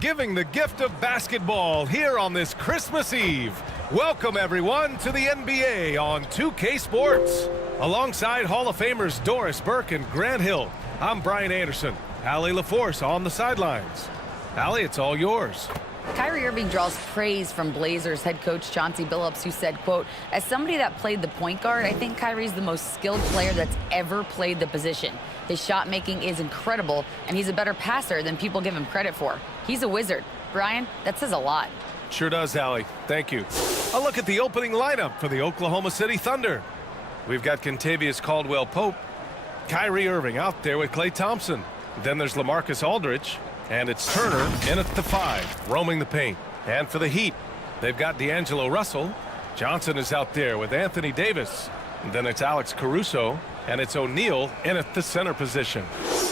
Giving the gift of basketball here on this Christmas Eve. Welcome, everyone, to the NBA on 2K Sports. Alongside Hall of Famers Doris Burke and Grant Hill, I'm Brian Anderson. Allie LaForce on the sidelines. Allie, it's all yours. Kyrie Irving draws praise from Blazers head coach Chauncey Billups, who said, quote, "As somebody that played the point guard, I think Kyrie's the most skilled player that's ever played the position. His shot making is incredible, and he's a better passer than people give him credit for. He's a wizard." Brian, that says a lot. Sure does, Allie. Thank you. A look at the opening lineup for the Oklahoma City Thunder. We've got Kentavious Caldwell-Pope, Kyrie Irving out there with Klay Thompson. Then there's LaMarcus Aldridge. And it's Turner in at the 5, roaming the paint. And for the Heat, they've got D'Angelo Russell. Johnson is out there with Anthony Davis. And then it's Alex Caruso, and it's O'Neal in at the center position.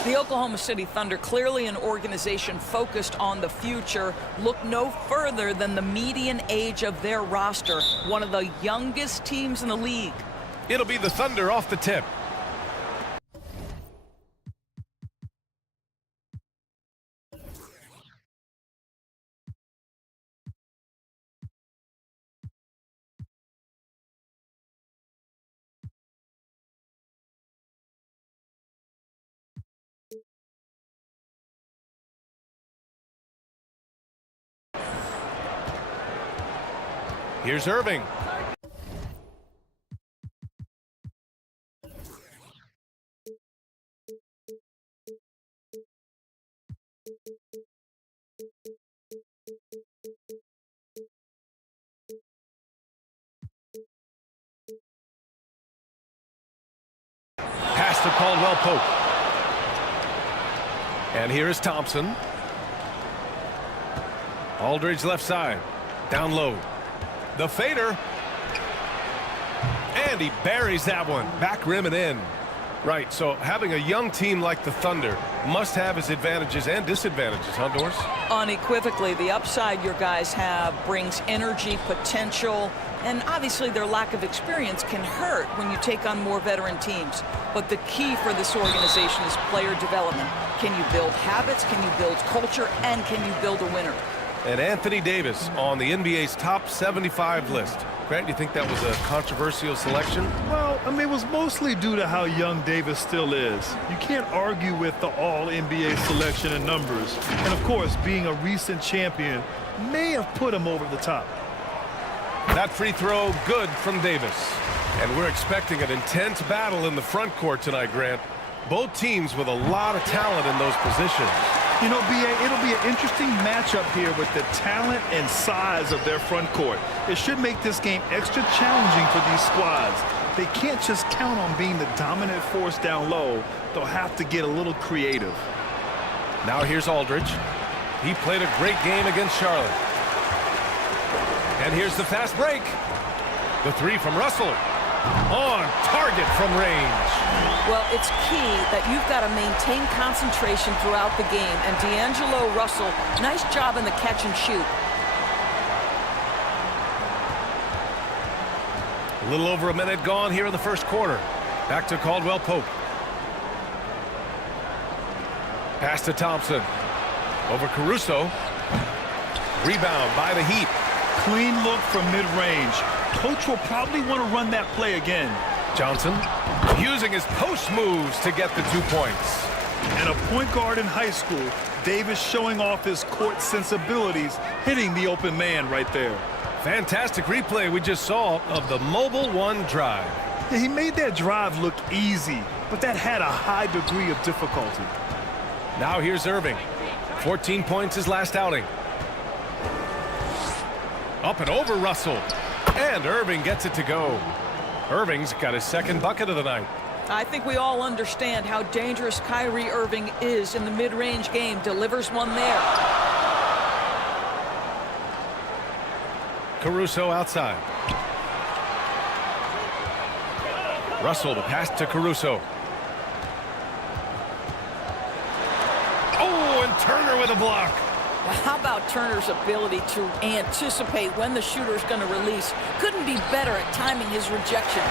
The Oklahoma City Thunder, clearly an organization focused on the future. Look no further than the median age of their roster, one of the youngest teams in the league. It'll be the Thunder off the tip. Here's Irving. Pass to Caldwell-Pope. And here is Thompson. Aldridge left side. Down low. The fader. And he buries that one. Back rim and in. Right, so having a young team like the Thunder must have its advantages and disadvantages, huh, Doris? Unequivocally, the upside your guys have brings energy, potential, and obviously their lack of experience can hurt when you take on more veteran teams. But the key for this organization is player development. Can you build habits? Can you build culture? And can you build a winner? And Anthony Davis on the NBA's top 75 list. Grant, do you think that was a controversial selection? Well, I mean, it was mostly due to how young Davis still is. You can't argue with the all-NBA selection and numbers. And, of course, being a recent champion may have put him over the top. That free throw good from Davis. And we're expecting an intense battle in the front court tonight, Grant. Both teams with a lot of talent in those positions. You know, B.A., it'll be an interesting matchup here with the talent and size of their front court. It should make this game extra challenging for these squads. They can't just count on being the dominant force down low. They'll have to get a little creative. Now here's Aldridge. He played a great game against Charlotte. And here's the fast break. The three from Russell. On target from range. Well, it's key that you've got to maintain concentration throughout the game. And D'Angelo Russell, nice job in the catch and shoot. A little over a minute gone here in the first quarter. Back to Caldwell Pope. Pass to Thompson. Over Caruso. Rebound by the Heat. Clean look from mid-range. Coach will probably want to run that play again. Johnson using his post moves to get the 2 points. And a point guard in high school, Davis showing off his court sensibilities, hitting the open man right there. Fantastic replay we just saw of the mobile one drive. Yeah, he made that drive look easy, but that had a high degree of difficulty. Now here's Irving. 14 points his last outing. Up and over Russell. And Irving gets it to go. Irving's got his second bucket of the night. I think we all understand how dangerous Kyrie Irving is in the mid-range game. Delivers one there. Caruso outside. Russell to pass to Caruso. Oh, and Turner with a block. How about Turner's ability to anticipate when the shooter's going to release? Couldn't be better at timing his rejections.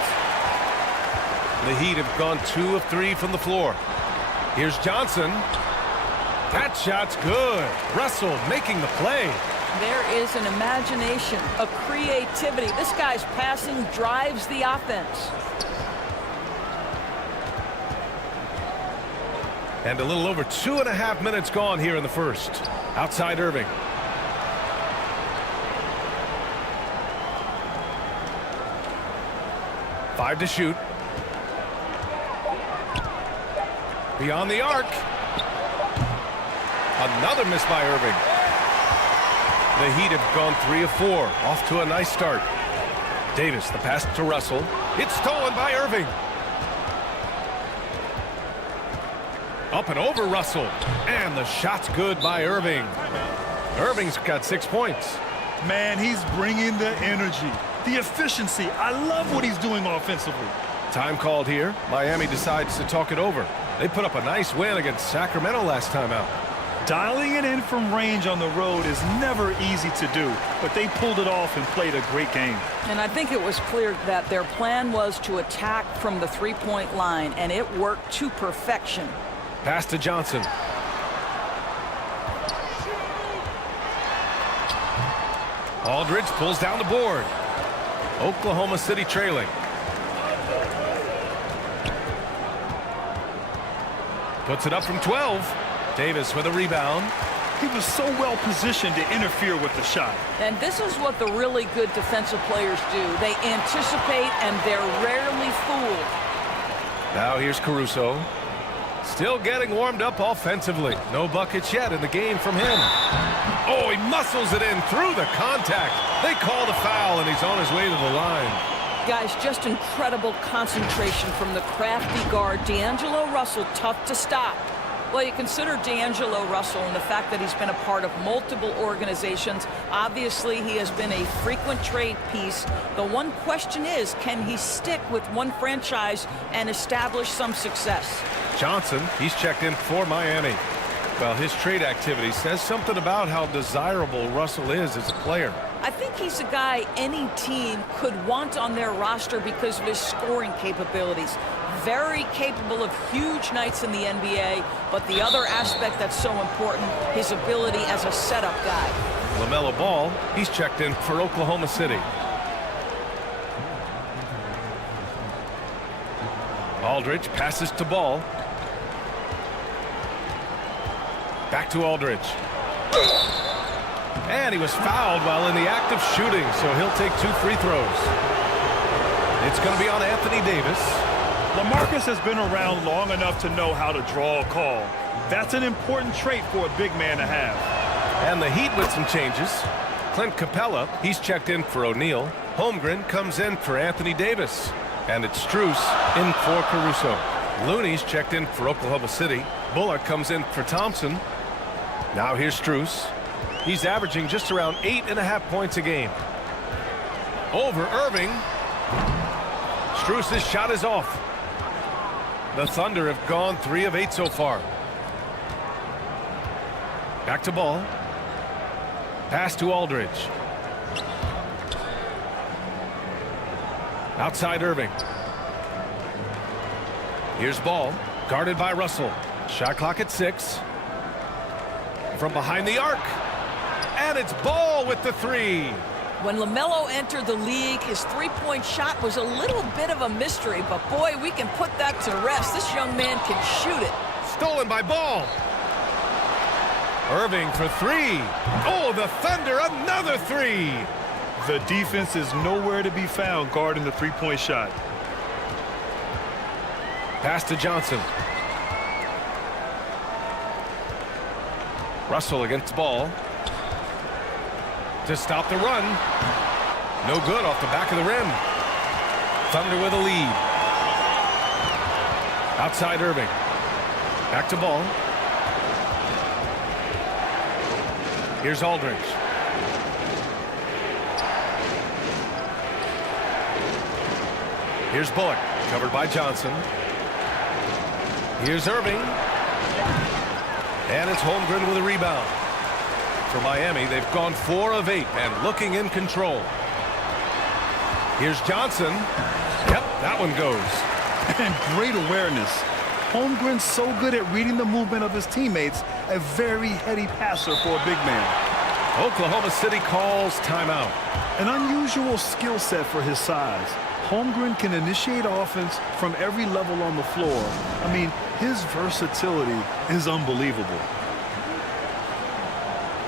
The Heat have gone 2 of 3 from the floor. Here's Johnson. That shot's good. Russell making the play. There is an imagination, a creativity. This guy's passing drives the offense. And a little over 2.5 minutes gone here in the first. Outside Irving. Five to shoot. Beyond the arc. Another miss by Irving. The Heat have gone 3 of 4. Off to a nice start. Davis, the pass to Russell. It's stolen by Irving. Up and over Russell. And the shot's good by Irving. Irving's got 6 points. Man, he's bringing the energy, the efficiency. I love what he's doing offensively. Time called here. Miami decides to talk it over. They put up a nice win against Sacramento last time out. Dialing it in from range on the road is never easy to do, but they pulled it off and played a great game. And I think it was clear that their plan was to attack from the three-point line, and it worked to perfection. Pass to Johnson. Aldridge pulls down the board. Oklahoma City trailing. Puts it up from 12. Davis with a rebound. He was so well positioned to interfere with the shot. And this is what the really good defensive players do. They anticipate, and they're rarely fooled. Now here's Caruso. Still getting warmed up offensively. No buckets yet in the game from him. Oh, he muscles it in through the contact. They call the foul, and he's on his way to the line. Guys, just incredible concentration from the crafty guard. D'Angelo Russell, tough to stop. Well, you consider D'Angelo Russell and the fact that he's been a part of multiple organizations. Obviously, he has been a frequent trade piece. The one question is, can he stick with one franchise and establish some success? Johnson, he's checked in for Miami. Well, his trade activity says something about how desirable Russell is as a player. I think he's a guy any team could want on their roster because of his scoring capabilities. Very capable of huge nights in the NBA, but the other aspect that's so important, his ability as a setup guy. LaMelo Ball, he's checked in for Oklahoma City. Aldridge passes to Ball. Back to Aldridge. And he was fouled while in the act of shooting, so he'll take 2 free throws. It's going to be on Anthony Davis. LaMarcus has been around long enough to know how to draw a call. That's an important trait for a big man to have. And the Heat with some changes. Clint Capella, he's checked in for O'Neal. Holmgren comes in for Anthony Davis. And it's Strus in for Caruso. Looney's checked in for Oklahoma City. Bullock comes in for Thompson. Now here's Strus. He's averaging just around 8.5 points a game. Over Irving. Strus' shot is off. The Thunder have gone 3 of 8 so far. Back to Ball. Pass to Aldridge. Outside Irving. Here's Ball. Guarded by Russell. Shot clock at 6. From behind the arc. And it's Ball with the 3. When LaMelo entered the league, his three-point shot was a little bit of a mystery, but boy, we can put that to rest. This young man can shoot it. Stolen by Ball. Irving for 3. Oh, the Thunder, another 3. The defense is nowhere to be found guarding the three-point shot. Pass to Johnson. Russell against Ball. To stop the run. No good off the back of the rim. Thunder with a lead. Outside Irving. Back to Ball. Here's Aldridge. Here's Bullock, covered by Johnson. Here's Irving. And it's Holmgren with a rebound. For Miami, they've gone 4 of 8 and looking in control. Here's Johnson. Yep, that one goes. And great awareness. Holmgren's so good at reading the movement of his teammates. A very heady passer for a big man. Oklahoma City calls timeout. An unusual skill set for his size. Holmgren can initiate offense from every level on the floor. I mean, his versatility is unbelievable.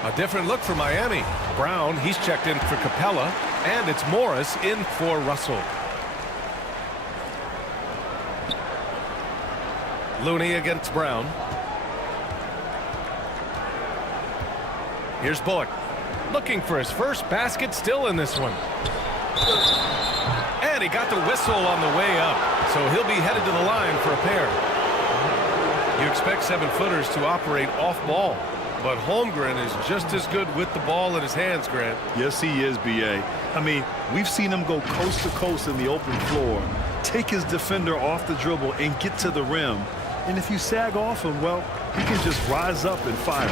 A different look for Miami. Brown, he's checked in for Capella, and it's Morris in for Russell. Looney against Brown. Here's Bullock. Looking for his first basket, still in this one. And he got the whistle on the way up, so he'll be headed to the line for a pair. You expect 7-footers to operate off ball, but Holmgren is just as good with the ball in his hands, Grant. Yes, he is, B.A. I mean, we've seen him go coast to coast in the open floor, take his defender off the dribble and get to the rim. And if you sag off him, well, he can just rise up and fire.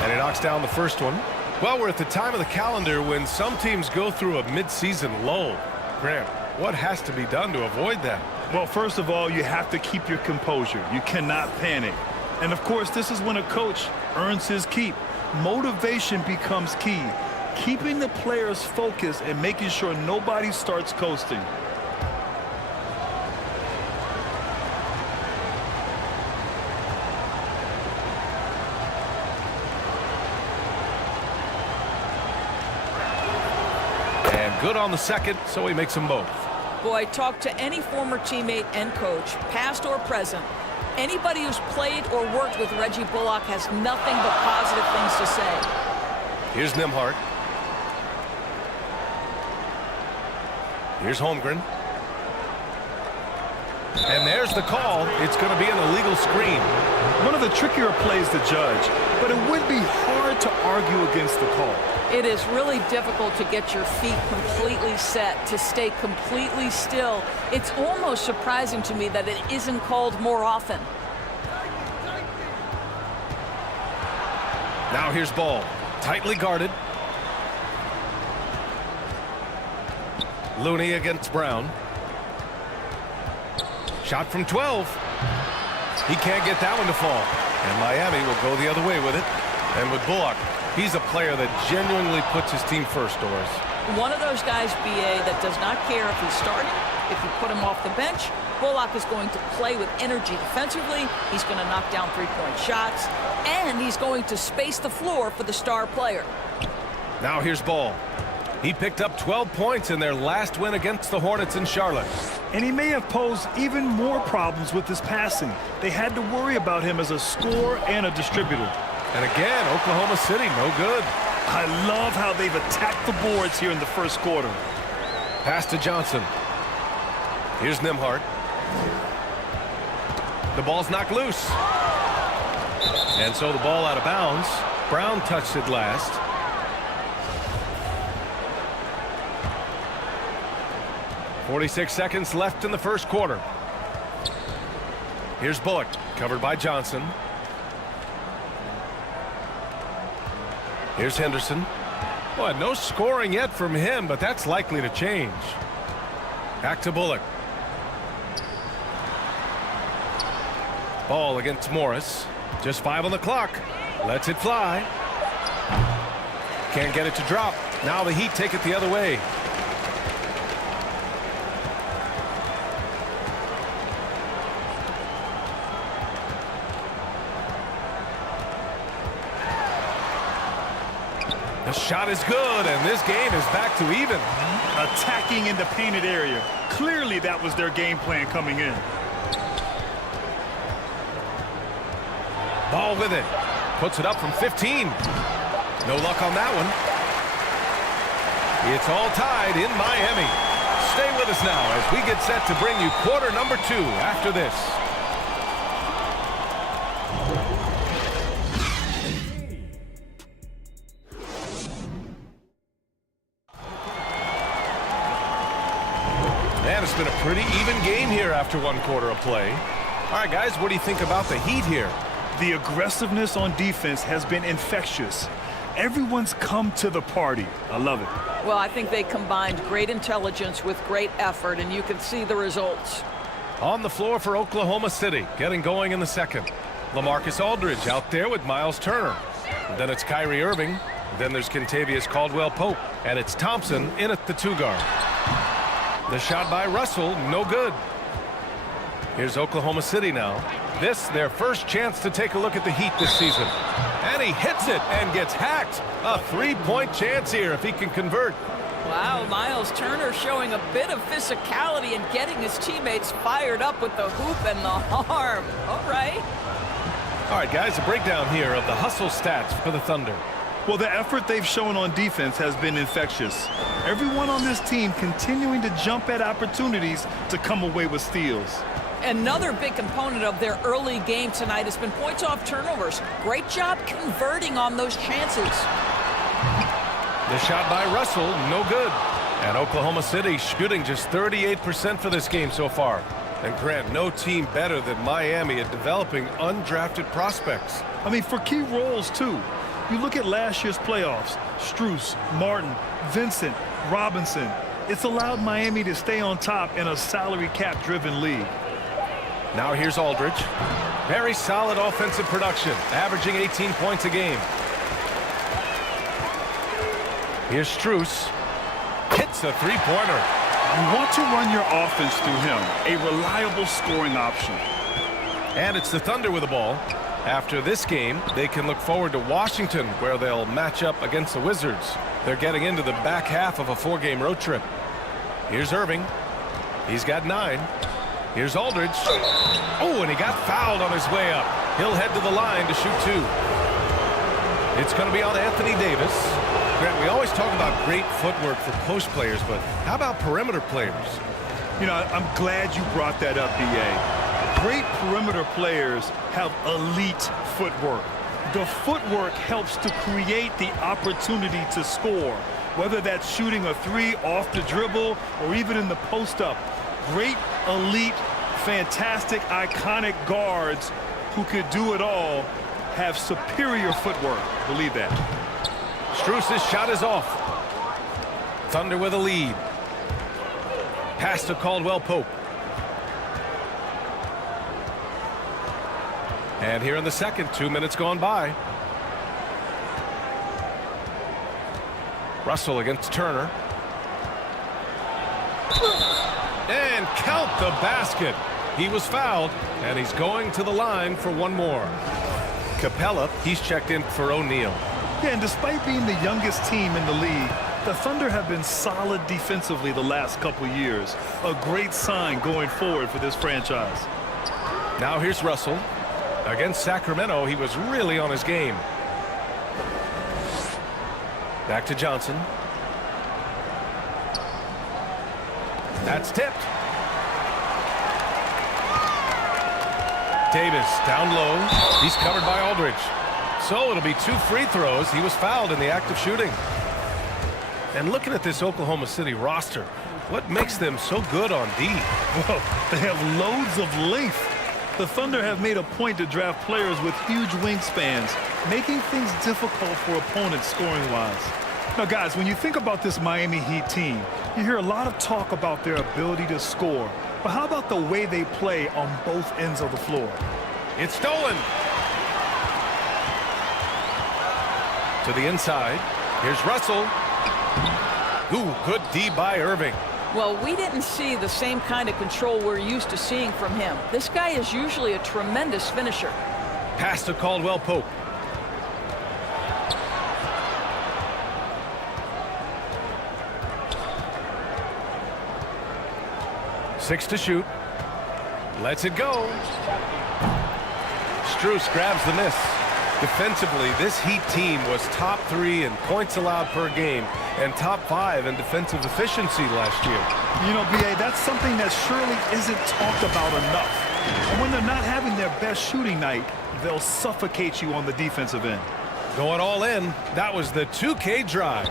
And he knocks down the first one. Well, we're at the time of the calendar when some teams go through a mid-season lull. Grant, what has to be done to avoid that? Well, first of all, you have to keep your composure. You cannot panic. And, of course, this is when a coach earns his keep. Motivation becomes key. Keeping the players focused and making sure nobody starts coasting. Good on the second, so he makes them both. Boy, talk to any former teammate and coach, past or present. Anybody who's played or worked with Reggie Bullock has nothing but positive things to say. Here's Nembhard. Here's Holmgren. And there's the call. It's going to be an illegal screen. One of the trickier plays to judge, but it would be hard to argue against the call. It is really difficult to get your feet completely set, to stay completely still. It's almost surprising to me that it isn't called more often. Now here's Ball. Tightly guarded. Looney against Brown. Shot from 12. He can't get that one to fall. And Miami will go the other way with it. And with Bullock, he's a player that genuinely puts his team first, Doris. One of those guys, BA, that does not care if he's starting, if you put him off the bench. Bullock is going to play with energy defensively. He's going to knock down three-point shots. And he's going to space the floor for the star player. Now here's Ball. He picked up 12 points in their last win against the Hornets in Charlotte. And he may have posed even more problems with his passing. They had to worry about him as a scorer and a distributor. And again, Oklahoma City, no good. I love how they've attacked the boards here in the first quarter. Pass to Johnson. Here's Nembhard. The ball's knocked loose. And so the ball out of bounds. Brown touched it last. .46 seconds left in the first quarter. Here's Bullock, covered by Johnson. Here's Henderson. Well, no scoring yet from him, but that's likely to change. Back to Bullock. Ball against Morris. Just 5 on the clock. Lets it fly. Can't get it to drop. Now the Heat take it the other way. The shot is good, and this game is back to even. Attacking in the painted area. Clearly that was their game plan coming in. Ball with it. Puts it up from 15. No luck on that one. It's all tied in Miami. Stay with us now as we get set to bring you quarter number 2 after this. Man, it's been a pretty even game here after 1 quarter of play. All right, guys, what do you think about the Heat here? The aggressiveness on defense has been infectious. Everyone's come to the party. I love it. Well, I think they combined great intelligence with great effort, and you can see the results. On the floor for Oklahoma City, getting going in the second. LaMarcus Aldridge out there with Miles Turner. And then it's Kyrie Irving. Then there's Kentavious Caldwell-Pope. And it's Thompson in at the 2 guard. The shot by Russell, no good. Here's Oklahoma City now. This, their first chance to take a look at the Heat this season. And he hits it and gets hacked. A 3-point chance here if he can convert. Wow, Miles Turner showing a bit of physicality and getting his teammates fired up with the hoop and the arm. All right. All right, guys, a breakdown here of the hustle stats for the Thunder. Well, the effort they've shown on defense has been infectious. Everyone on this team continuing to jump at opportunities to come away with steals. Another big component of their early game tonight has been points off turnovers. Great job converting on those chances. The shot by Russell, no good. And Oklahoma City shooting just 38% for this game so far. And Grant, no team better than Miami at developing undrafted prospects. I mean, for key roles, too. You look at last year's playoffs, Strus, Martin, Vincent, Robinson. It's allowed Miami to stay on top in a salary cap-driven league. Now here's Aldridge. Very solid offensive production, averaging 18 points a game. Here's Strus. Hits a 3-pointer. You want to run your offense through him, a reliable scoring option. And it's the Thunder with the ball. After this game, they can look forward to Washington, where they'll match up against the Wizards. They're getting into the back half of a 4-game road trip. Here's Irving. He's got 9. Here's Aldridge. Oh, and he got fouled on his way up. He'll head to the line to shoot 2. It's going to be on Anthony Davis. Grant, we always talk about great footwork for post players, but how about perimeter players? You know, I'm glad you brought that up, B.A. Great perimeter players have elite footwork. The footwork helps to create the opportunity to score, whether that's shooting a 3 off the dribble or even in the post-up. Great, elite, fantastic, iconic guards who could do it all have superior footwork. Believe that. Strus's shot is off. Thunder with a lead. Pass to Caldwell-Pope. And here in the second, 2 minutes gone by. Russell against Turner. And count the basket. He was fouled, and he's going to the line for one more. Capella, he's checked in for O'Neal. Yeah, and despite being the youngest team in the league, the Thunder have been solid defensively the last couple years. A great sign going forward for this franchise. Now here's Russell. Against Sacramento, he was really on his game. Back to Johnson. That's tipped. Davis down low. He's covered by Aldridge. So it'll be 2 free throws. He was fouled in the act of shooting. And looking at this Oklahoma City roster, what makes them so good on D? Well, they have loads of length. The Thunder have made a point to draft players with huge wingspans, making things difficult for opponents scoring-wise. Now, guys, when you think about this Miami Heat team, you hear a lot of talk about their ability to score. But how about the way they play on both ends of the floor? It's stolen. To the inside. Here's Russell. Ooh, good D by Irving. Well, we didn't see the same kind of control we're used to seeing from him. This guy is usually a tremendous finisher. Pass to Caldwell Pope. Six to shoot. Lets it go. Strus grabs the miss. Defensively, this Heat team was top 3 in points allowed per game and top 5 in defensive efficiency last year. You know, B.A., that's something that surely isn't talked about enough. And when they're not having their best shooting night, they'll suffocate you on the defensive end. Going all in, that was the 2K drive.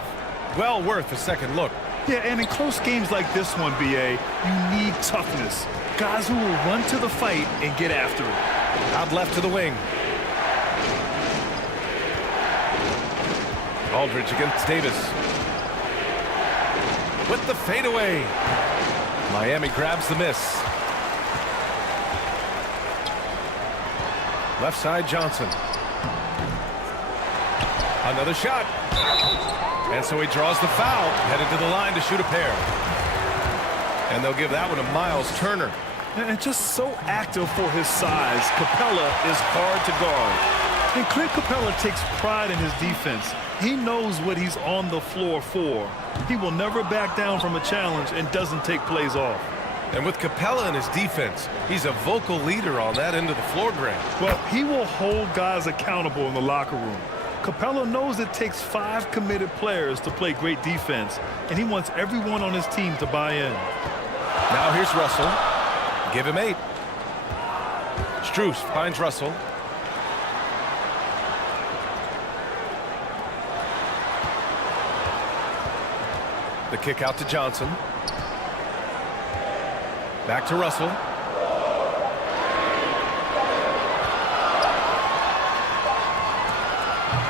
Well worth a second look. Yeah, and in close games like this one, B.A., you need toughness. Guys who will run to the fight and get after it. Out left to the wing. Aldridge against Davis. With the fadeaway. Miami grabs the miss. Left side, Johnson. Another shot. And so he draws the foul, headed to the line to shoot a pair. And they'll give that one to Miles Turner. And just so active for his size, Capella is hard to guard. And Clint Capella takes pride in his defense. He knows what he's on the floor for. He will never back down from a challenge and doesn't take plays off. And with Capella in his defense, he's a vocal leader on that end of the floor, Grant. Well, he will hold guys accountable in the locker room. Capella knows it takes 5 committed players to play great defense, and he wants everyone on his team to buy in. Now here's Russell. Give him 8. Strus finds Russell. The kick out to Johnson. Back to Russell.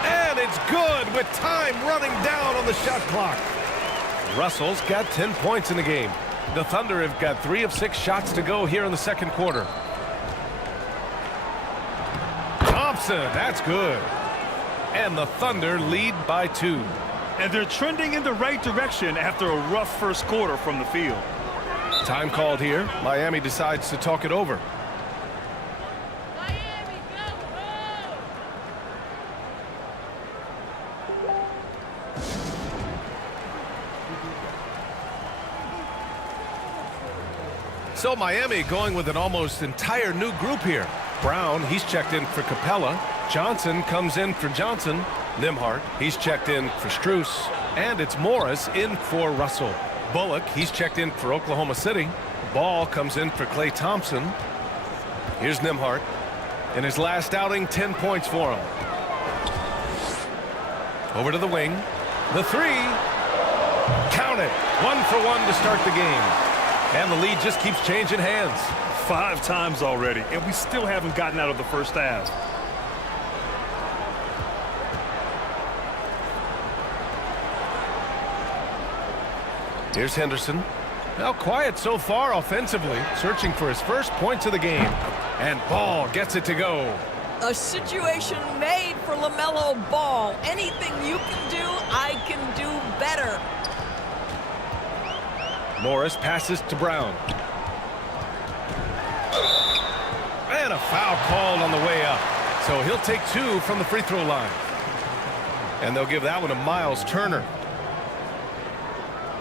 And it's good with time running down on the shot clock. Russell's got 10 points in the game. The Thunder have got 3 of 6 shots to go here in the second quarter. Thompson, that's good. And the Thunder lead by 2. And they're trending in the right direction after a rough first quarter from the field. Time called here. Miami decides to talk it over. Miami, go! So Miami going with an almost entire new group here. Brown, he's checked in for Capella. Johnson comes in for Johnson. Nembhard, he's checked in for Strus. And it's Morris in for Russell. Bullock, he's checked in for Oklahoma City. Ball comes in for Klay Thompson. Here's Nembhard. In his last outing, 10 points for him. Over to the wing. The 3. Count it. 1 for 1 to start the game. And the lead just keeps changing hands. 5 times already, and we still haven't gotten out of the first half. Here's Henderson. Now quiet so far offensively, searching for his first points of the game. And Ball gets it to go. A situation made for LaMelo Ball. Anything you can do, I can do better. Morris passes to Brown. And a foul called on the way up. So he'll take 2 from the free throw line. And they'll give that one to Miles Turner.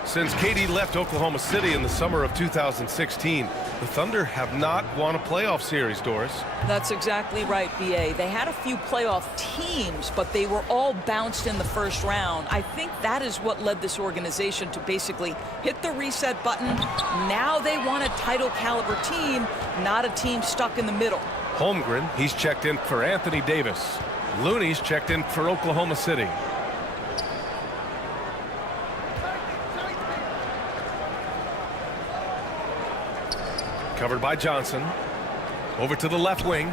Since KD left Oklahoma City in the summer of 2016, the Thunder have not won a playoff series, Doris. That's exactly right, B.A. They had a few playoff teams, but they were all bounced in the first round. I think that is what led this organization to basically hit the reset button. Now they want a title caliber team, not a team stuck in the middle. Holmgren, he's checked in for Anthony Davis. Looney's checked in for Oklahoma City. Covered by Johnson. Over to the left wing.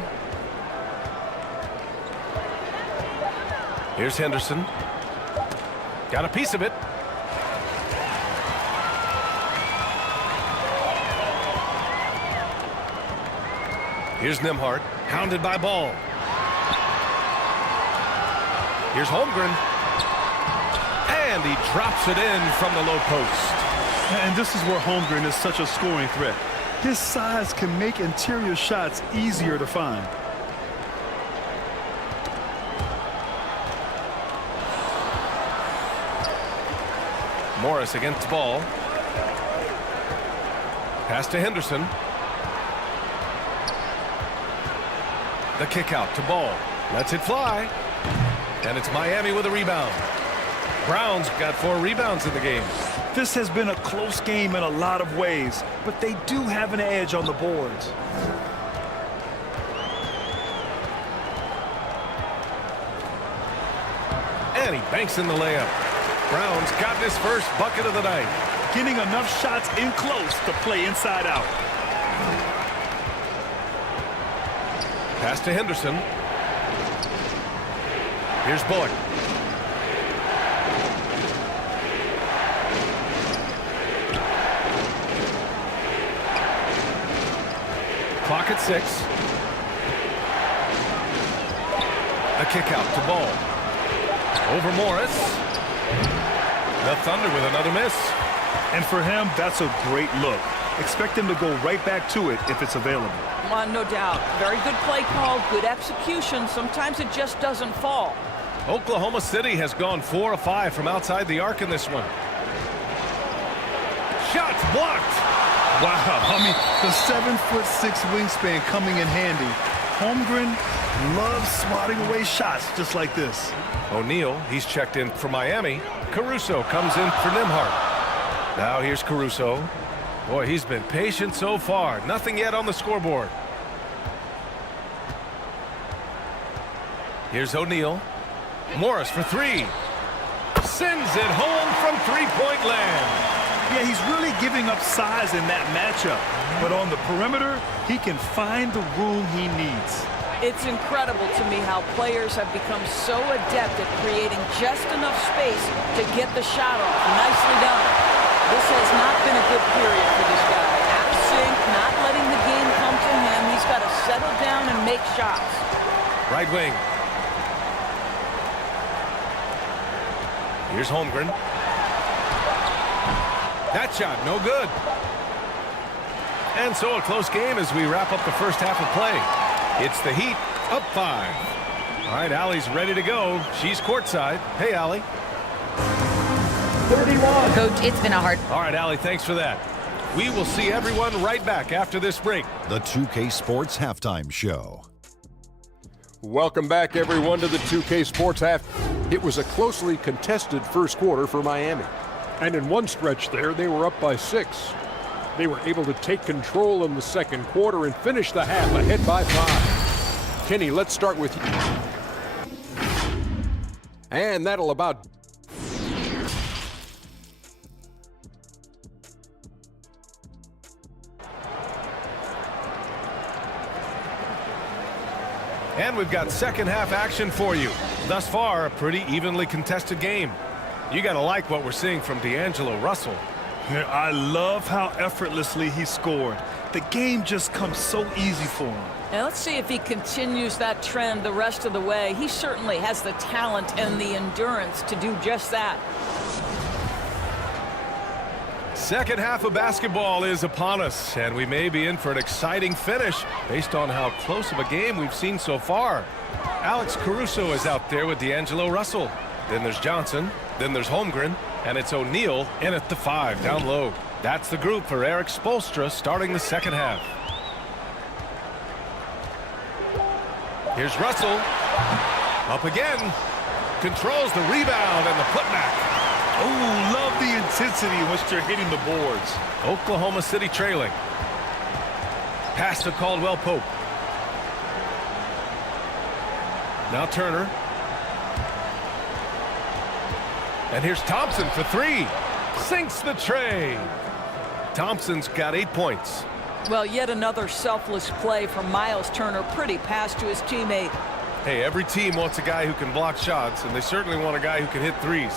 Here's Henderson. Got a piece of it. Here's Nembhard, hounded by Ball. Here's Holmgren. And he drops it in from the low post. And this is where Holmgren is such a scoring threat. His size can make interior shots easier to find. Morris against Ball. Pass to Henderson. The kick out to Ball. Lets it fly. And it's Miami with a rebound. Brown's got 4 rebounds in the game. This has been a close game in a lot of ways, but they do have an edge on the boards. And he banks in the layup. Brown's got his first bucket of the night. Getting enough shots in close to play inside out. Pass to Henderson. Here's Bullock. Clock at 6. A kick out to Ball. Over Morris. The Thunder with another miss. And for him, that's a great look. Expect him to go right back to it if it's available. No doubt. Very good play call, good execution. Sometimes it just doesn't fall. Oklahoma City has gone 4 of 5 from outside the arc in this one. Shots blocked. Wow, I mean, the 7'6" wingspan coming in handy. Holmgren loves swatting away shots just like this. O'Neal, he's checked in for Miami. Caruso comes in for Nembhard. Now here's Caruso. Boy, he's been patient so far. Nothing yet on the scoreboard. Here's O'Neal. Morris for 3. Sends it home from three-point land. Yeah, he's really giving up size in that matchup. But on the perimeter, he can find the room he needs. It's incredible to me how players have become so adept at creating just enough space to get the shot off. Nicely done. This has not been a good period for this guy. Out of sync, not letting the game come to him. He's got to settle down and make shots. Right wing. Here's Holmgren. That shot, no good. And so a close game as we wrap up the first half of play. It's the Heat up 5. All right, Allie's ready to go. She's courtside. Hey, Allie. 31. Coach, it's been a hard... All right, Allie, thanks for that. We will see everyone right back after this break. The 2K Sports Halftime Show. Welcome back, everyone, to the 2K Sports Half. It was a closely contested first quarter for Miami. And in one stretch there, they were up by 6. They were able to take control in the second quarter and finish the half ahead by 5. Kenny, let's start with you. And that'll about... And we've got second half action for you. Thus far, a pretty evenly contested game. You got to like what we're seeing from D'Angelo Russell. I love how effortlessly he scored. the game just comes so easy for him. And let's see if he continues that trend the rest of the way. He certainly has the talent and the endurance to do just that. Second half of basketball is upon us, and we may be in for an exciting finish based on how close of a game we've seen so far. Alex Caruso is out there with D'Angelo Russell. Then there's Johnson. Then there's Holmgren. And it's O'Neal in at the 5 down low. That's the group for Eric Spoelstra starting the second half. Here's Russell. Up again. Controls the rebound and the putback. Oh, love the intensity in which they're hitting the boards. Oklahoma City trailing. Pass to Caldwell Pope. Now Turner. And here's Thompson for 3. Sinks the tray. Thompson's got 8 points. Well, yet another selfless play from Miles Turner. Pretty pass to his teammate. Hey, every team wants a guy who can block shots, and they certainly want a guy who can hit threes.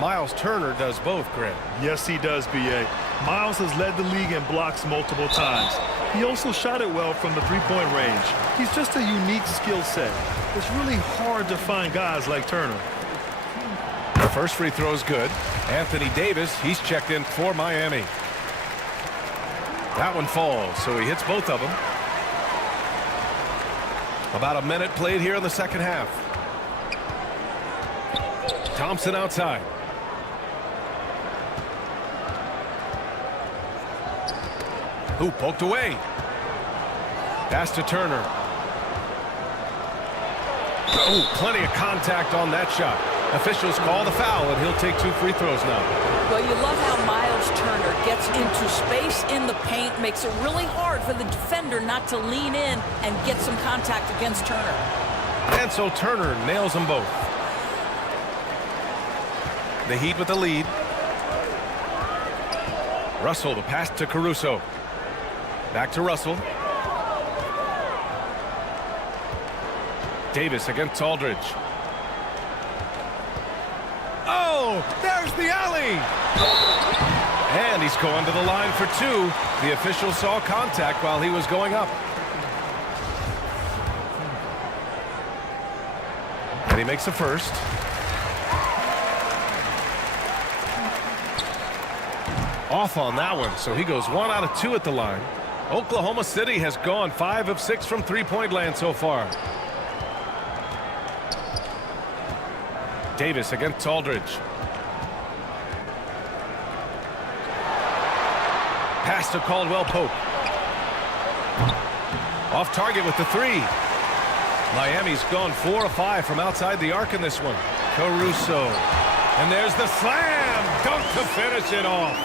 Miles Turner does both, Grant. Yes, he does, B.A. Miles has led the league in blocks multiple times. He also shot it well from the three-point range. He's just a unique skill set. It's really hard to find guys like Turner. The first free throw is good. Anthony Davis, he's checked in for Miami. That one falls, so he hits both of them. About a minute played here in the second half. Thompson outside. Who poked away. Pass to Turner. Oh, plenty of contact on that shot. Officials call the foul, and he'll take 2 free throws now. Well, you love how Miles Turner gets into space in the paint, makes it really hard for the defender not to lean in and get some contact against Turner. And so Turner nails them both. The Heat with the lead. Russell, the pass to Caruso. Back to Russell. Davis against Aldridge. Oh, there's the alley. And he's going to the line for 2. The official saw contact while he was going up. And he makes the first. Off on that one, so he goes 1 out of 2 at the line. Oklahoma City has gone 5 of 6 from three-point land so far. Davis against Aldridge. Pass to Caldwell Pope. Off target with the 3. Miami's gone 4 of 5 from outside the arc in this one. Caruso. And there's the slam. Dunk to finish it off.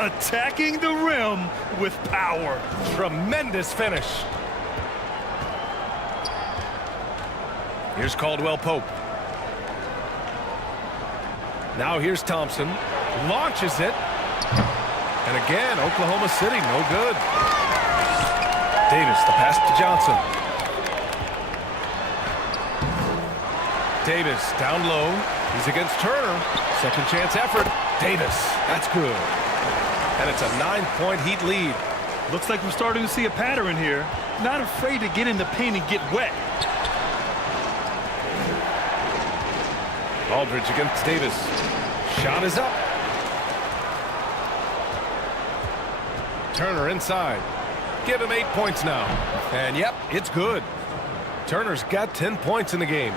Attacking the rim with power. Tremendous finish. Here's Caldwell Pope. Now here's Thompson. Launches it. And again, Oklahoma City, no good. Davis, the pass to Johnson. Davis down low. He's against Turner. Second chance effort. Davis, that's good. And it's a 9-point Heat lead. Looks like we're starting to see a pattern here. Not afraid to get in the paint and get wet. Aldridge against Davis. Shot is up. Turner inside. Give him 8 points now. And yep, it's good. Turner's got 10 points in the game.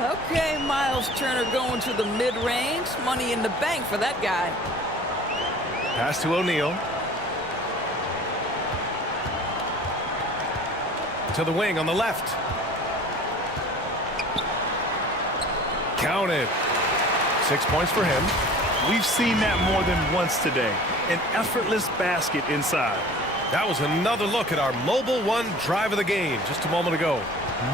Okay, Miles Turner going to the mid-range. Money in the bank for that guy. Pass to O'Neal. To the wing on the left. Counted. 6 points for him. We've seen that more than once today. An effortless basket inside. That was another look at our Mobile One drive of the game just a moment ago.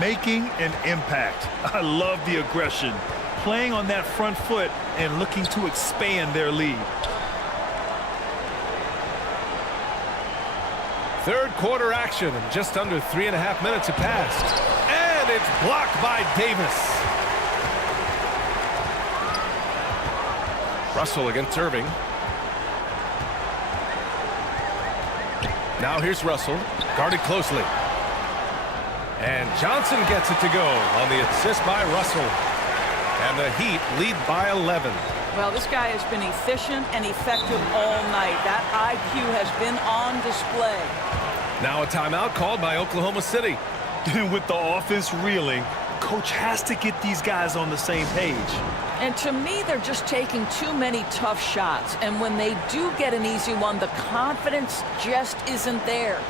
Making an impact. I love the aggression. Playing on that front foot and looking to expand their lead. Third quarter action, and just under 3.5 minutes have passed. And it's blocked by Davis. Russell against Irving. Now here's Russell, guarded closely. And Johnson gets it to go on the assist by Russell. And the Heat lead by 11. Well, this guy has been efficient and effective all night. That IQ has been on display. Now a timeout called by Oklahoma City. With the offense reeling, coach has to get these guys on the same page. And to me, they're just taking too many tough shots. And when they do get an easy one, the confidence just isn't there.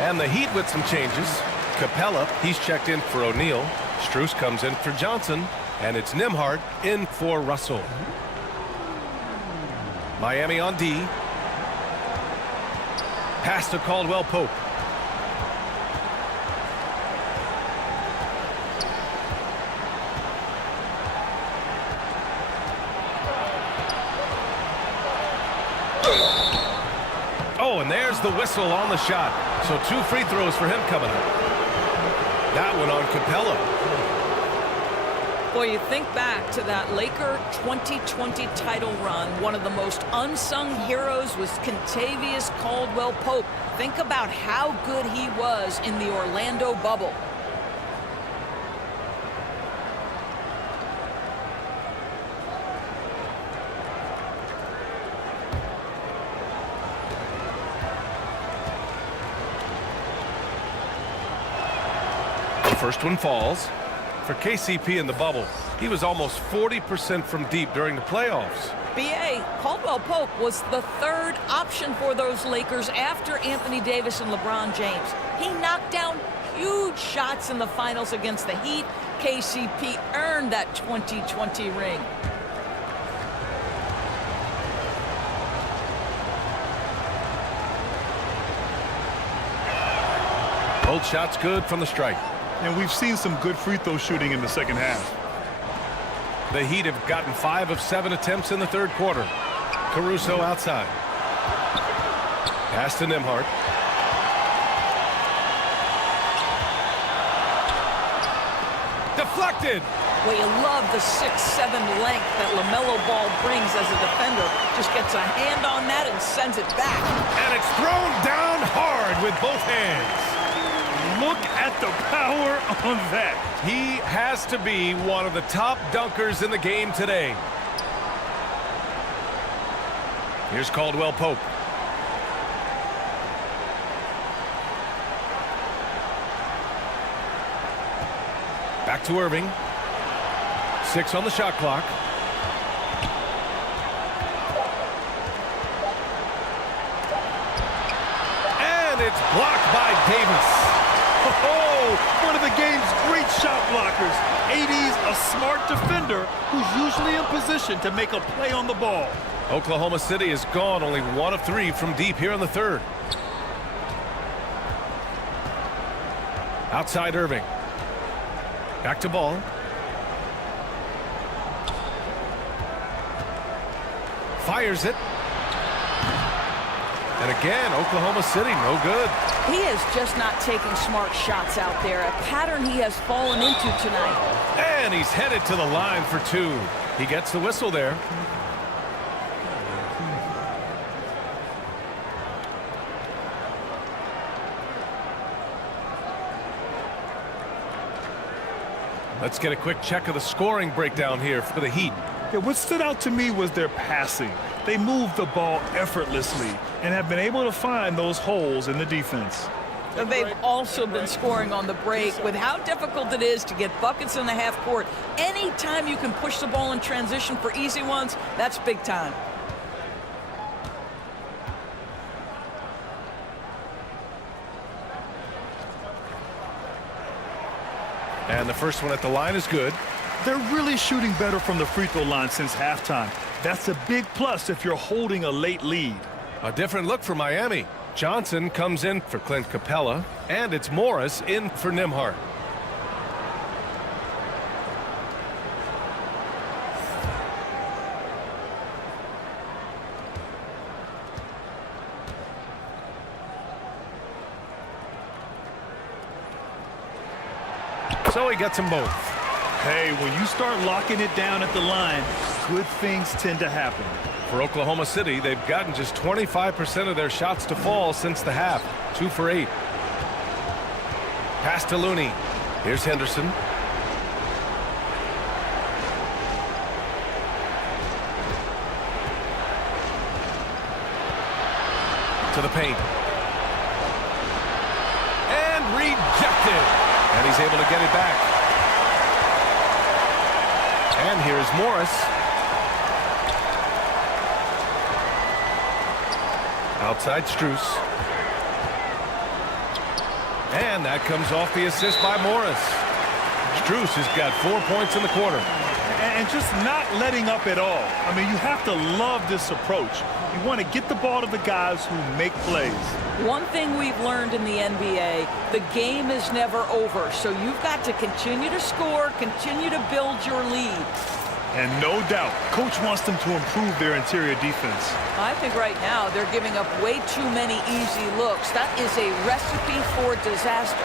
And the Heat with some changes. Capella, he's checked in for O'Neal. Strus comes in for Johnson. And it's Nembhard in for Russell. Miami on D. Pass to Caldwell Pope. Oh, and there's the whistle on the shot. So 2 free throws for him coming up. That one on Capella. Boy, you think back to that Laker 2020 title run. One of the most unsung heroes was Kentavious Caldwell Pope. Think about how good he was in the Orlando bubble. First one falls. For KCP in the bubble, he was almost 40% from deep during the playoffs. B.A. Caldwell Pope was the third option for those Lakers after Anthony Davis and LeBron James. He knocked down huge shots in the finals against the Heat. KCP earned that 2020 ring. Both shots good from the stripe. And we've seen some good free throw shooting in the second half. The Heat have gotten 5 of 7 attempts in the third quarter. Caruso outside. Pass to Nembhard. Deflected. Well, you love the 6'7" length that LaMelo Ball brings as a defender. Just gets a hand on that and sends it back. And it's thrown down hard with both hands. Look at the power on that. He has to be one of the top dunkers in the game today. Here's Caldwell Pope. Back to Irving. 6 on the shot clock. And it's blocked by Davis. Oh, one of the game's great shot blockers. AD's a smart defender who's usually in position to make a play on the ball. Oklahoma City is gone only 1 of 3 from deep here in the third. Outside Irving. Back to Ball. Fires it. And again, Oklahoma City, no good. He is just not taking smart shots out there, a pattern he has fallen into tonight. And he's headed to the line for 2. He gets the whistle there. Let's get a quick check of the scoring breakdown here for the Heat. Yeah, what stood out to me was their passing. They moved the ball effortlessly and have been able to find those holes in the defense. They've also been scoring on the break. With how difficult it is to get buckets in the half court, anytime you can push the ball in transition for easy ones, that's big time. And the first one at the line is good. They're really shooting better from the free throw line since halftime. That's a big plus if you're holding a late lead. A different look for Miami. Johnson comes in for Clint Capella, and it's Morris in for Nembhard. So he gets them both. Hey, when you start locking it down at the line, good things tend to happen. For Oklahoma City, they've gotten just 25% of their shots to fall since the half. 2 for 8. Pass to Looney. Here's Henderson. To the paint. And rejected. And he's able to get it back. And here's Morris. Outside Strus. And that comes off the assist by Morris. Strus has got 4 points in the quarter. And just not letting up at all. I mean, you have to love this approach. You want to get the ball to the guys who make plays. One thing we've learned in the NBA, the game is never over. So you've got to continue to score, continue to build your lead. And no doubt, coach wants them to improve their interior defense. I think right now they're giving up way too many easy looks. That is a recipe for disaster.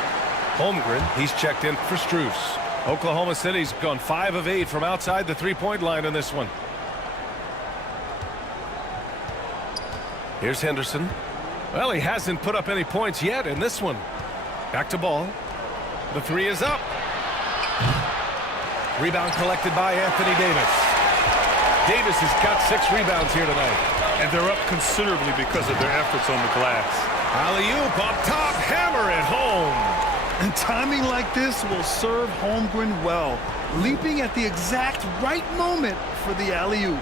Holmgren, he's checked in for Strus. Oklahoma City's gone 5 of 8 from outside the three-point line in this one. Here's Henderson. Well, he hasn't put up any points yet in this one. Back to ball. The three is up. Rebound collected by Anthony Davis. Davis has got 6 rebounds here tonight. And they're up considerably because of their efforts on the glass. Alley-oop up top, hammer it home. And timing like this will serve Holmgren well, leaping at the exact right moment for the alley-oop.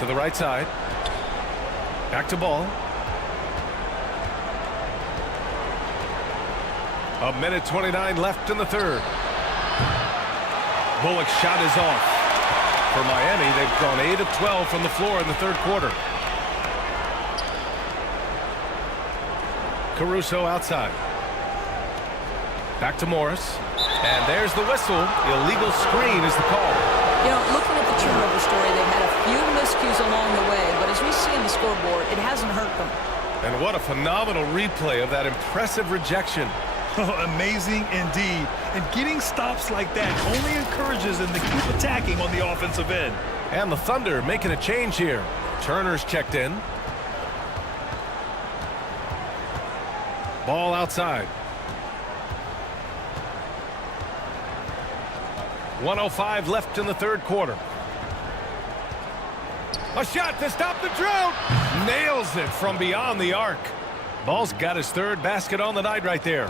To the right side. Back to ball. A minute 29 left in the third. Bullock's shot is off. For Miami, they've gone 8 of 12 from the floor in the third quarter. Caruso outside. Back to Morris. And there's the whistle. Illegal screen is the call. You know, looking at the turnover story, they've had a few miscues along the way, but as we see in the scoreboard, it hasn't hurt them. And what a phenomenal replay of that impressive rejection. Amazing indeed. And getting stops like that only encourages them to keep attacking on the offensive end. And the Thunder making a change here. Turner's checked in. Ball outside. 1:05 left in the third quarter. A shot to stop the drought. Nails it from beyond the arc. Ball's got his third basket on the night right there.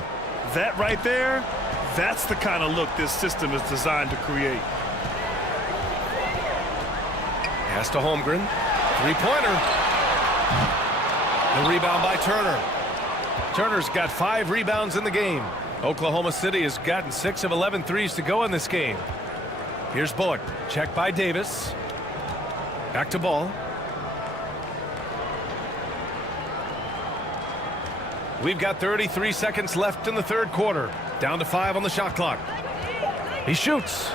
That right there, that's the kind of look this system is designed to create. Pass to Holmgren. Three-pointer. The rebound by Turner. Turner's got 5 rebounds in the game. Oklahoma City has gotten 6 of 11 threes to go in this game. Here's Bullock. Check by Davis. Back to ball. We've got 33 seconds left in the third quarter. Down to 5 on the shot clock. He shoots.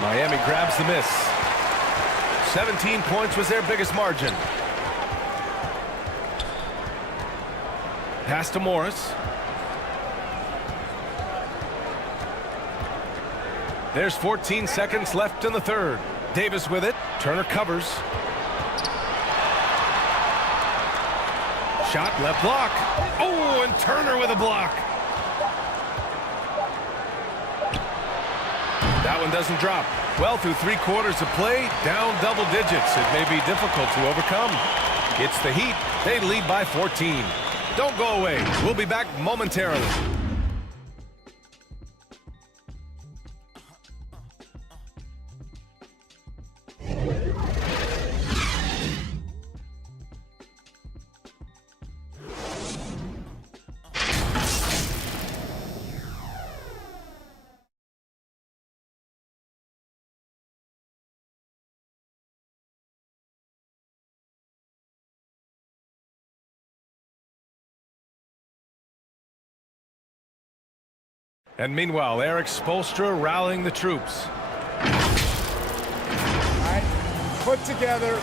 Miami grabs the miss. 17 points was their biggest margin. Pass to Morris. There's 14 seconds left in the third. Davis with it. Turner covers. Shot left block. Oh, and Turner with a block. That one doesn't drop. Well, through 3 quarters of play, down double digits. It may be difficult to overcome. It's the Heat. They lead by 14. Don't go away. We'll be back momentarily. And meanwhile, Eric Spoelstra rallying the troops. All right, put together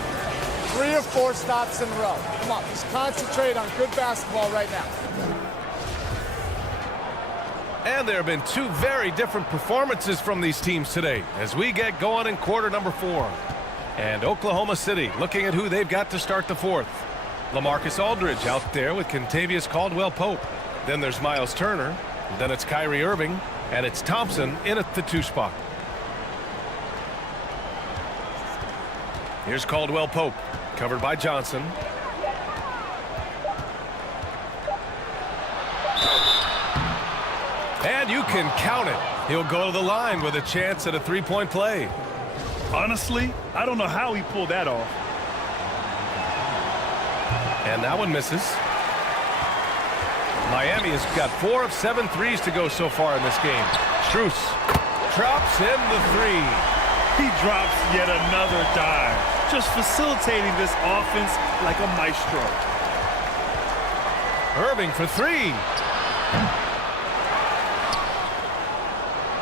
3 or 4 stops in a row. Come on, just concentrate on good basketball right now. And there have been 2 very different performances from these teams today as we get going in quarter number 4. And Oklahoma City looking at who they've got to start the 4th. LaMarcus Aldridge out there with Kentavious Caldwell-Pope. Then there's Miles Turner. Then it's Kyrie Irving, and it's Thompson in at the 2 spot. Here's Caldwell-Pope, covered by Johnson. And you can count it. He'll go to the line with a chance at a 3-point play. Honestly, I don't know how he pulled that off. And that one misses. Miami has got 4 of 7 threes to go so far in this game. Strus drops in the 3. He drops yet another dime, just facilitating this offense like a maestro. Irving for 3.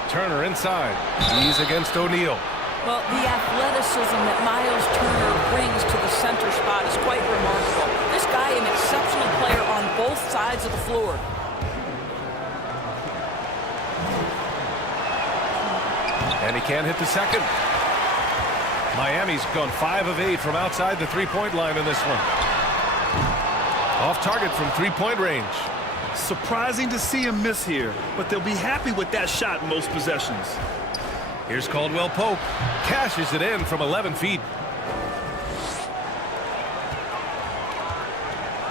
Turner inside. He's against O'Neal. Well, the athleticism that Miles Turner brings to the center spot is quite remarkable. This guy, an exceptional player on both sides of the floor. And he can't hit the second. Miami's gone 5 of 8 from outside the 3-point line in this one. Off target from 3-point range. Surprising to see him miss here, but they'll be happy with that shot in most possessions. Here's Caldwell-Pope. Cashes it in from 11 feet.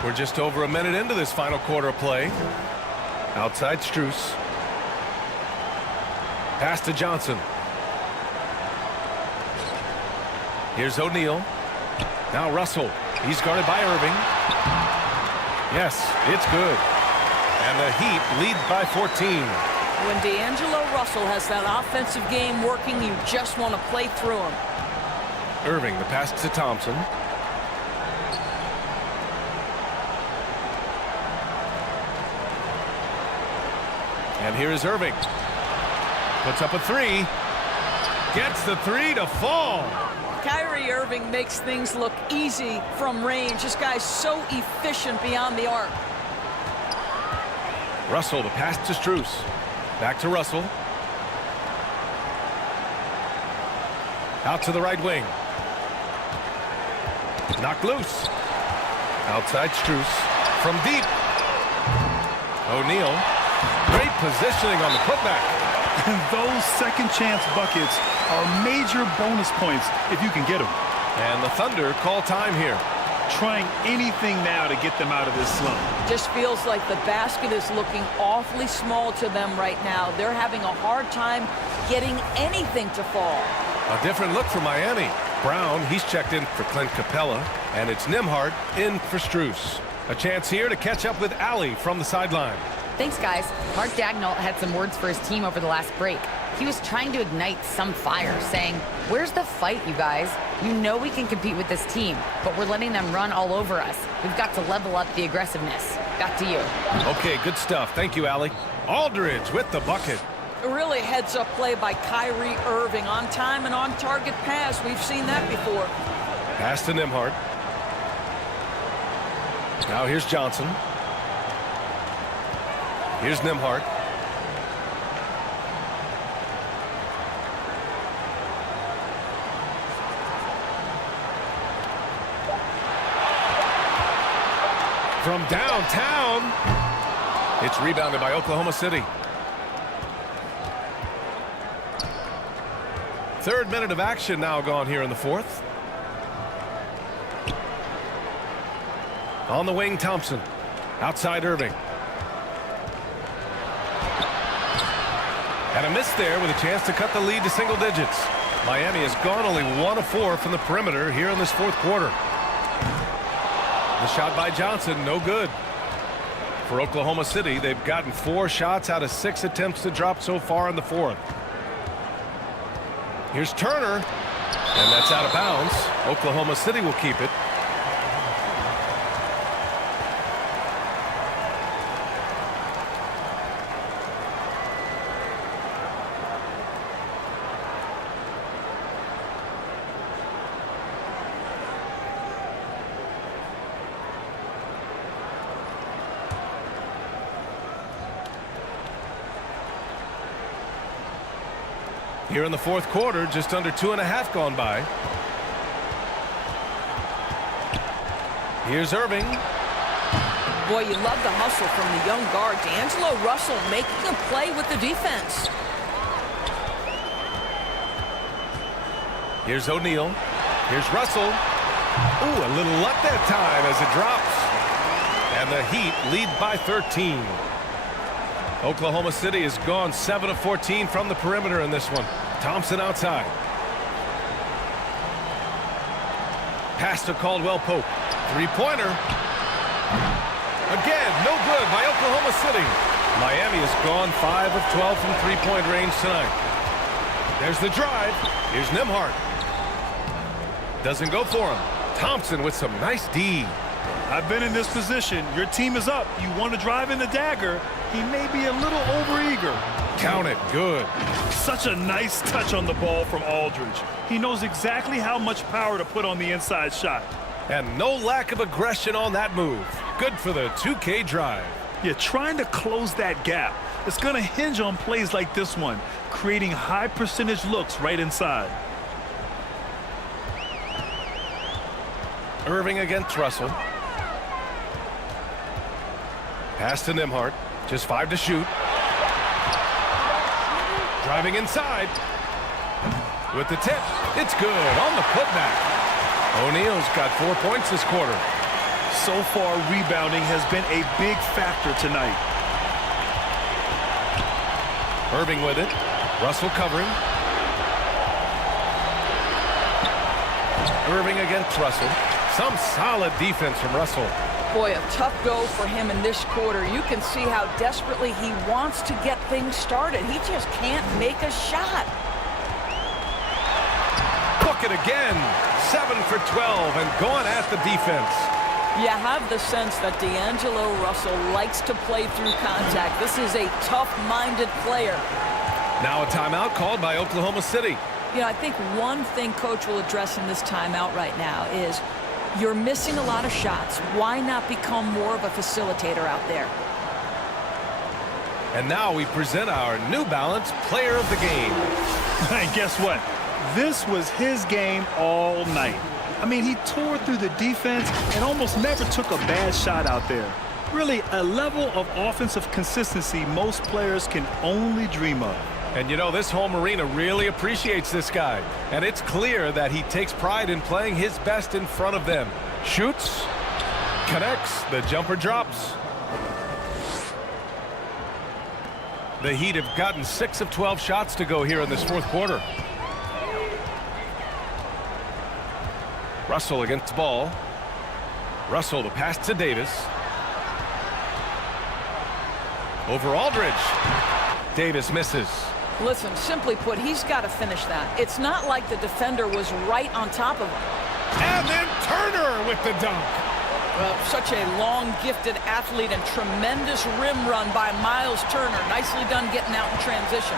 We're just over a minute into this final quarter of play. Outside Strus. Pass to Johnson. Here's O'Neal. Now Russell. He's guarded by Irving. Yes, it's good. And the Heat lead by 14. When D'Angelo Russell has that offensive game working, you just want to play through him. Irving, the pass to Thompson. And here is Irving. Puts up a 3. Gets the 3 to fall. Kyrie Irving makes things look easy from range. This guy's so efficient beyond the arc. Russell, the pass to Strus. Back to Russell. Out to the right wing. Knocked loose. Outside Strus. From deep. O'Neal. Great positioning on the putback. Those second chance buckets are major bonus points if you can get them. And the Thunder call time here. Trying anything now to get them out of this slump. Just feels like the basket is looking awfully small to them right now. They're having a hard time getting anything to fall. A different look for Miami. Brown, he's checked in for Clint Capella, and it's Nembhard in for Strus. A chance here to catch up with Allie from the sideline. Thanks, guys. Mark Dagnall had some words for his team over the last break. He was trying to ignite some fire, saying, "Where's the fight, you guys? You know we can compete with this team, but we're letting them run all over us. We've got to level up the aggressiveness." Back to you. Okay, good stuff. Thank you, Allie. Aldridge with the bucket. Really heads-up play by Kyrie Irving. On time and on target pass. We've seen that before. Pass to Nembhard. Now here's Johnson. Here's Nembhard. From downtown, it's rebounded by Oklahoma City. Third minute of action now gone here in the fourth. On the wing, Thompson. Outside Irving. And a miss there with a chance to cut the lead to single digits. Miami has gone only 1 of 4 from the perimeter here in this fourth quarter. The shot by Johnson, no good. For Oklahoma City, they've gotten 4 shots out of 6 attempts to drop so far in the fourth. Here's Turner, and that's out of bounds. Oklahoma City will keep it. Here in the fourth quarter, just under 2.5 gone by. Here's Irving. Boy, you love the hustle from the young guard. D'Angelo Russell making a play with the defense. Here's O'Neal. Here's Russell. Ooh, a little luck that time as it drops. And the Heat lead by 13. Oklahoma City has gone 7 of 14 from the perimeter in this one. Thompson outside. Pass to Caldwell Pope. Three-pointer. Again, no good by Oklahoma City. Miami has gone 5 of 12 from three-point range tonight. There's the drive. Here's Nembhard. Doesn't go for him. Thompson with some nice D. I've been in this position. Your team is up. You want to drive in the dagger. He may be a little overeager. Count it. Good. Such a nice touch on the ball from Aldridge. He knows exactly how much power to put on the inside shot. And no lack of aggression on that move. Good for the 2K drive. Yeah, trying to close that gap. It's going to hinge on plays like this one, creating high percentage looks right inside. Irving against Russell. Pass to Nembhard. Just 5 to shoot. Driving inside. With the tip. It's good on the putback. O'Neal's got 4 points this quarter. So far, rebounding has been a big factor tonight. Irving with it. Russell covering. Irving against Russell. Some solid defense from Russell. Boy, a tough go for him in this quarter. You can see how desperately he wants to get things started. He just can't make a shot. Book it again. 7 for 12 and going at the defense. You have the sense that D'Angelo Russell likes to play through contact. This is a tough-minded player. Now a timeout called by Oklahoma City. You know, I think one thing Coach will address in this timeout right now is you're missing a lot of shots. Why not become more of a facilitator out there? And now we present our New Balance Player of the Game. And guess what? This was his game all night. I mean, he tore through the defense and almost never took a bad shot out there. Really, a level of offensive consistency most players can only dream of. And you know, this home arena really appreciates this guy. And it's clear that he takes pride in playing his best in front of them. Shoots, connects, the jumper drops. The Heat have gotten 6 of 12 shots to go here in this fourth quarter. Russell against ball. Russell, the pass to Davis. Over Aldridge. Davis misses. Listen, simply put, he's got to finish that. It's not like the defender was right on top of him. And then Turner with the dunk. Well, such a long, gifted athlete and tremendous rim run by Miles Turner. Nicely done getting out in transition.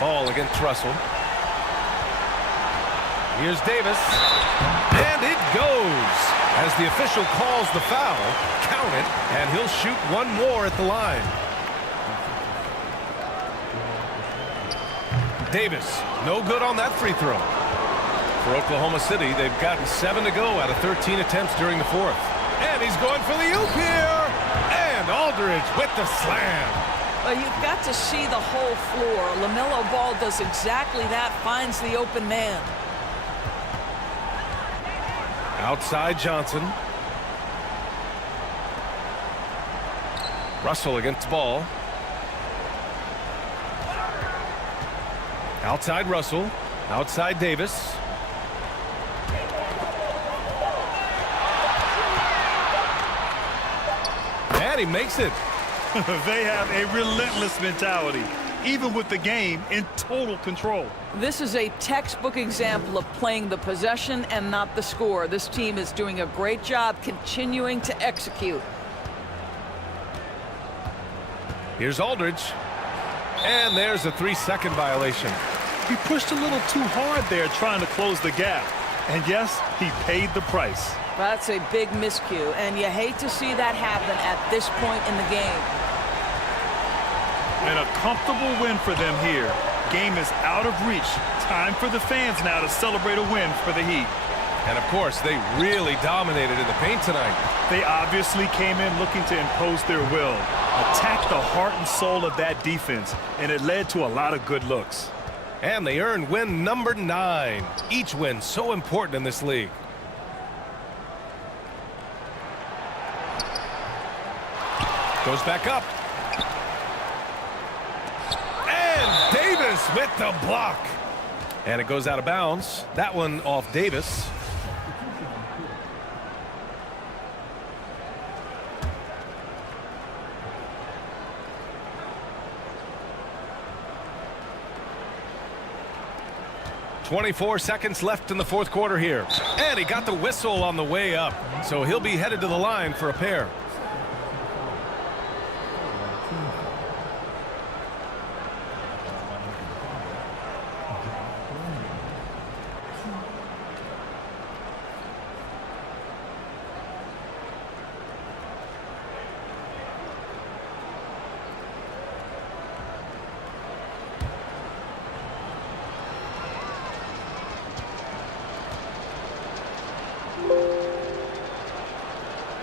Ball against Russell. Here's Davis. And it goes. As the official calls the foul, count it, and he'll shoot one more at the line. Davis, no good on that free throw. For Oklahoma City, they've gotten 7 to go out of 13 attempts during the fourth. And he's going for the oop here. And Aldridge with the slam. Well, you've got to see the whole floor. LaMelo Ball does exactly that, finds the open man. Outside Johnson. Russell against Ball. Outside Russell. Outside Davis. And he makes it. They have a relentless mentality, even with the game in total control. This is a textbook example of playing the possession and not the score. This team is doing a great job continuing to execute. Here's Aldridge. And there's a 3-second violation. He pushed a little too hard there trying to close the gap. And yes, he paid the price. That's a big miscue, and you hate to see that happen at this point in the game. And a comfortable win for them here. Game is out of reach. Time for the fans now to celebrate a win for the Heat. And of course, they really dominated in the paint tonight. They obviously came in looking to impose their will, attack the heart and soul of that defense, and it led to a lot of good looks. And they earned win number 9. Each win so important in this league. Goes back up. And Davis with the block. And it goes out of bounds. That one off Davis. .24 seconds left in the fourth quarter here. And he got the whistle on the way up. So he'll be headed to the line for a pair.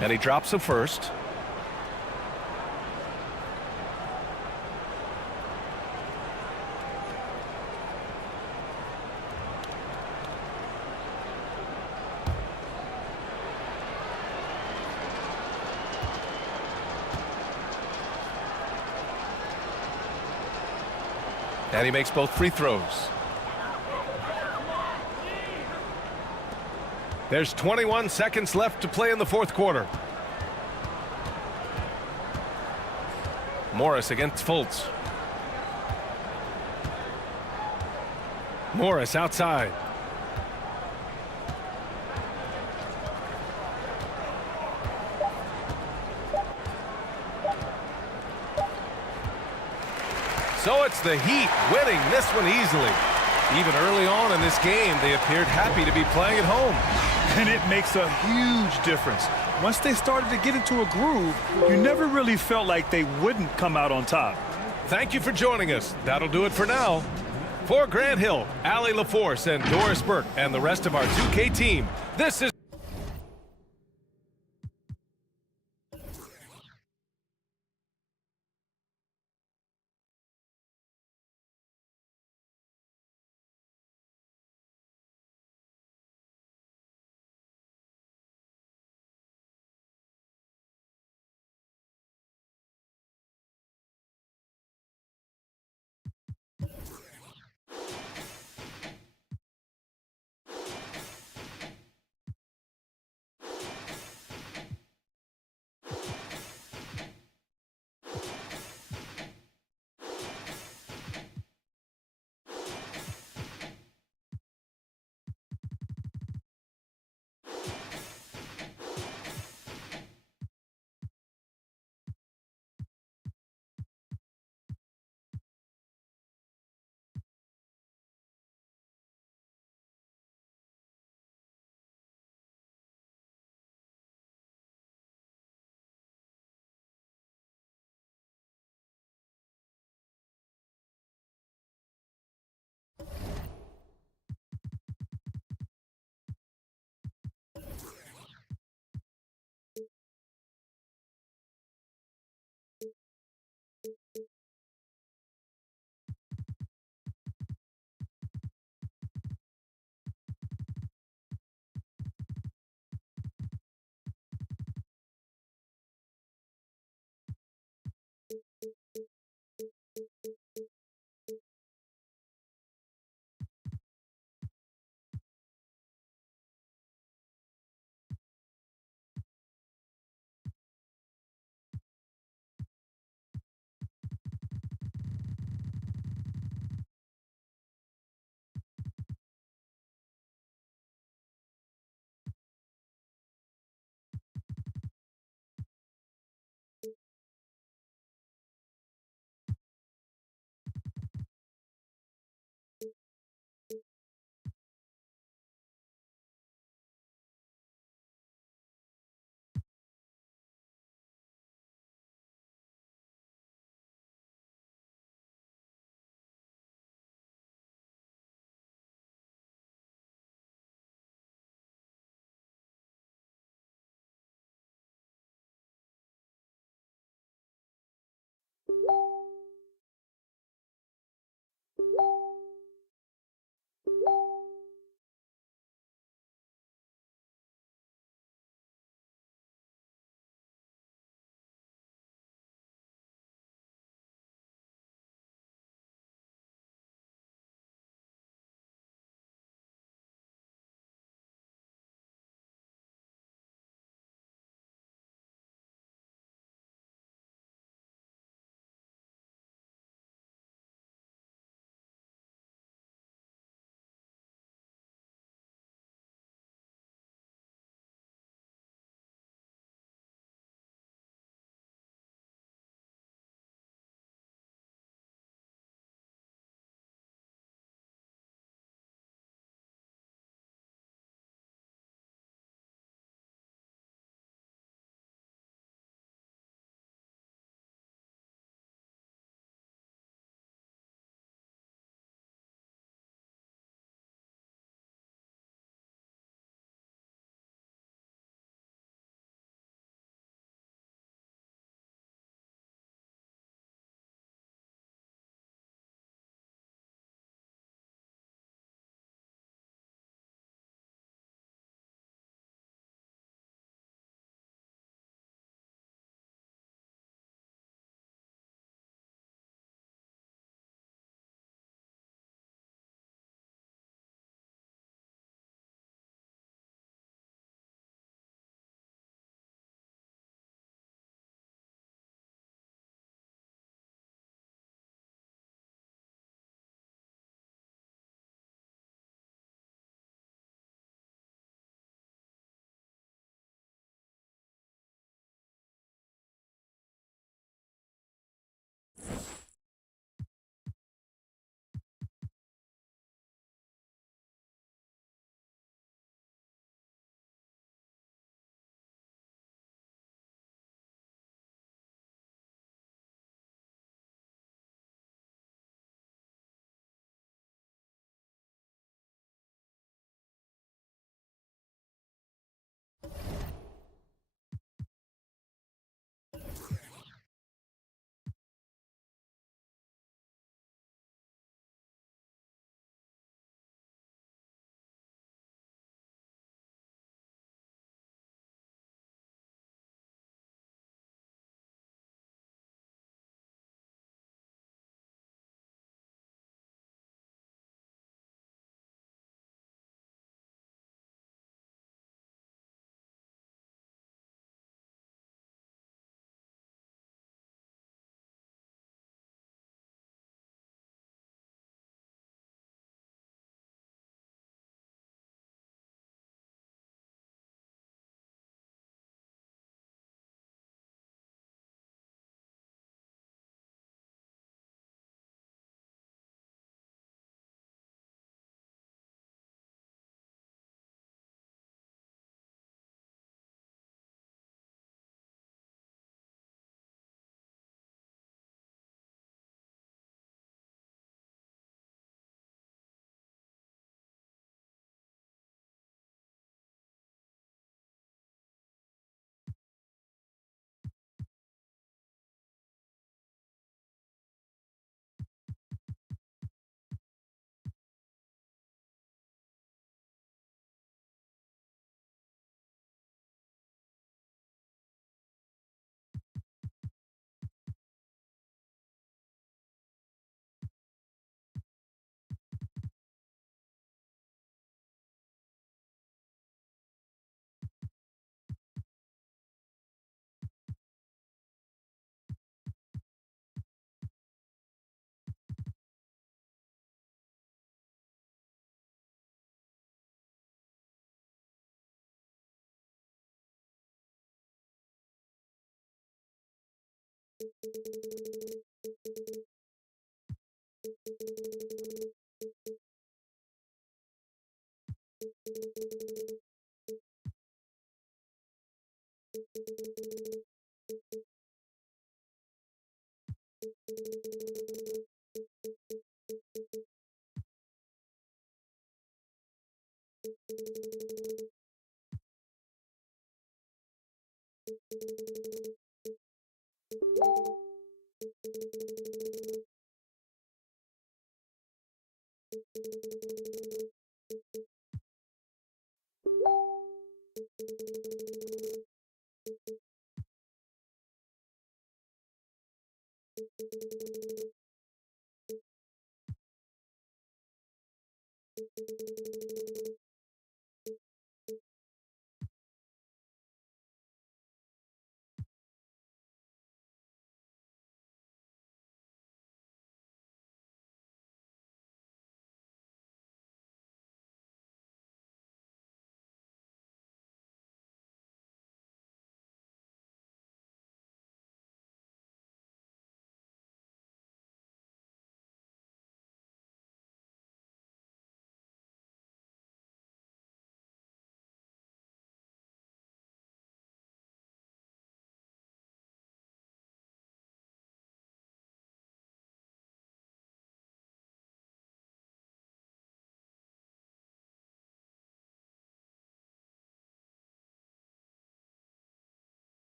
And he drops the first. And he makes both free throws. There's 21 seconds left to play in the fourth quarter. Morris against Fultz. Morris outside. So it's the Heat winning this one easily. Even early on in this game, they appeared happy to be playing at home. And it makes a huge difference. Once they started to get into a groove, you never really felt like they wouldn't come out on top. Thank you for joining us. That'll do it for now. For Grant Hill, Allie LaForce, and Doris Burke, and the rest of our 2K team, this is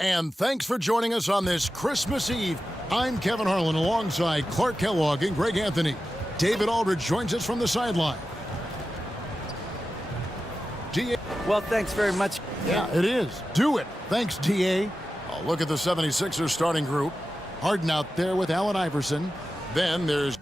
And thanks for joining us on this Christmas Eve. I'm Kevin Harlan alongside Clark Kellogg and Greg Anthony. David Aldridge joins us from the sideline. DA. Well, thanks very much. Yeah, it is. Do it. Thanks, DA. A look at the 76ers starting group. Harden out there with Allen Iverson. Then there's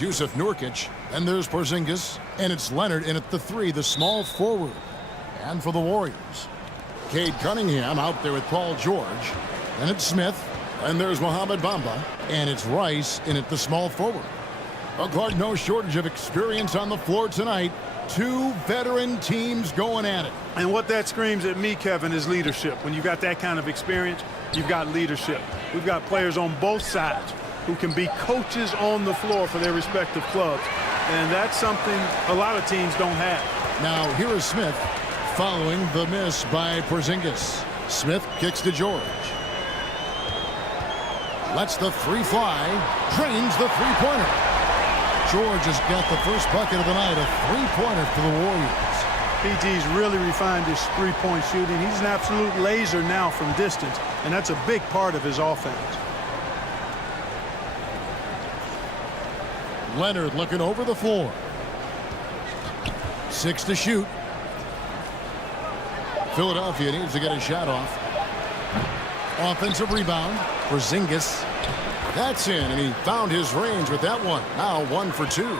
Yusuf Nurkic, and there's Porzingis, and it's Leonard in at the 3, the small forward. And for the Warriors, Cade Cunningham out there with Paul George, and it's Smith, and there's Mohamed Bamba, and it's Rice in at the small forward. Well, Clark, no shortage of experience on the floor tonight. 2 veteran teams going at it. And what that screams at me, Kevin, is leadership. When you've got that kind of experience, you've got leadership. We've got players on both sides who can be coaches on the floor for their respective clubs. And that's something a lot of teams don't have. Now, here is Smith following the miss by Porzingis. Smith kicks to George. Lets the 3 fly. Drains the 3-pointer. George has got the first bucket of the night, a 3-pointer for the Warriors. PG's really refined his 3-point shooting. He's an absolute laser now from distance, and that's a big part of his offense. Leonard looking over the floor. 6 to shoot. Philadelphia needs to get a shot off. Offensive rebound. Porzingis. That's in, and he found his range with that one. Now 1 for 2.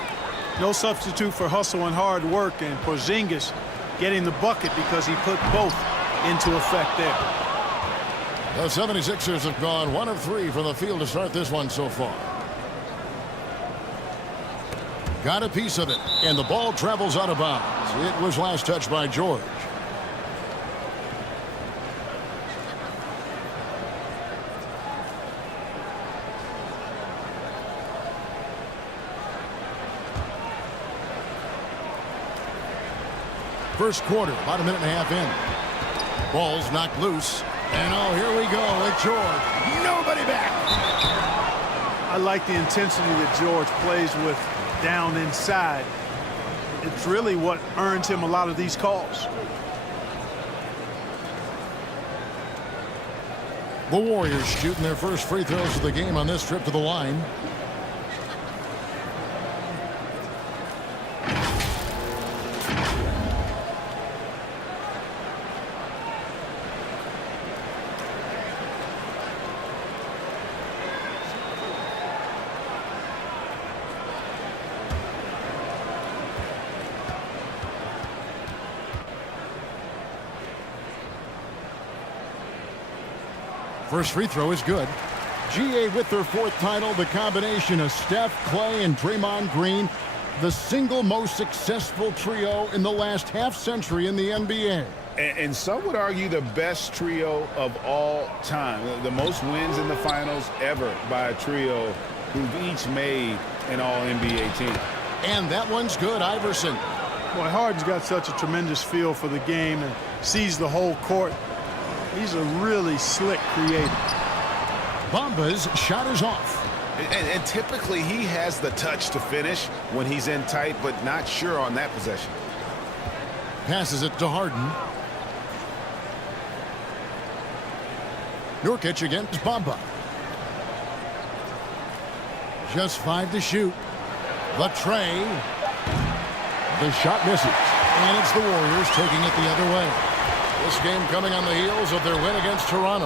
No substitute for hustle and hard work, and Porzingis getting the bucket because he put both into effect there. The 76ers have gone 1 of 3 from the field to start this one so far. Got a piece of it, and the ball travels out of bounds. It was last touched by George. First quarter, about a minute and a half in. Ball's knocked loose. And oh, here we go with George. Nobody back. I like the intensity that George plays with down inside. It's really what earns him a lot of these calls. The Warriors shooting their first free throws of the game on this trip to the line. First free throw is good. GA with their 4th title, the combination of Steph, Clay, and Draymond Green, the single most successful trio in the last half-century in the NBA. And some would argue the best trio of all time. The most wins in the finals ever by a trio who've each made an all-NBA team. And that one's good, Iverson. Boy, Harden's got such a tremendous feel for the game and sees the whole court. He's a really slick creator. Bamba's shot is off. And typically he has the touch to finish when he's in tight, but not sure on that possession. Passes it to Harden. Nurkic against Bamba. Just 5 to shoot. The tray. The shot misses. And it's the Warriors taking it the other way. This game coming on the heels of their win against Toronto.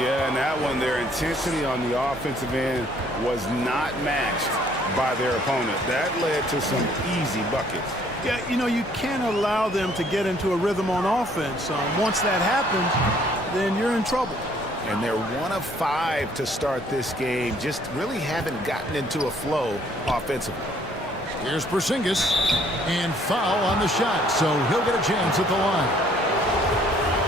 Yeah, and that one, their intensity on the offensive end was not matched by their opponent. That led to some easy buckets. Yeah, you know, you can't allow them to get into a rhythm on offense. Once that happens, then you're in trouble. And they're 1 of 5 to start this game. Just really haven't gotten into a flow offensively. Here's Porzingis, and foul on the shot, so he'll get a chance at the line.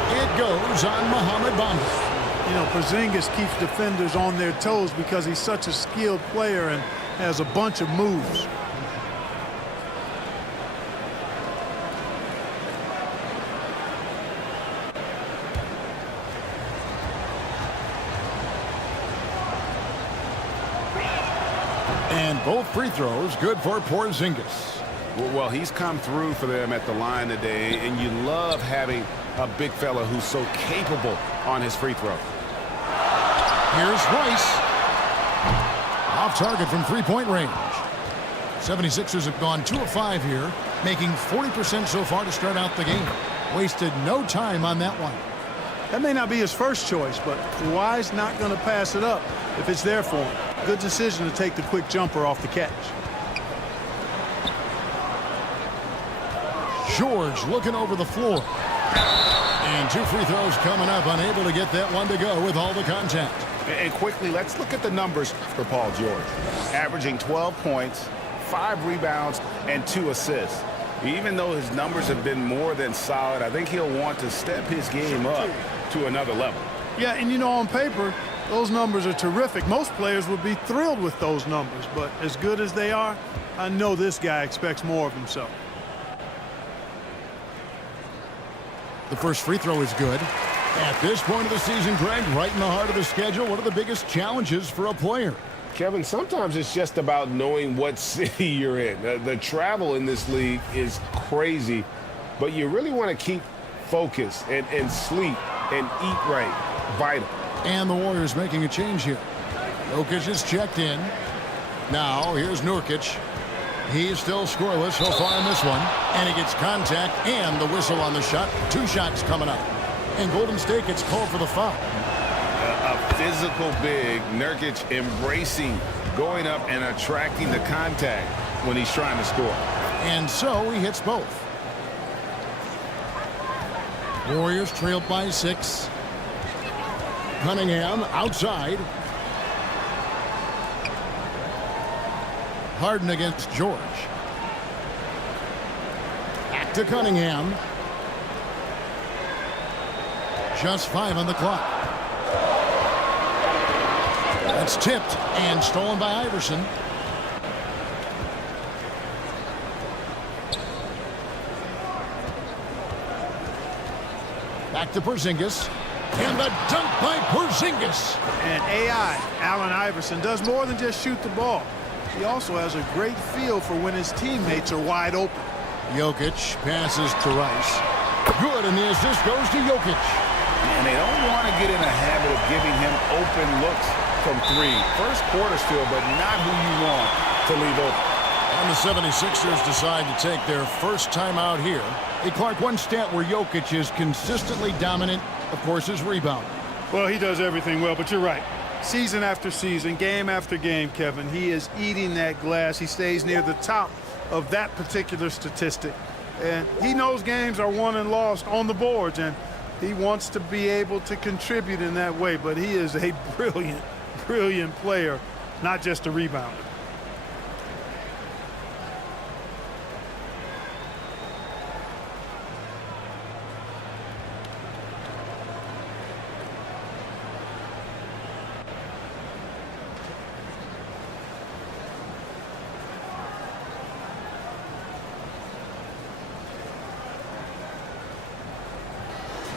It goes on Mohamed Bamba. You know, Porzingis keeps defenders on their toes because he's such a skilled player and has a bunch of moves. And both free throws good for Porzingis. Well, he's come through for them at the line today, and you love having a big fella who's so capable on his free throw. Here's Rice. Off target from three-point range. 76ers have gone 2 of 5 here, making 40% so far to start out the game. Wasted no time on that one. That may not be his first choice, but Kawhi's not going to pass it up if it's there for him. Good decision to take the quick jumper off the catch. George looking over the floor. And 2 free throws coming up, unable to get that one to go with all the contact. And quickly, let's look at the numbers for Paul George. Averaging 12 points, 5 rebounds, and 2 assists. Even though his numbers have been more than solid, I think he'll want to step his game up to another level. Yeah, and you know, on paper, those numbers are terrific. Most players would be thrilled with those numbers, but as good as they are, I know this guy expects more of himself. The first free throw is good. At this point of the season, Greg, right in the heart of the schedule, what are the biggest challenges for a player? Kevin, sometimes it's just about knowing what city you're in. The travel in this league is crazy, but you really want to keep focused and sleep and eat right. Vital. And the Warriors making a change here. Jokic is checked in. Now, here's Nurkic. He's still scoreless so far in this one. And he gets contact and the whistle on the shot. 2 shots coming up. And Golden State gets called for the foul. A physical big, Nurkic embracing, going up and attracting the contact when he's trying to score. And so he hits both. Warriors trailed by 6. Cunningham outside. Harden against George. Back to Cunningham. Just 5 on the clock. That's tipped and stolen by Iverson. Back to Porzingis. And the dunk by Porzingis. And AI, Allen Iverson, does more than just shoot the ball. He also has a great feel for when his teammates are wide open. Jokic passes to Rice. Good, and the assist goes to Jokic. And they don't want to get in a habit of giving him open looks from 3. First quarter still, but not who you want to leave open. And the 76ers decide to take their first time out here. Hey, Clark, one stat where Jokic is consistently dominant, of course, is rebounding. Well, he does everything well, but you're right. Season after season, game after game, Kevin, he is eating that glass. He stays near the top of that particular statistic. And he knows games are won and lost on the boards, and he wants to be able to contribute in that way. But he is a brilliant, brilliant player, not just a rebounder.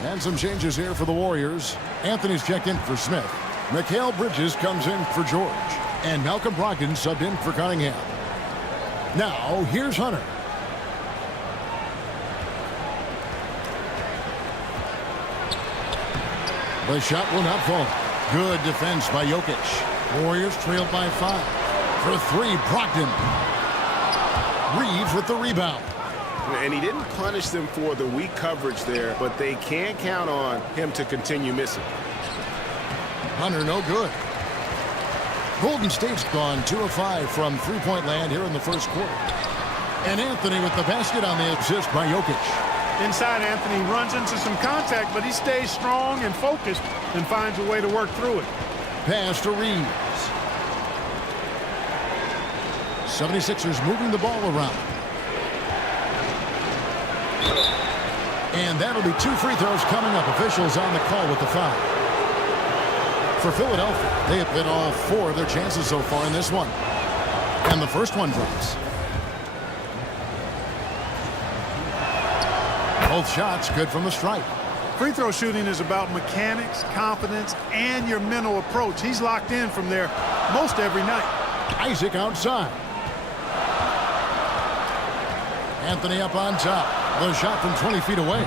And some changes here for the Warriors. Anthony's checked in for Smith. Mikal Bridges comes in for George. And Malcolm Brogdon subbed in for Cunningham. Now, here's Hunter. The shot will not fall. Good defense by Jokic. Warriors trailed by 5. For 3, Brogdon. Reeves with the rebound. And he didn't punish them for the weak coverage there, but they can't count on him to continue missing. Hunter, no good. Golden State's gone 2 of 5 from three-point land here in the first quarter. And Anthony with the basket on the assist by Jokic. Inside, Anthony runs into some contact, but he stays strong and focused and finds a way to work through it. Pass to Reeves. 76ers moving the ball around. And that'll be 2 free throws coming up. Officials on the call with the foul. For Philadelphia, they have hit all 4 of their chances so far in this one. And the first one drops. Both shots good from the stripe. Free throw shooting is about mechanics, confidence, and your mental approach. He's locked in from there most every night. Isaac outside. Anthony up on top. The shot from 20 feet away.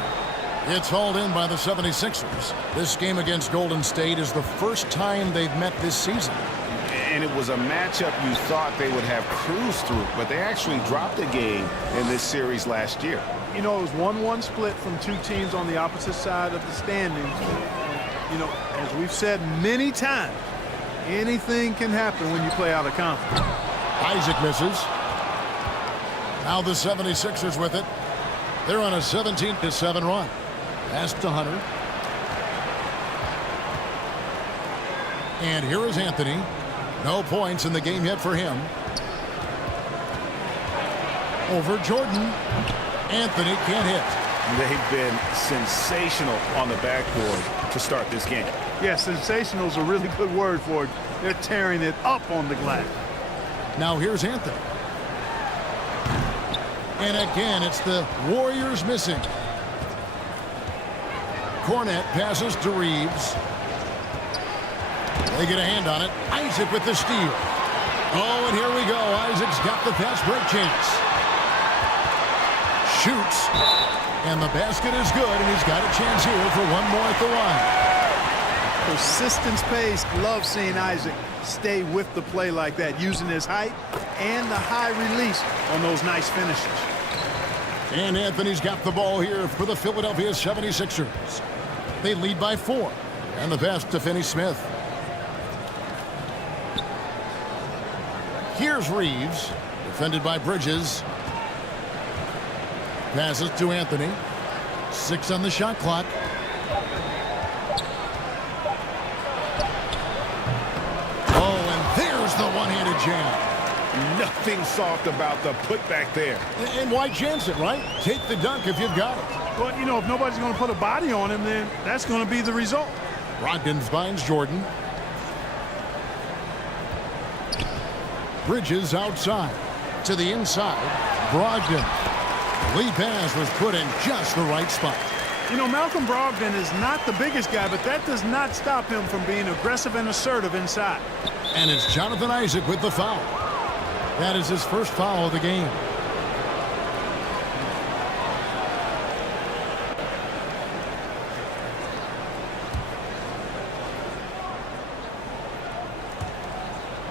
It's hauled in by the 76ers. This game against Golden State is the first time they've met this season. And it was a matchup you thought they would have cruised through, but they actually dropped a game in this series last year. You know, it was 1-1 split from two teams on the opposite side of the standings. You know, as we've said many times, anything can happen when you play out of conference. Isaac misses. Now the 76ers with it. They're on a 17-7 run. Pass to Hunter. And here is Anthony. No points in the game yet for him. Over Jordan. Anthony can't hit. They've been sensational on the backboard to start this game. Yeah, sensational is a really good word for it. They're tearing it up on the glass. Now here's Anthony. And again, it's the Warriors missing. Cornette passes to Reeves. They get a hand on it. Isaac with the steal. Oh, and here we go. Isaac's got the fast break chance. Shoots. And the basket is good, and he's got a chance here for one more at the line. Persistence pays. Love seeing Isaac stay with the play like that, using his height and the high release on those nice finishes. And Anthony's got the ball here for the Philadelphia 76ers. They lead by 4. And the pass to Finney-Smith. Here's Reeves, defended by Bridges. Passes to Anthony. 6 on the shot clock. Oh, and there's the one-handed jam. Nothing soft about the putback there. And why chance it, right? Take the dunk if you've got it. But, you know, if nobody's going to put a body on him, then that's going to be the result. Brogdon finds Jordan. Bridges outside. To the inside. Brogdon. The lead pass was put in just the right spot. You know, Malcolm Brogdon is not the biggest guy, but that does not stop him from being aggressive and assertive inside. And it's Jonathan Isaac with the foul. That is his first foul of the game.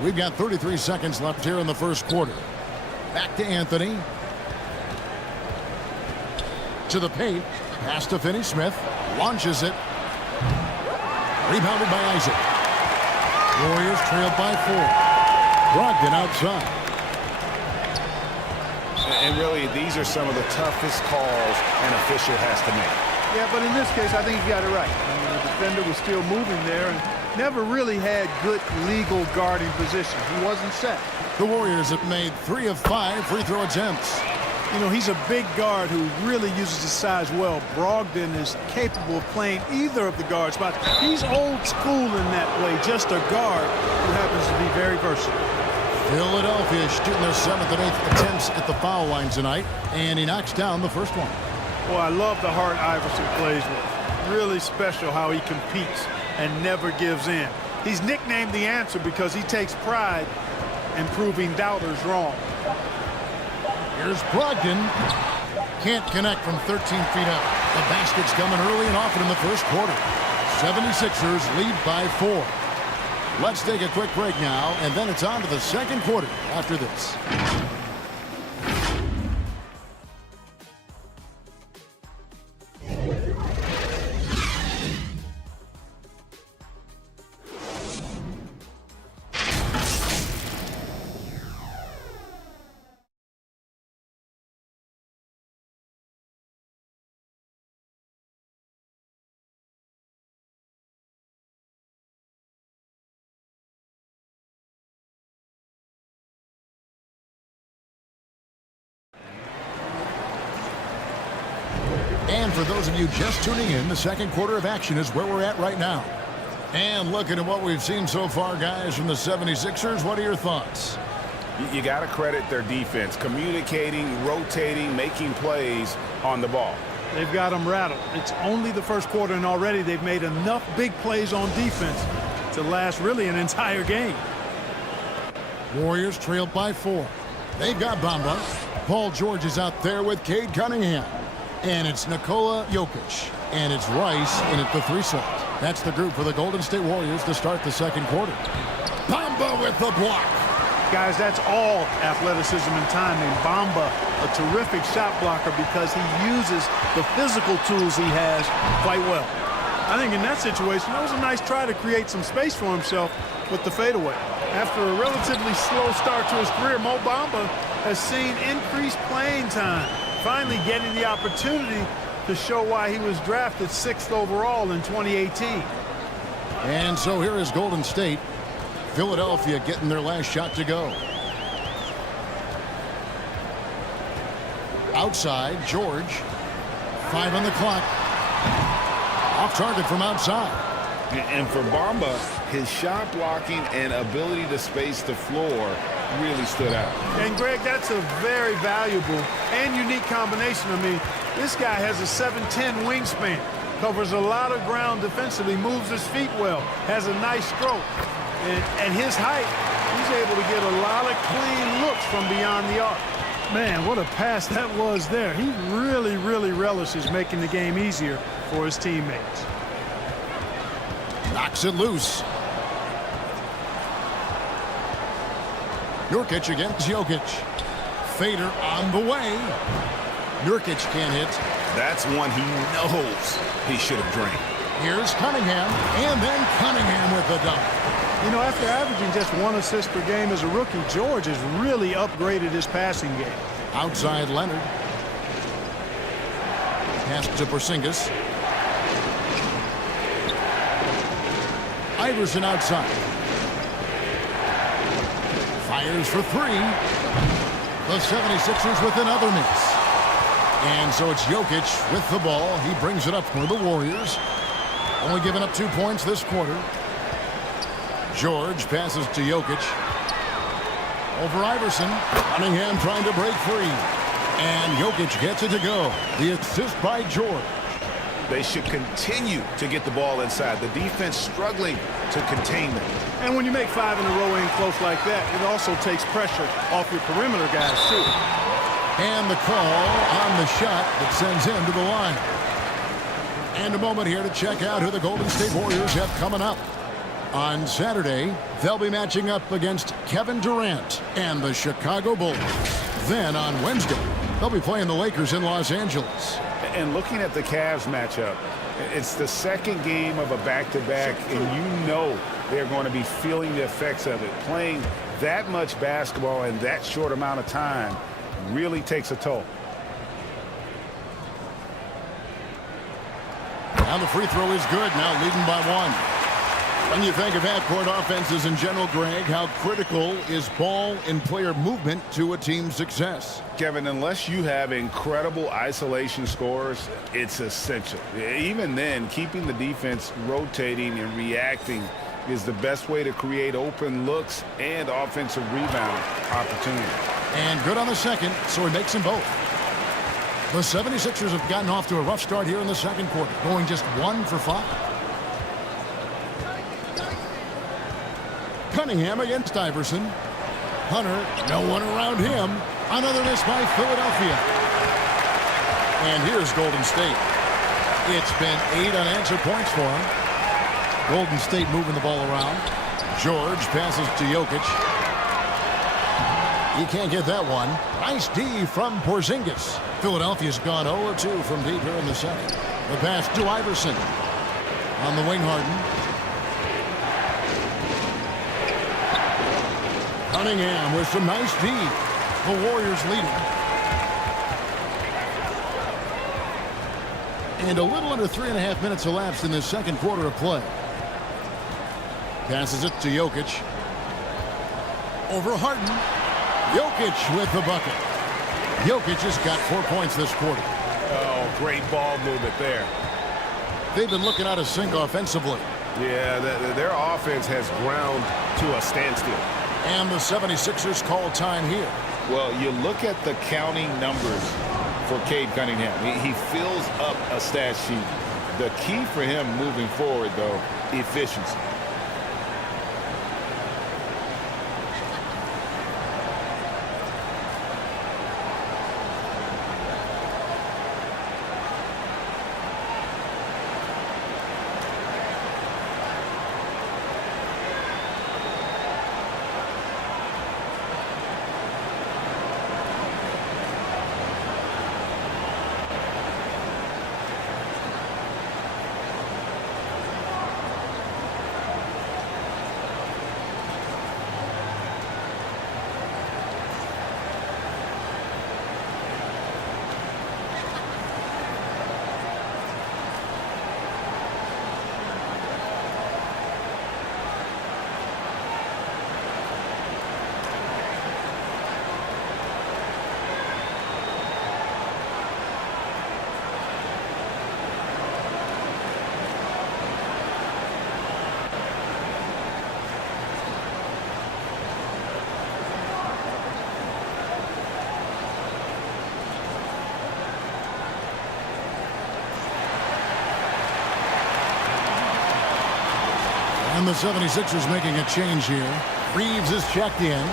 We've got 33 seconds left here in the first quarter. Back to Anthony. To the paint. Pass to Finney-Smith. Launches it. Rebounded by Isaac. Warriors trailed by 4. Brogdon outside. And really, these are some of the toughest calls an official has to make. Yeah, but in this case, I think he got it right. I mean, the defender was still moving there and never really had good legal guarding position. He wasn't set. The Warriors have made 3 of 5 free throw attempts. You know, he's a big guard who really uses his size well. Brogdon is capable of playing either of the guard spots. He's old school in that way, just a guard who happens to be very versatile. Philadelphia shooting their 7th and 8th attempts at the foul line tonight, and he knocks down the first one. Well, I love the heart Iverson plays with. Really special how he competes and never gives in. He's nicknamed the answer because he takes pride in proving doubters wrong. Here's Brogdon. Can't connect from 13 feet out. The basket's coming early and often in the first quarter. 76ers lead by 4. Let's take a quick break now, and then it's on to the second quarter after this. And for those of you just tuning in, the second quarter of action is where we're at right now. And looking at what we've seen so far, guys, from the 76ers, what are your thoughts? You got to credit their defense, communicating, rotating, making plays on the ball. They've got them rattled. It's only the first quarter, and already they've made enough big plays on defense to last really an entire game. Warriors trailed by 4. They've got Bamba. Paul George is out there with Cade Cunningham. And it's Nikola Jokic. And it's Rice in at the 3 slot. That's the group for the Golden State Warriors to start the second quarter. Bamba with the block. Guys, that's all athleticism and timing. Bamba, a terrific shot blocker because he uses the physical tools he has quite well. I think in that situation, that was a nice try to create some space for himself with the fadeaway. After a relatively slow start to his career, Mo Bamba has seen increased playing time, finally getting the opportunity to show why he was drafted 6th overall in 2018. And so here is Golden State. Philadelphia getting their last shot to go. Outside, George. 5 on the clock. Off target from outside. And for Bamba, his shot blocking and ability to space the floor really stood out. And Greg, that's a very valuable and unique combination. I mean, this guy has a 7'10" wingspan, covers a lot of ground defensively, moves his feet well, has a nice stroke. And at his height, he's able to get a lot of clean looks from beyond the arc. Man, what a pass that was there. He really, really relishes making the game easier for his teammates. Knocks it loose. Nurkic against Jokic. Fader on the way. Nurkic can't hit. That's one he knows he should have drained. Here's Cunningham, and then Cunningham with the dunk. You know, after averaging just 1 assist per game as a rookie, George has really upgraded his passing game. Outside Leonard. Pass to Porzingis. Iverson outside. Fires for 3. The 76ers with another miss. And so it's Jokic with the ball. He brings it up for the Warriors. Only giving up 2 points this quarter. George passes to Jokic. Over Iverson. Cunningham trying to break free. And Jokic gets it to go. The assist by George. They should continue to get the ball inside. The defense struggling to contain them. And when you make 5 in a row in close like that, it also takes pressure off your perimeter guys, too. And the call on the shot that sends him to the line. And a moment here to check out who the Golden State Warriors have coming up. On Saturday, they'll be matching up against Kevin Durant and the Chicago Bulls. Then on Wednesday, they'll be playing the Lakers in Los Angeles. And looking at the Cavs matchup, it's the second game of a back-to-back, and you know they're going to be feeling the effects of it. Playing that much basketball in that short amount of time really takes a toll. Now the free throw is good, now leading by 1. When you think of half-court offenses in general, Greg, how critical is ball and player movement to a team's success? Kevin, unless you have incredible isolation scores, it's essential. Even then, keeping the defense rotating and reacting is the best way to create open looks and offensive rebound opportunities. And good on the second, so he makes them both. The 76ers have gotten off to a rough start here in the second quarter, going just 1 for 5. Cunningham against Iverson. Hunter, no one around him. Another miss by Philadelphia. And here's Golden State. It's been 8 unanswered points for him. Golden State moving the ball around. George passes to Jokic. He can't get that one. Nice D from Porzingis. Philadelphia's gone 0-2 from deep here in the second. The pass to Iverson. On the wing, Harden. Cunningham with some nice D. The Warriors leading. And a little under 3.5 minutes elapsed in the second quarter of play. Passes it to Jokic. Over Harden. Jokic with the bucket. Jokic has got 4 points this quarter. Oh, great ball movement there. They've been looking out of sync offensively. Yeah, their offense has ground to a standstill. And the 76ers call time here. Well, you look at the counting numbers for Cade Cunningham. He fills up a stat sheet. The key for him moving forward, though, efficiency. And the 76ers making a change here. Reeves is checked in.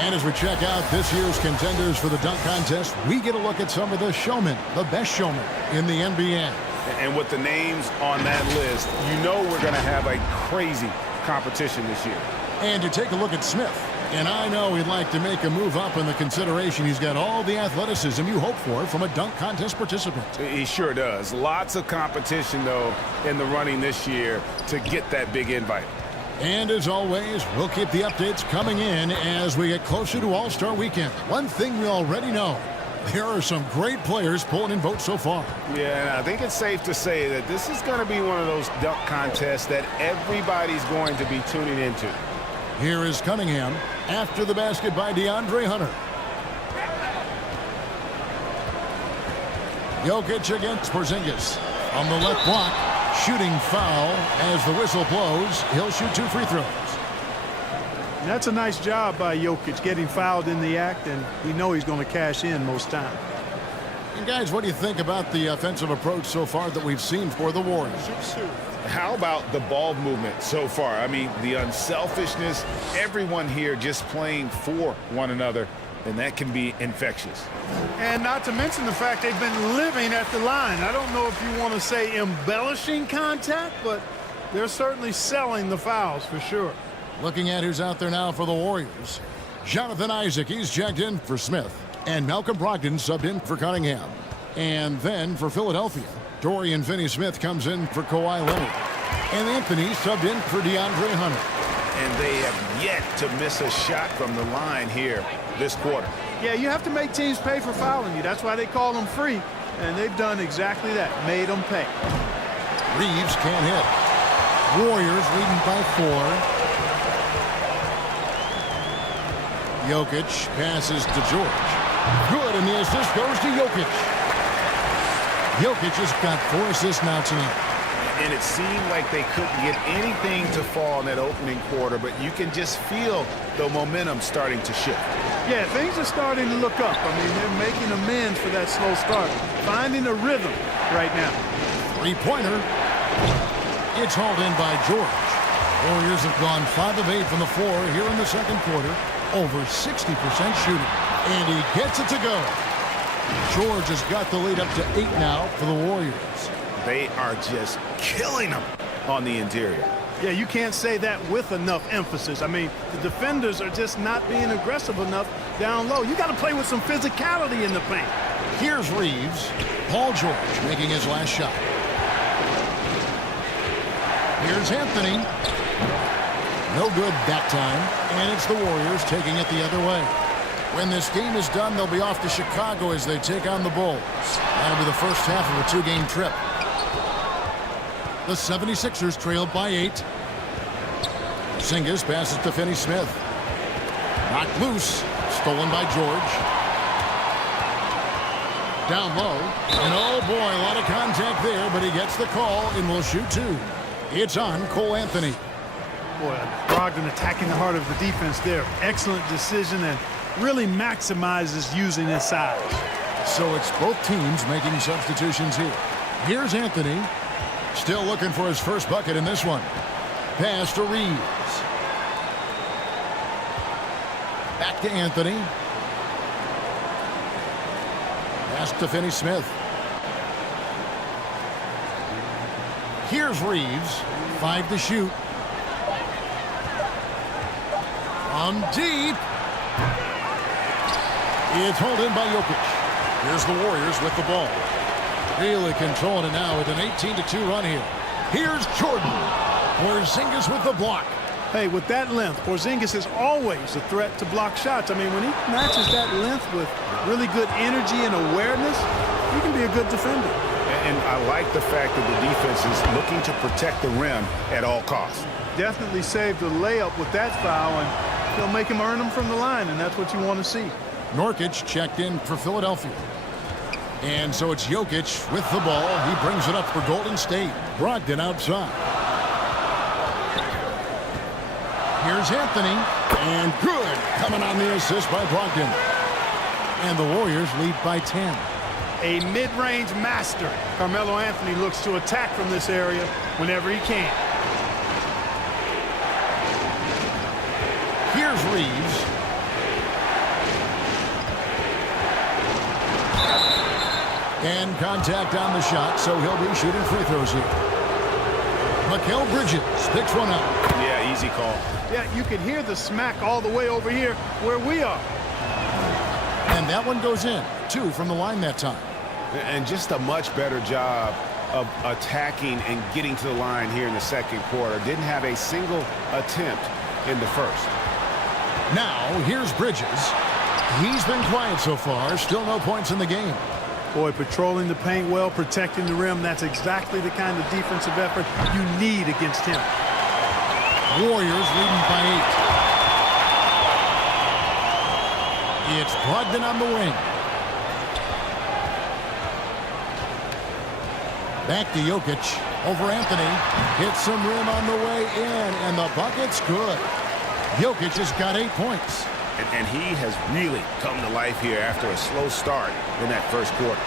And as we check out this year's contenders for the dunk contest, we get a look at some of the showmen, the best showmen in the NBA. And with the names on that list, you know we're going to have a crazy competition this year. And you take a look at Smith. And I know he'd like to make a move up in the consideration. He's got all the athleticism you hope for from a dunk contest participant. He sure does. Lots of competition, though, in the running this year to get that big invite. And as always, we'll keep the updates coming in as we get closer to All-Star Weekend. One thing we already know, there are some great players pulling in votes so far. Yeah, and I think it's safe to say that this is going to be one of those dunk contests that everybody's going to be tuning into. Here is Cunningham after the basket by DeAndre Hunter. Jokic against Porzingis on the left block. Shooting foul as the whistle blows. He'll shoot 2 free throws. And that's a nice job by Jokic getting fouled in the act, and we know he's going to cash in most time. And guys, what do you think about the offensive approach so far that we've seen for the Warriors? How about the ball movement so far? I mean, the unselfishness, everyone here just playing for one another, and that can be infectious. And not to mention the fact they've been living at the line. I don't know if you want to say embellishing contact, but they're certainly selling the fouls for sure. Looking at who's out there now for the Warriors. Jonathan Isaac, he's checked in for Smith. And Malcolm Brogdon subbed in for Cunningham. And then for Philadelphia, Dorian Finney-Smith comes in for Kawhi Leonard. And Anthony subbed in for DeAndre Hunter. And they have yet to miss a shot from the line here this quarter. Yeah, you have to make teams pay for fouling you. That's why they call them free. And they've done exactly that, made them pay. Reeves can't hit. Warriors leading by 4. Jokic passes to George. Good, and the assist goes to Jokic. Jokic has got 4 assists now tonight. And it seemed like they couldn't get anything to fall in that opening quarter, but you can just feel the momentum starting to shift. Yeah, things are starting to look up. I mean, they're making amends for that slow start. Finding a rhythm right now. 3-pointer. It's hauled in by George. Warriors have gone 5 of 8 from the floor here in the second quarter. Over 60% shooting. And he gets it to go. George has got the lead up to 8 now for the Warriors. They are just killing them on the interior. Yeah, you can't say that with enough emphasis. I mean, the defenders are just not being aggressive enough down low. You got to play with some physicality in the paint. Here's Reeves. Paul George making his last shot. Here's Anthony. No good that time. And it's the Warriors taking it the other way. When this game is done, they'll be off to Chicago as they take on the Bulls. That'll be the first half of a 2-game trip. The 76ers trailed by 8. Porzingis passes to Finney-Smith. Knocked loose. Stolen by George. Down low. And oh boy, a lot of contact there, but he gets the call and will shoot 2. It's on Cole Anthony. Boy, Brogdon attacking the heart of the defense there. Excellent decision and really maximizes using his size. So it's both teams making substitutions here. Here's Anthony. Still looking for his first bucket in this one. Pass to Reeves. Back to Anthony. Pass to Finney-Smith. Here's Reeves. 5 to shoot. On deep. It's hauled in by Jokic. Here's the Warriors with the ball. Really controlling it now with an 18-2 run here. Here's Jordan. Porzingis with the block. Hey, with that length, Porzingis is always a threat to block shots. I mean, when he matches that length with really good energy and awareness, he can be a good defender. And I like the fact that the defense is looking to protect the rim at all costs. Definitely saved the layup with that foul, and he'll make him earn them from the line, and that's what you want to see. Nurkic checked in for Philadelphia. And so it's Jokic with the ball. He brings it up for Golden State. Brogdon outside. Here's Anthony. And good. Coming on the assist by Brogdon. And the Warriors lead by 10. A mid-range master. Carmelo Anthony looks to attack from this area whenever he can. Here's Reeves. And contact on the shot, so he'll be shooting free throws here. Mikal Bridges picks one up. Yeah, easy call. Yeah, you can hear the smack all the way over here where we are. And that one goes in. 2 from the line that time. And just a much better job of attacking and getting to the line here in the second quarter. Didn't have a single attempt in the first. Now, here's Bridges. He's been quiet so far. Still no points in the game. Boy, patrolling the paint well, protecting the rim. That's exactly the kind of defensive effort you need against him. Warriors leading by 8. It's Brogdon on the wing. Back to Jokic. Over Anthony. Hits some rim on the way in, and the bucket's good. Jokic has got 8 points. And he has really come to life here after a slow start in that first quarter.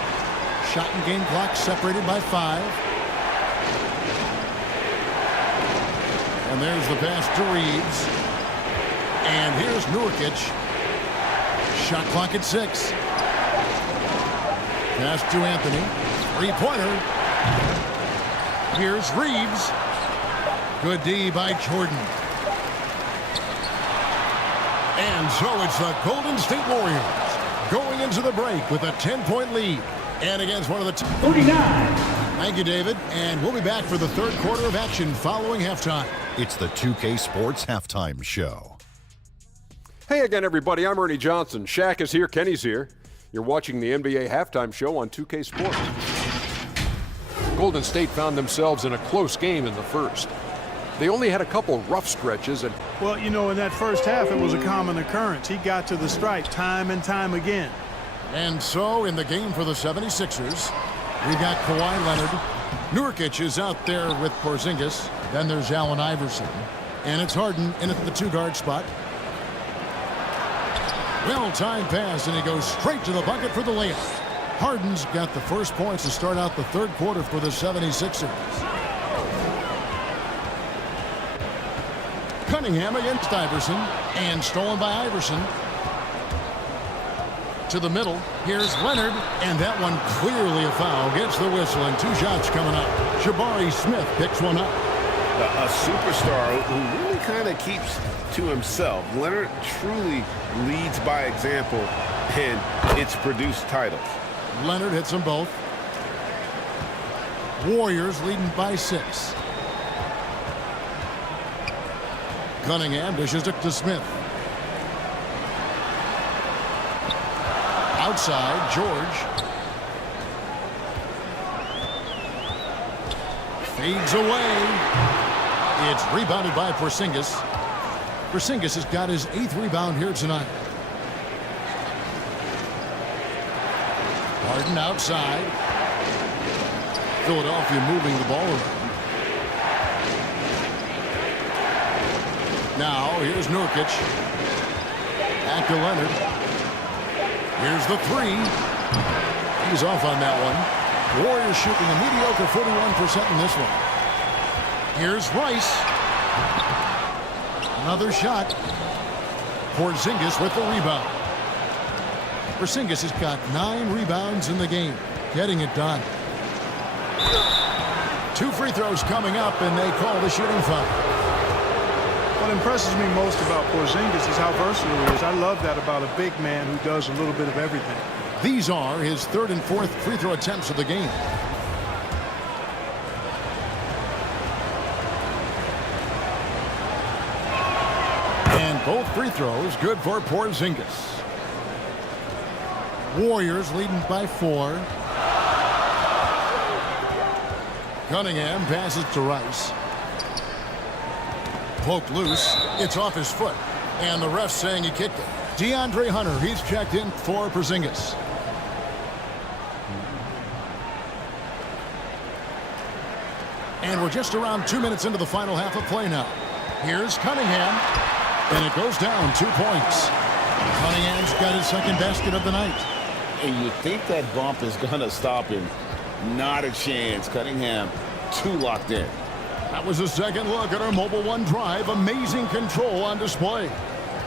Shot and game clock separated by 5. And there's the pass to Reeves. And here's Nurkic. Shot clock at 6. Pass to Anthony. 3-pointer. Here's Reeves. Good D by Jordan. And so it's the Golden State Warriors going into the break with a 10-point lead. And against one of the 49. Thank you, David. And we'll be back for the third quarter of action following halftime. It's the 2K Sports Halftime Show. Hey again, everybody. I'm Ernie Johnson. Shaq is here. Kenny's here. You're watching the NBA Halftime Show on 2K Sports. Golden State found themselves in a close game in the first. They only had a couple rough stretches. And well, you know, in that first half, it was a common occurrence. He got to the stripe time and time again. And so in the game for the 76ers, we've got Kawhi Leonard. Nurkic is out there with Porzingis. Then there's Allen Iverson. And it's Harden in at the 2-guard spot. Well-timed pass, and he goes straight to the bucket for the layup. Harden's got the first points to start out the third quarter for the 76ers. Cunningham against Iverson, and stolen by Iverson. To the middle, here's Leonard, and that one clearly a foul. Gets the whistle, and 2 shots coming up. Jabari Smith picks one up. A superstar who really kind of keeps to himself. Leonard truly leads by example, and it's produced titles. Leonard hits them both. Warriors leading by 6. Cunningham dishes it to Smith. Outside, George. Fades away. It's rebounded by Porzingis. Porzingis has got his 8th rebound here tonight. Harden outside. Philadelphia moving the ball around. Now, here's Nurkic. Back to Leonard. Here's the 3. He's off on that one. Warriors shooting a mediocre 41% in this one. Here's Rice. Another shot. Porzingis with the rebound. Porzingis has got 9 rebounds in the game. Getting it done. 2 free throws coming up, and they call the shooting foul. What impresses me most about Porzingis is how versatile he is. I love that about a big man who does a little bit of everything. These are his 3rd and 4th free throw attempts of the game. And both free throws good for Porzingis. Warriors leading by 4. Cunningham passes to Rice. Poked loose. It's off his foot. And the ref saying he kicked it. DeAndre Hunter, he's checked in for Porzingis. And we're just around 2 minutes into the final half of play now. Here's Cunningham. And it goes down 2 points. Cunningham's got his 2nd basket of the night. And you think that bump is going to stop him. Not a chance. Cunningham too locked in. That was a second look at our Mobile One drive. Amazing control on display.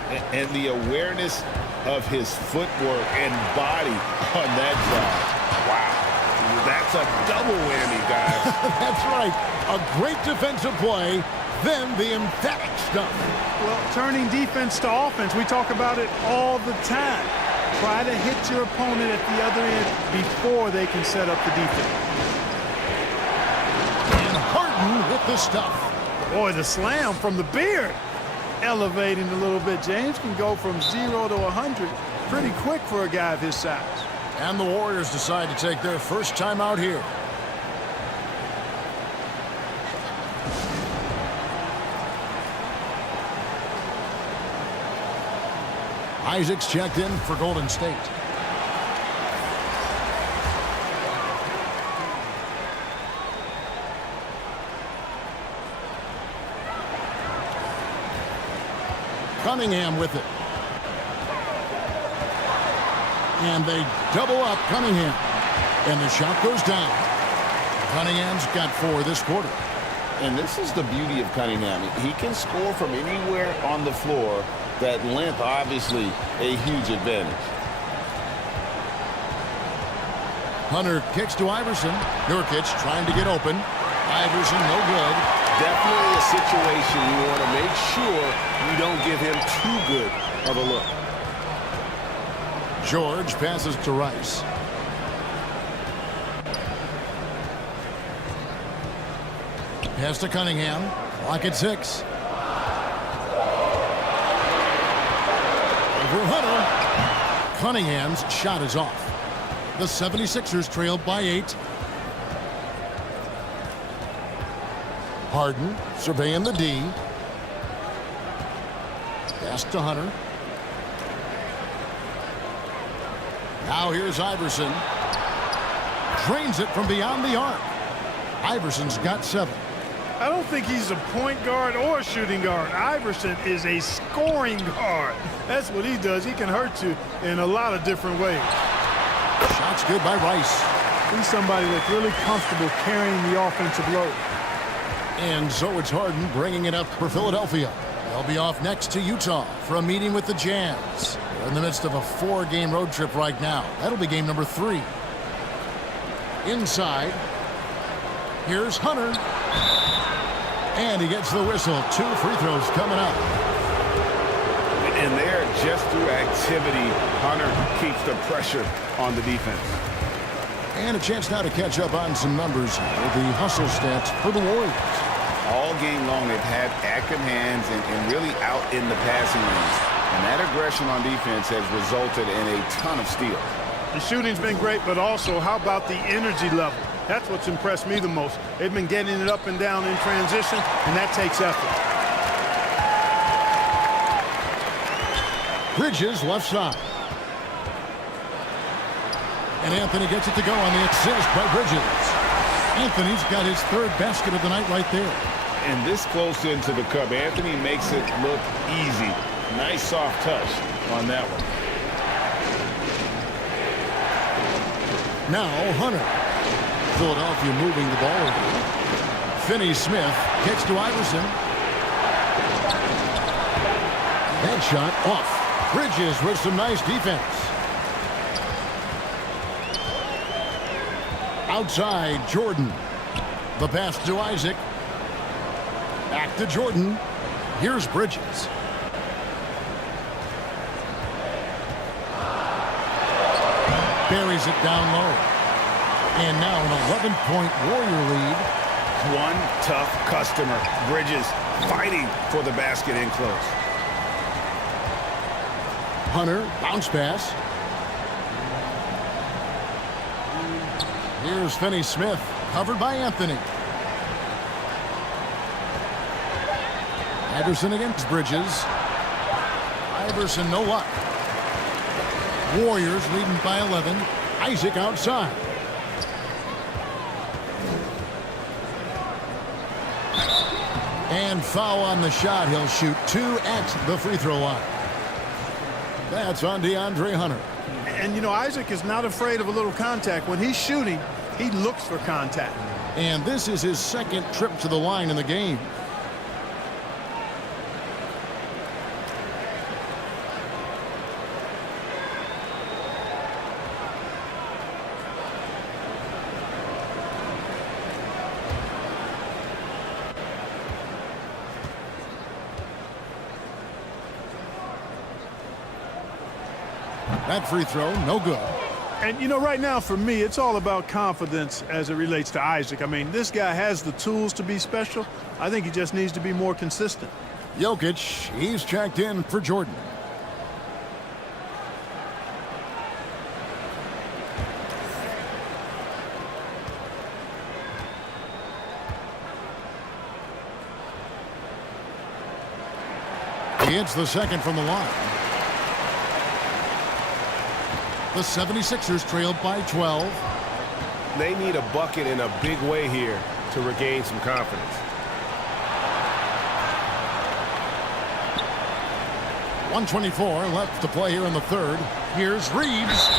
And the awareness of his footwork and body on that drive. Wow. That's a double whammy, guys. That's right. A great defensive play, then the emphatic stuff. Well, turning defense to offense, we talk about it all the time. Try to hit your opponent at the other end before they can set up the defense. And Harden with the stuff. Boy, the slam from the beard. Elevating a little bit. James can go from 0 to 100 pretty quick for a guy of his size. And the Warriors decide to take their first time out here. Isaac's checked in for Golden State. Cunningham with it. And they double up Cunningham. And the shot goes down. Cunningham's got 4 this quarter. And this is the beauty of Cunningham. He can score from anywhere on the floor. That length, obviously, a huge advantage. Hunter kicks to Iverson. Nurkic trying to get open. Iverson, no good. Definitely a situation you want to make sure you don't give him too good of a look. George passes to Rice. Pass to Cunningham. Clock at 6. Over Hunter. Cunningham's shot is off. The 76ers trailed by 8. Harden surveying the D. Pass to Hunter. Now here's Iverson. Drains it from beyond the arc. Iverson's got 7. I don't think he's a point guard or a shooting guard. Iverson is a scoring guard. That's what he does. He can hurt you in a lot of different ways. Shot's good by Rice. He's somebody that's really comfortable carrying the offensive load. And so it's Harden bringing it up for Philadelphia. They'll be off next to Utah for a meeting with the Jazz. They're in the midst of a 4-game road trip right now. That'll be game number 3. Inside. Here's Hunter. And he gets the whistle. 2 free throws coming up. And there, just through activity, Hunter keeps the pressure on the defense. And a chance now to catch up on some numbers with the hustle stats for the Warriors. All game long, they've had active hands and really out in the passing lanes. And that aggression on defense has resulted in a ton of steals. The shooting's been great, but also how about the energy level? That's what's impressed me the most. They've been getting it up and down in transition, and that takes effort. Bridges left side. And Anthony gets it to go on the assist by Bridges. Anthony's got his 3rd basket of the night right there. And this close into the cup, Anthony makes it look easy. Nice soft touch on that one. Now Hunter. Philadelphia moving the ball over. Finney-Smith kicks to Iverson. That shot off. Bridges with some nice defense. Outside, Jordan. The pass to Isaac. Back to Jordan. Here's Bridges. Buries it down low. And now an 11-point Warrior lead. One tough customer. Bridges fighting for the basket in close. Hunter, bounce pass. Here's Finney-Smith, covered by Anthony. Iverson against Bridges. Iverson, no luck. Warriors leading by 11. Isaac outside. And foul on the shot. He'll shoot 2 at the free throw line. That's on DeAndre Hunter. And, you know, Isaac is not afraid of a little contact. When he's shooting, he looks for contact. And this is his 2nd trip to the line in the game. That free throw, no good. And, you know, right now for me, it's all about confidence as it relates to Isaac. I mean, this guy has the tools to be special. I think he just needs to be more consistent. Jokic, he's checked in for Jordan. He hits the second from the line. The 76ers trailed by 12. They need a bucket in a big way here to regain some confidence. 124 left to play here in the third. Here's Reeves.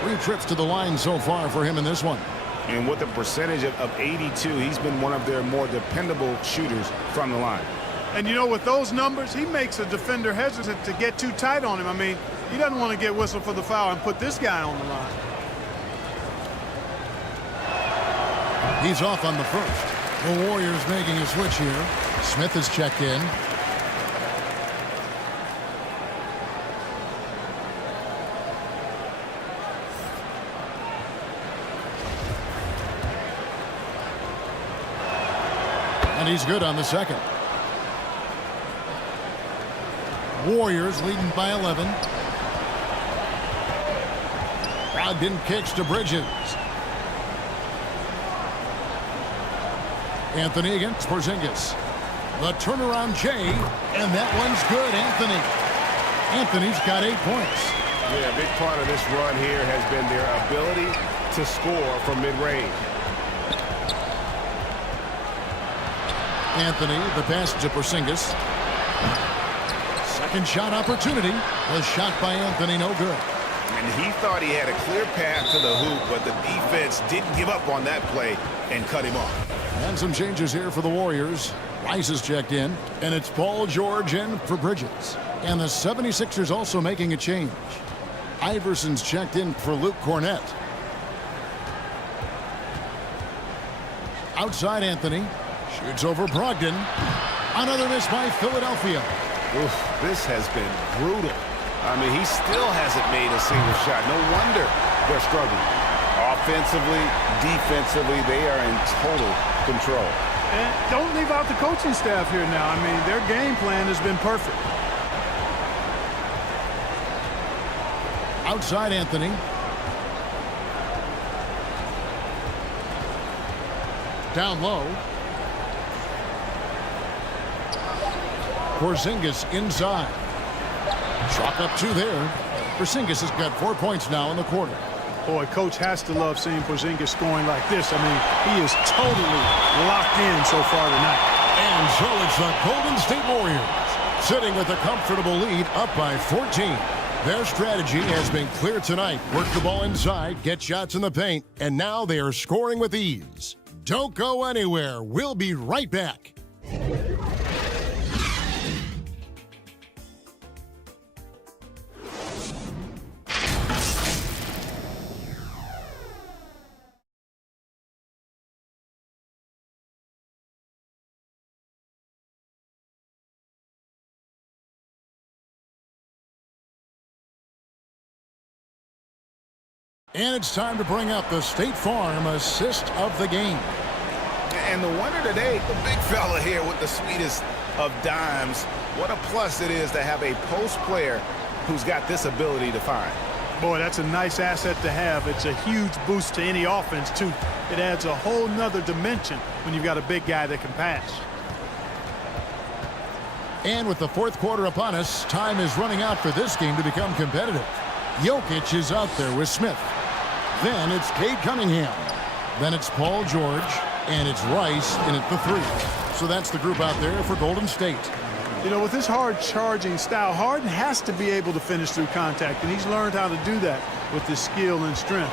Three trips to the line so far for him in this one. And with a percentage of 82, he's been one of their more dependable shooters from the line. And, you know, with those numbers, he makes a defender hesitant to get too tight on him. I mean, he doesn't want to get whistled for the foul and put this guy on the line. He's off on the first. The Warriors making a switch here. Smith has checked in. And he's good on the second. Warriors leading by 11. Brogdon kicks to Bridges. Anthony against Porzingis. The turnaround J, and that one's good, Anthony. Anthony's got 8 points. Yeah, a big part of this run here has been their ability to score from mid-range. Anthony, the pass to Porzingis. Second shot opportunity. The shot by Anthony, no good. And he thought he had a clear path to the hoop, but the defense didn't give up on that play and cut him off. And some changes here for the Warriors. Rice is checked in, and it's Paul George in for Bridges. And the 76ers also making a change. Iverson's checked in for Luke Cornett. Outside Anthony. Shoots over Brogdon. Another miss by Philadelphia. Oof, this has been brutal. I mean, he still hasn't made a single shot. No wonder they're struggling. Offensively, defensively, they are in total control. And don't leave out the coaching staff here now. I mean, their game plan has been perfect. Outside Anthony. Down low. Porzingis inside. Chalk up 2 there. Porzingis has got 4 points now in the quarter. Boy, coach has to love seeing Porzingis scoring like this. I mean, he is totally locked in so far tonight. And so it's the Golden State Warriors sitting with a comfortable lead up by 14. Their strategy has been clear tonight. Work the ball inside, get shots in the paint, and now they are scoring with ease. Don't go anywhere. We'll be right back. And it's time to bring up the State Farm assist of the game. And the winner today, the big fella here with the sweetest of dimes. What a plus it is to have a post player who's got this ability to find. Boy, that's a nice asset to have. It's a huge boost to any offense, too. It adds a whole nother dimension when you've got a big guy that can pass. And with the fourth quarter upon us, time is running out for this game to become competitive. Jokic is out there with Smith. Then it's Cade Cunningham. Then it's Paul George. And it's Rice in at the 3. So that's the group out there for Golden State. You know, with his hard-charging style, Harden has to be able to finish through contact, and he's learned how to do that with his skill and strength.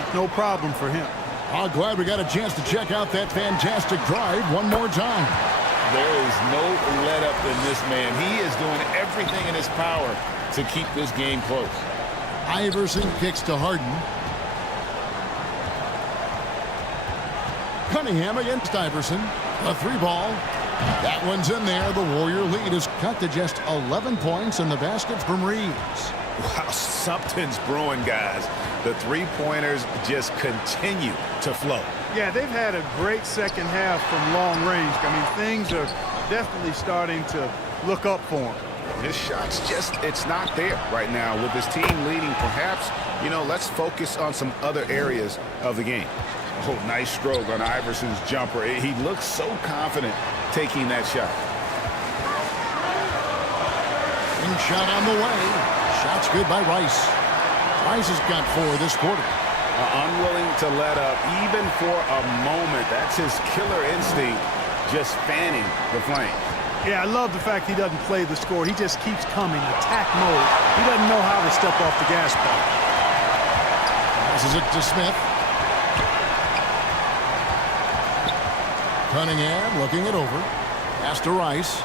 It's no problem for him. I'm glad we got a chance to check out that fantastic drive one more time. There is no let-up in this man. He is doing everything in his power to keep this game close. Iverson kicks to Harden. Cunningham against Iverson. A 3-ball. That one's in there. The Warrior lead is cut to just 11 points in the basket from Reeves. Wow, something's brewing, guys. The three-pointers just continue to flow. Yeah, they've had a great second half from long range. I mean, things are definitely starting to look up for him. His shot's it's not there right now. With his team leading, perhaps, let's focus on some other areas of the game. Oh, nice stroke on Iverson's jumper. He looks so confident taking that shot. And shot on the way. Shot's good by Rice. Rice has got 4 this quarter. Unwilling to let up even for a moment. That's his killer instinct, just fanning the flame. Yeah, I love the fact he doesn't play the score. He just keeps coming, attack mode. He doesn't know how to step off the gas pedal. Passes it to Smith. Cunningham looking it over. Pass to Rice.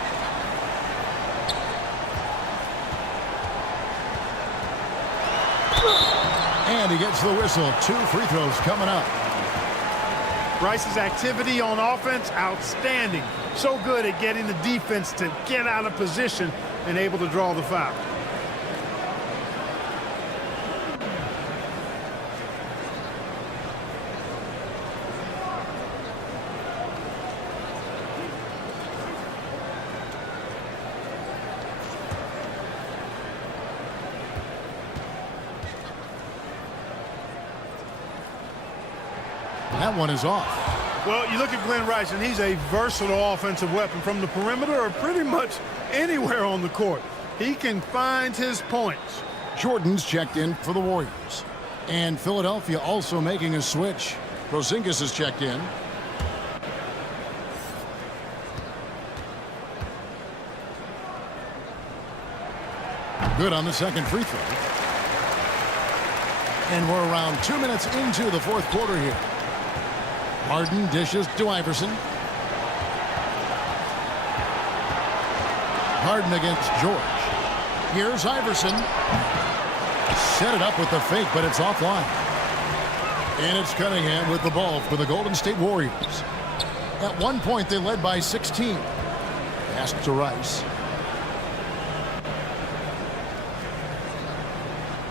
And he gets the whistle. 2 free throws coming up. Rice's activity on offense, outstanding. So good at getting the defense to get out of position and able to draw the foul. That one is off. Well, you look at Glenn Rice, and he's a versatile offensive weapon from the perimeter or pretty much anywhere on the court. He can find his points. Jordan's checked in for the Warriors. And Philadelphia also making a switch. Porzingis is checked in. Good on the second free throw. And we're around 2 minutes into the fourth quarter here. Harden dishes to Iverson. Harden against George. Here's Iverson. Set it up with the fake, but it's offline. And it's Cunningham with the ball for the Golden State Warriors. At one point, they led by 16. Pass to Rice.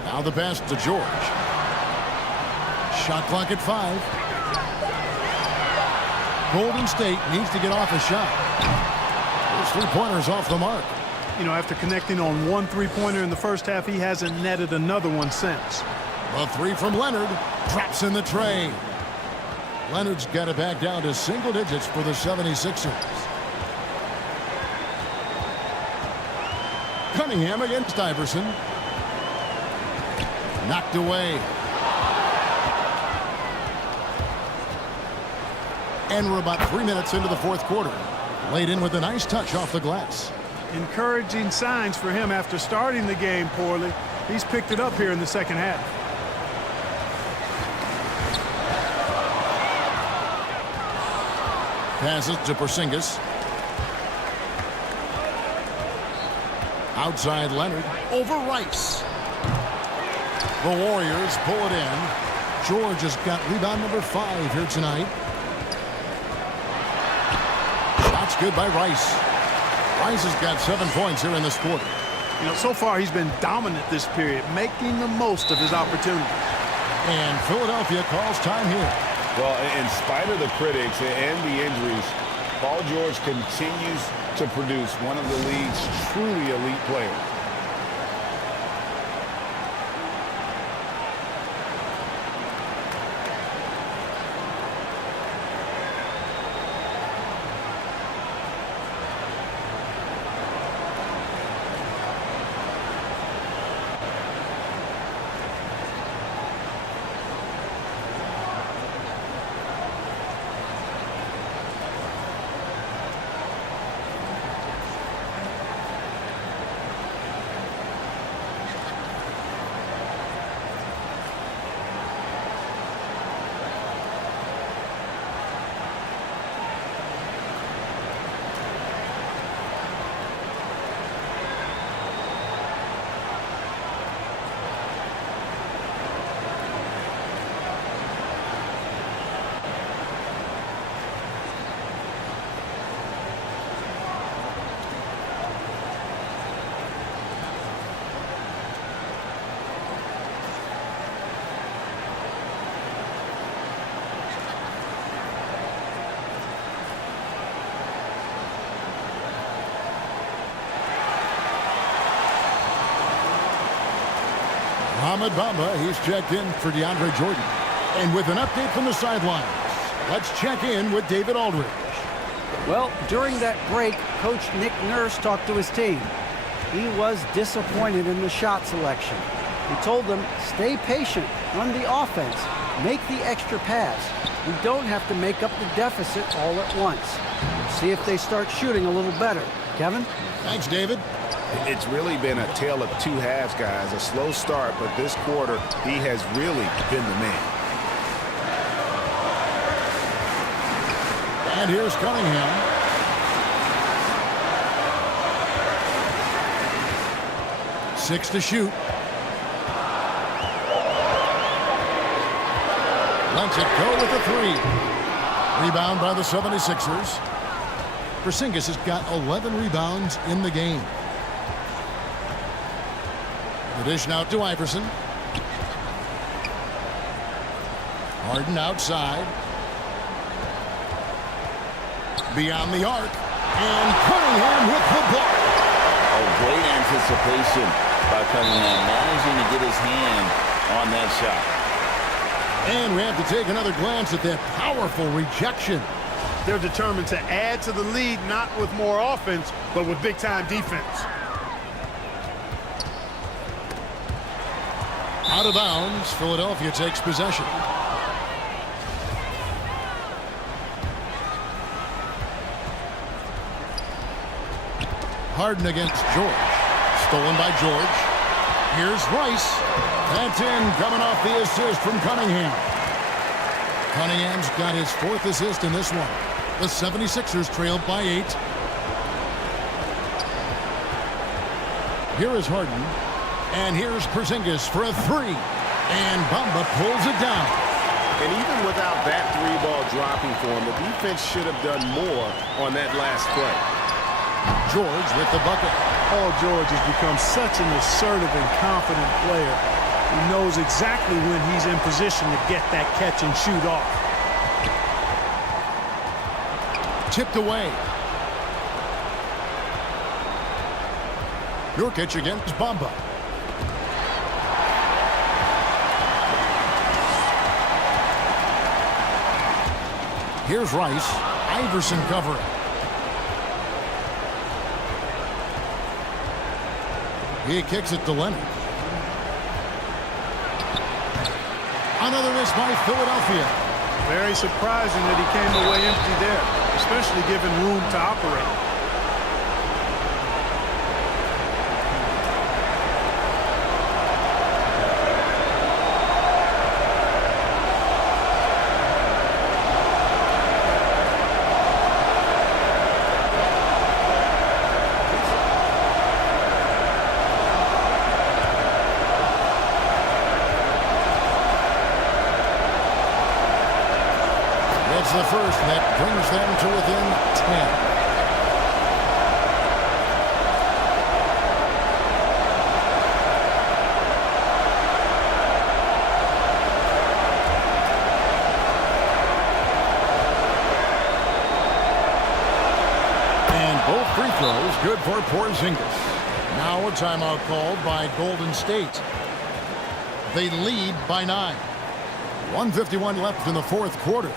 Now the pass to George. Shot clock at 5. Golden State needs to get off a shot. Those 3-pointers off the mark. You know, after connecting on 1 3-pointer in the first half, he hasn't netted another one since. A 3 from Leonard. Drops in the tray. Leonard's got it back down to single digits for the 76ers. Cunningham against Iverson. Knocked away. And we're about 3 minutes into the fourth quarter. Laid in with a nice touch off the glass. Encouraging signs for him after starting the game poorly. He's picked it up here in the second half. Passes to Porzingis. Outside Leonard. Over Rice. The Warriors pull it in. George has got rebound number 5 here tonight. Shots good by Rice. Rice has got 7 points here in this quarter. You know, so far he's been dominant this period, making the most of his opportunity. And Philadelphia calls time here. Well, in spite of the critics and the injuries, Paul George continues to produce one of the league's truly elite players. Mohamed Bamba. He's checked in for DeAndre Jordan. And with an update from the sidelines, let's check in with David Aldridge. Well, during that break, Coach Nick Nurse talked to his team. He was disappointed in the shot selection. He told them, stay patient, run the offense, make the extra pass. We don't have to make up the deficit all at once. See if they start shooting a little better. Kevin? Thanks, David. It's really been a tale of two halves, guys. A slow start, but this quarter, he has really been the man. And here's Cunningham. 6 to shoot. Lets it go with a 3. Rebound by the 76ers. Porzingis has got 11 rebounds in the game. The dish now to Iverson. Harden outside. Beyond the arc. And Cunningham with the block. Oh, great anticipation by Cunningham, managing to get his hand on that shot. And we have to take another glance at that powerful rejection. They're determined to add to the lead, not with more offense, but with big-time defense. Out of bounds, Philadelphia takes possession. Harden against George. Stolen by George. Here's Rice. That's in, coming off the assist from Cunningham. Cunningham's got his 4th assist in this one. The 76ers trailed by 8. Here is Harden. And here's Porzingis for a 3. And Bamba pulls it down. And even without that 3-ball dropping for him, the defense should have done more on that last play. George with the bucket. Paul George has become such an assertive and confident player. He knows exactly when he's in position to get that catch and shoot off. Tipped away. Nurkic against Bamba. Here's Rice. Iverson covering. He kicks it to Leonard. Another miss by Philadelphia. Very surprising that he came away empty there, especially given room to operate. It's the first that brings them to within 10. And both free throws good for Porzingis. Now a timeout called by Golden State. They lead by 9. 1:51 left in the 4th quarter.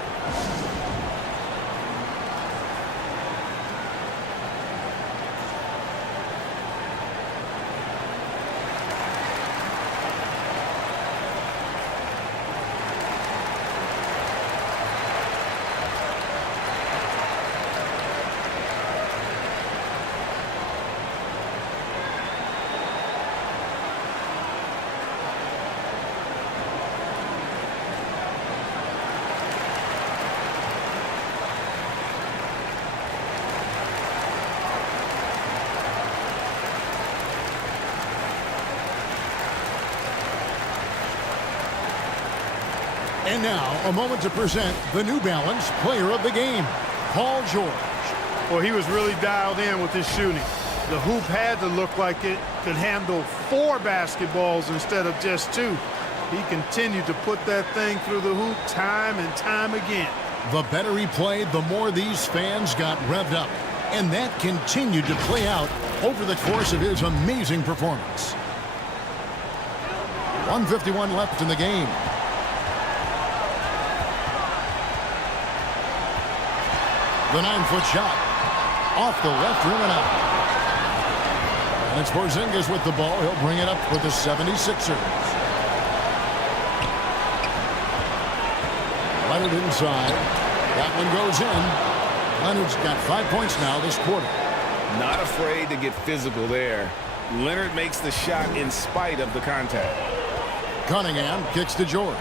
And now, a moment to present the New Balance Player of the Game, Paul George. Well, he was really dialed in with his shooting. The hoop had to look like it could handle 4 basketballs instead of just 2. He continued to put that thing through the hoop time and time again. The better he played, the more these fans got revved up. And that continued to play out over the course of his amazing performance. 1:51 left in the game. The 9-foot shot. Off the left rim and out. And it's Porzingis with the ball. He'll bring it up for the 76ers. Leonard inside. That one goes in. Leonard's got 5 points now this quarter. Not afraid to get physical there. Leonard makes the shot in spite of the contact. Cunningham kicks to George.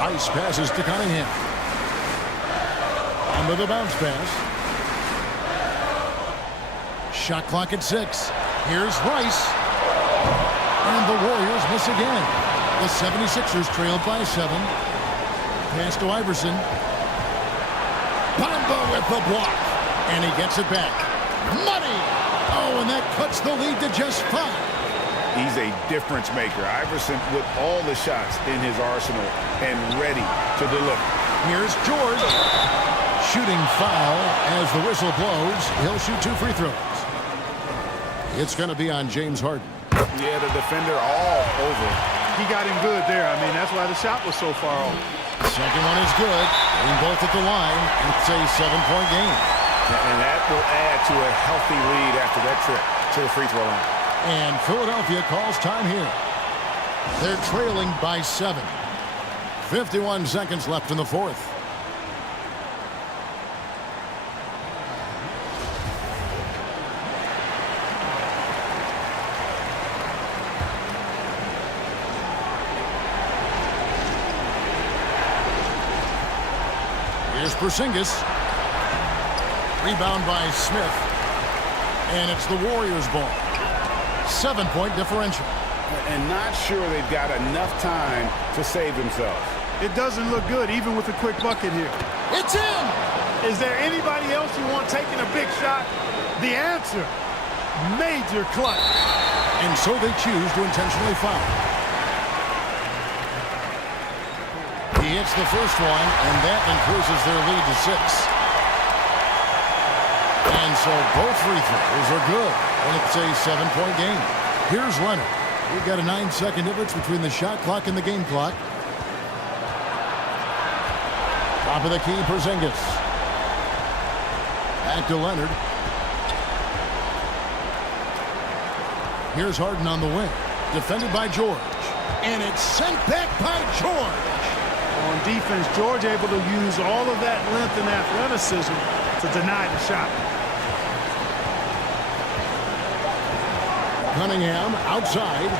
Rice passes to Cunningham. And with a bounce pass. Shot clock at 6. Here's Rice. And the Warriors miss again. The 76ers trail by 7. Pass to Iverson. Bamba with the block. And he gets it back. Money! Oh, and that cuts the lead to just 5. He's a difference maker. Iverson with all the shots in his arsenal and ready to deliver. Here's George. Shooting foul as the whistle blows. He'll shoot 2 free throws. It's going to be on James Harden. Yeah, the defender all over. He got him good there. I mean, that's why the shot was so far off. Second one is good. Getting both at the line. It's a 7-point game. And that will add to a healthy lead after that trip to the free throw line. And Philadelphia calls time here. They're trailing by 7. 51 seconds left in the fourth. Here's Porzingis. Rebound by Smith. And it's the Warriors' ball. 7-point differential. And not sure they've got enough time to save themselves. It doesn't look good, even with a quick bucket here. It's in! Is there anybody else you want taking a big shot? The answer, major clutch. And so they choose to intentionally foul. He hits the first one, and that increases their lead to 6. And so both free throws are good, and it's a 7-point game. Here's Leonard. We've got a 9-second difference between the shot clock and the game clock. Top of the key, Porzingis. Back to Leonard. Here's Harden on the wing. Defended by George. And it's sent back by George. On defense, George able to use all of that length and athleticism to deny the shot. Cunningham outside.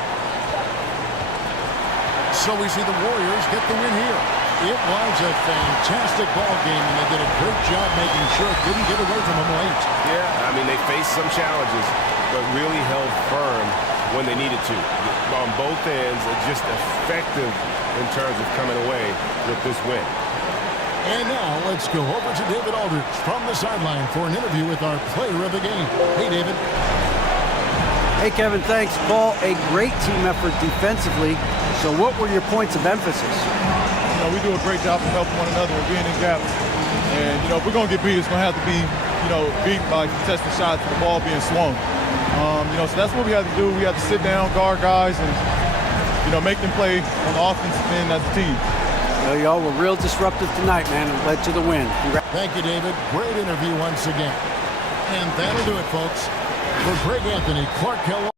So we see the Warriors get the win here. It was a fantastic ball game, and they did a great job making sure it didn't get away from them late. Yeah, I mean, they faced some challenges, but really held firm when they needed to. On both ends, just effective in terms of coming away with this win. And now let's go over to David Aldridge from the sideline for an interview with our player of the game. Hey, David. Hey, Kevin, thanks. Paul, a great team effort defensively. So what were your points of emphasis? You know, we do a great job of helping one another and being in gaps. And, you know, if we're going to get beat, it's going to have to be, you know, beat by contested shots and the ball being swung. You know, so that's what we have to do. We have to sit down, guard guys, and, you know, make them play on the offensive end as a team. Well, y'all were real disruptive tonight, man, and led to the win. Thank you, David. Great interview once again. And that'll do it, folks. For Greg Anthony, Clark Hill.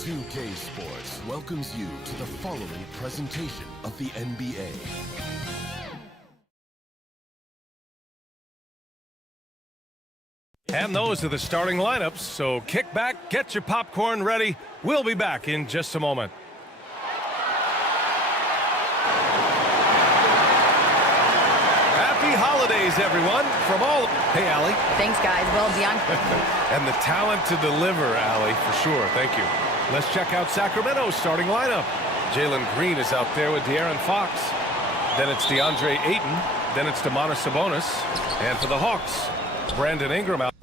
2K Sports welcomes you to the following presentation of the NBA. And those are the starting lineups, so kick back, get your popcorn ready. We'll be back in just a moment. Happy holidays, everyone, from all... Hey, Allie. Thanks, guys. Well, Deion. And the talent to deliver, Allie, for sure. Thank you. Let's check out Sacramento's starting lineup. Jalen Green is out there with De'Aaron Fox. Then it's DeAndre Ayton. Then it's Domantas Sabonis. And for the Hawks, Brandon Ingram out.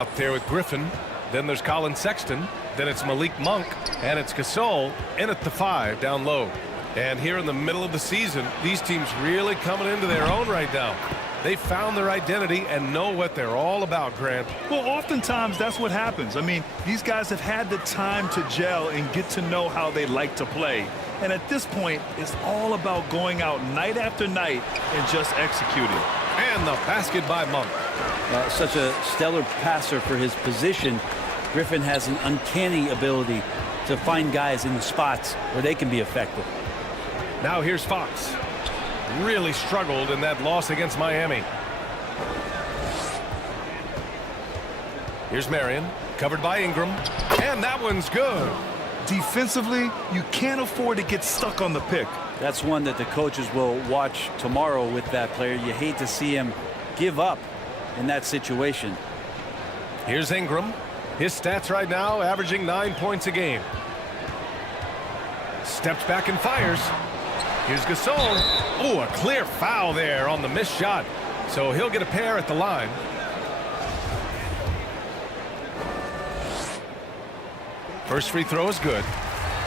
Out there with Griffin. Then there's Colin Sexton. Then it's Malik Monk. And it's Gasol in at the 5 down low. And here in the middle of the season, these teams really coming into their own right now. They found their identity and know what they're all about, Grant. Well, oftentimes that's what happens. I mean, these guys have had the time to gel and get to know how they like to play. And at this point, it's all about going out night after night and just executing. And the basket by Monk. such a stellar passer for his position, Griffin has an uncanny ability to find guys in the spots where they can be effective. Now here's Fox. Really struggled in that loss against Miami. Here's Marion, covered by Ingram, and that one's good. Defensively, you can't afford to get stuck on the pick. That's one that the coaches will watch tomorrow with that player. You hate to see him give up in that situation. Here's Ingram. His stats right now averaging 9 points a game. Steps back and fires. Here's Gasol. Oh, a clear foul there on the missed shot. So he'll get a pair at the line. First free throw is good.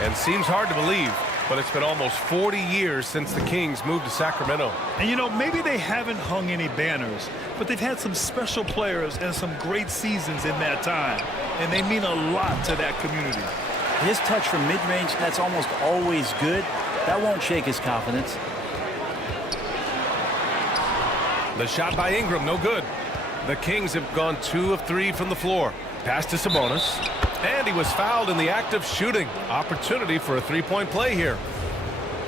And seems hard to believe, but it's been almost 40 years since the Kings moved to Sacramento. And you know, maybe they haven't hung any banners, but they've had some special players and some great seasons in that time. And they mean a lot to that community. His touch from mid-range, that's almost always good. That won't shake his confidence. The shot by Ingram, no good. The Kings have gone 2 of 3 from the floor. Pass to Sabonis. And he was fouled in the act of shooting. Opportunity for a three-point play here.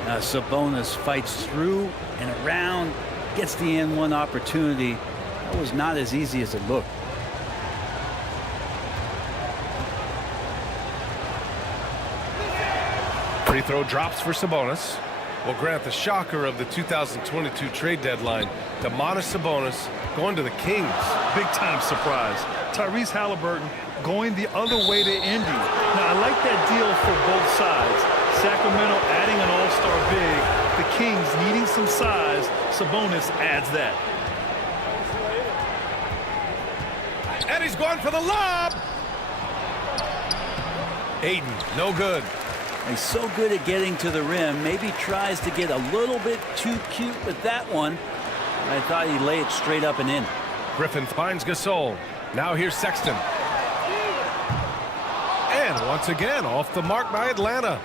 Sabonis fights through and around, gets the N1 opportunity. That was not as easy as it looked. Free throw drops for Sabonis. Will grant the shocker of the 2022 trade deadline. Domantas Sabonis going to the Kings. Big-time surprise. Tyrese Halliburton going the other way to Indy. Now, I like that deal for both sides. Sacramento adding an all-star big. The Kings needing some size. Sabonis adds that. And he's going for the lob. Ayton, no good. He's so good at getting to the rim. Maybe tries to get a little bit too cute with that one. I thought he'd lay it straight up and in. Griffin finds Gasol. Now here's Sexton. And once again, off the mark by Atlanta.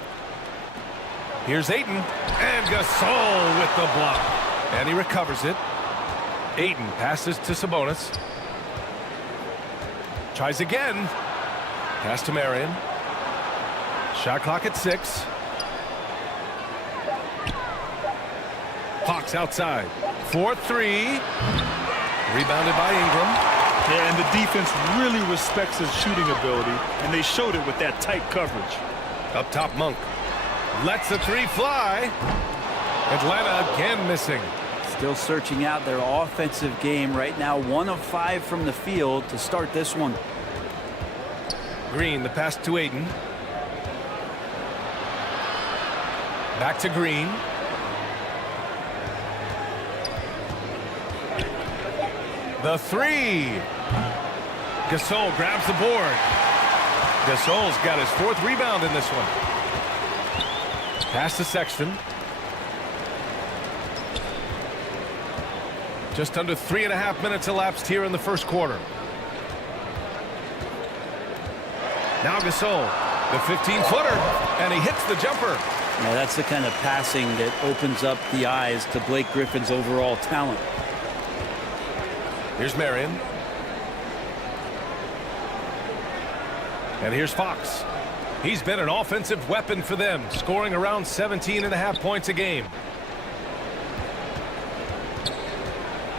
Here's Ayton. And Gasol with the block. And he recovers it. Ayton passes to Sabonis. Tries again. Pass to Marion. Shot clock at 6. Fox outside. 4-3. Rebounded by Ingram. Yeah, and the defense really respects his shooting ability, and they showed it with that tight coverage. Up top, Monk. Lets the three fly. Atlanta again missing. Still searching out their offensive game right now. 1 of 5 from the field to start this one. Green, the pass to Ayton. Back to Green. The three. Gasol grabs the board. Gasol's got his 4th rebound in this one. Pass to Sexton. Just under 3.5 minutes elapsed here in the first quarter. Now Gasol, the 15-footer, and he hits the jumper. Now that's the kind of passing that opens up the eyes to Blake Griffin's overall talent. Here's Marion. And here's Fox. He's been an offensive weapon for them, scoring around 17.5 points a game.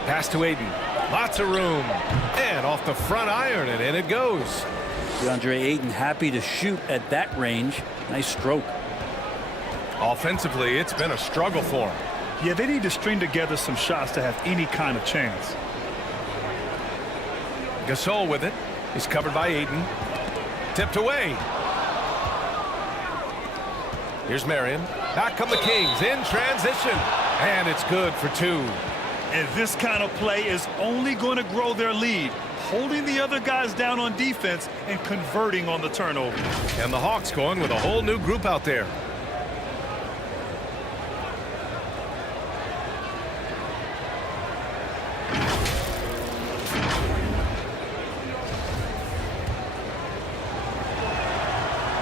Pass to Ayton. Lots of room. And off the front iron, and in it goes. DeAndre Ayton happy to shoot at that range. Nice stroke. Offensively, it's been a struggle for him. Yeah, they need to string together some shots to have any kind of chance. Gasol with it. He's covered by Ayton. Tipped away. Here's Marion. Back come the Kings in transition. And it's good for 2. And this kind of play is only going to grow their lead. Holding the other guys down on defense and converting on the turnover. And the Hawks going with a whole new group out there.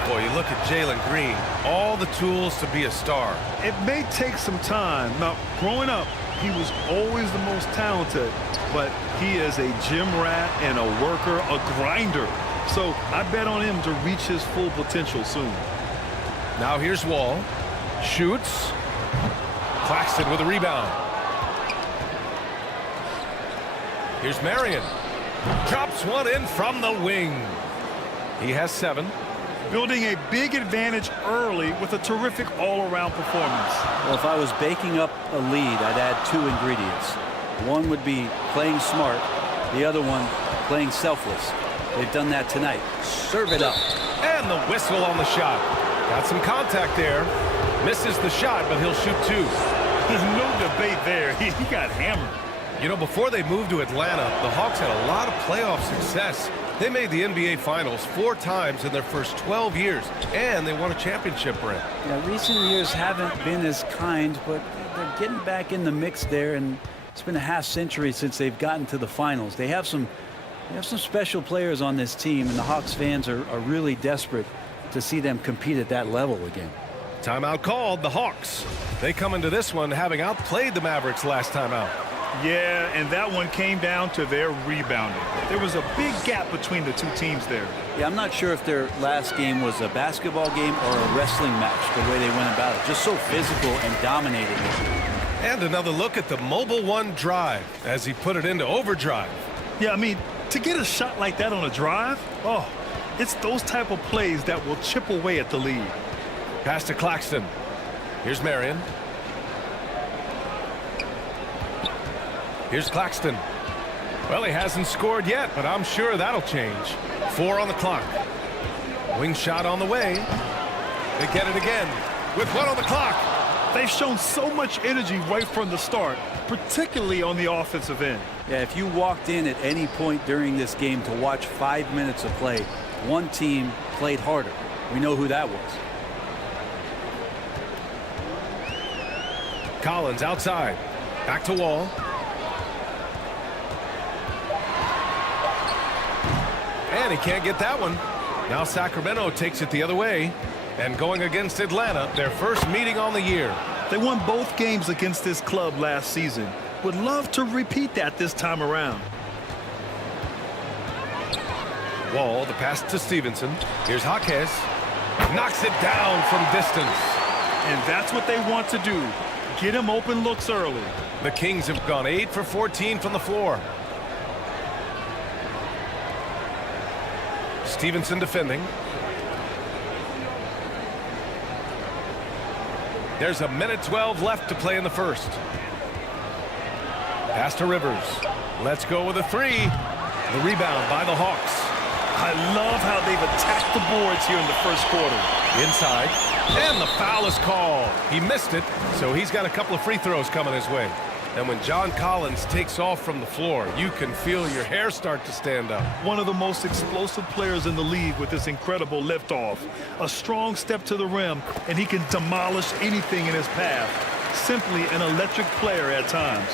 Boy, you look at Jalen Green, all the tools to be a star. It may take some time. Now, growing up, he was always the most talented, but he is a gym rat and a worker, a grinder. So I bet on him to reach his full potential soon. Now here's Wall. Shoots. Claxton with a rebound. Here's Marion. Drops one in from the wing. He has 7. Building a big advantage early with a terrific all-around performance. Well, if I was baking up a lead, I'd add 2 ingredients. One would be playing smart. The other one, playing selfless. They've done that tonight. Serve it up. And the whistle on the shot. Got some contact there. Misses the shot, but he'll shoot 2. There's no debate there. He got hammered. You know, before they moved to Atlanta, the Hawks had a lot of playoff success. They made the NBA Finals 4 times in their first 12 years, and they won a championship, Brent. Yeah, recent years haven't been as kind, but they're getting back in the mix there, and it's been a half-century since they've gotten to the finals. They have some special players on this team, and the Hawks fans are really desperate to see them compete at that level again. Timeout called. The Hawks. They come into this one having outplayed the Mavericks last time out. Yeah, and that one came down to their rebounding. There was a big gap between the two teams there. Yeah, I'm not sure if their last game was a basketball game or a wrestling match, the way they went about it. Just so physical and dominating. And another look at the Mobile One drive as he put it into overdrive. Yeah, I mean, to get a shot like that on a drive, oh, it's those type of plays that will chip away at the lead. Pass to Claxton. Here's Marion. Here's Claxton. Well, he hasn't scored yet, but I'm sure that'll change. 4 on the clock. Wing shot on the way. They get it again with 1 on the clock. They've shown so much energy right from the start, particularly on the offensive end. Yeah, if you walked in at any point during this game to watch 5 minutes of play, one team played harder. We know who that was. Collins outside. Back to Wall. And he can't get that one. Now Sacramento takes it the other way. And going against Atlanta, their first meeting on the year. They won both games against this club last season. Would love to repeat that this time around. Wall, the pass to Stevenson. Here's Jaquez. Knocks it down from distance. And that's what they want to do. Get him open looks early. The Kings have gone 8 for 14 from the floor. Stevenson defending. There's 1:12 left to play in the first. Pass to Rivers. Let's go with a 3. The rebound by the Hawks. I love how they've attacked the boards here in the first quarter. Inside. And the foul is called. He missed it, so he's got a couple of free throws coming his way. And when John Collins takes off from the floor, you can feel your hair start to stand up. One of the most explosive players in the league with this incredible liftoff. A strong step to the rim, and he can demolish anything in his path. Simply an electric player at times.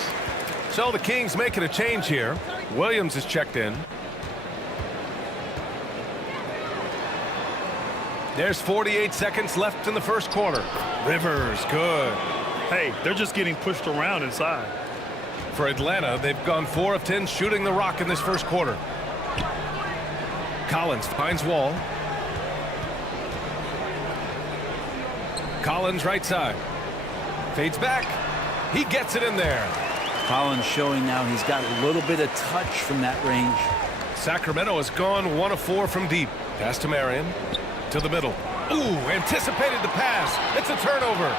So the Kings making a change here. Williams is checked in. There's 48 seconds left in the first quarter. Rivers, good. Hey, they're just getting pushed around inside. For Atlanta, they've gone 4 of 10 shooting the rock in this first quarter. Collins finds Wall. Collins right side. Fades back. He gets it in there. Collins showing now he's got a little bit of touch from that range. Sacramento has gone 1 of 4 from deep. Pass to Marion. To the middle. Ooh, anticipated the pass. It's a turnover.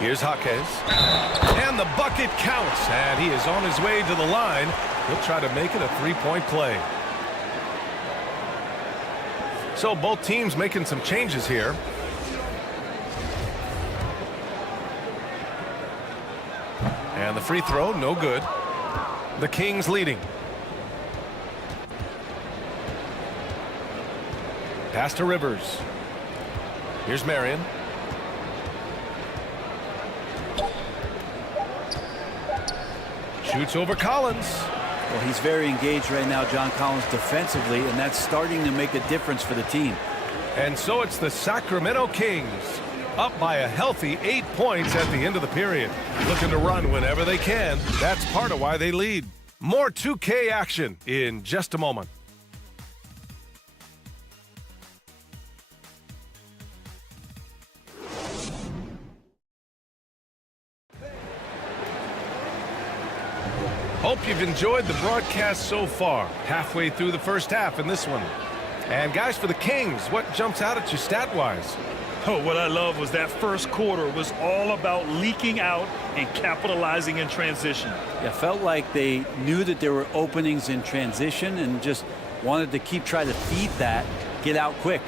Here's Jaquez. And the bucket counts. And he is on his way to the line. He'll try to make it a 3-point play. So both teams making some changes here. And the free throw, no good. The Kings leading. Pass to Rivers. Here's Marion. Shoots over Collins. Well, he's very engaged right now, John Collins, defensively, and that's starting to make a difference for the team. And so it's the Sacramento Kings up by a healthy 8 points at the end of the period. Looking to run whenever they can. That's part of why they lead. More 2K action in just a moment. Hope you've enjoyed the broadcast so far. Halfway through the first half in this one. And guys, for the Kings, what jumps out at you stat-wise? Oh, what I love was that first quarter was all about leaking out and capitalizing in transition. It felt like they knew that there were openings in transition and just wanted to keep trying to feed that, get out quick.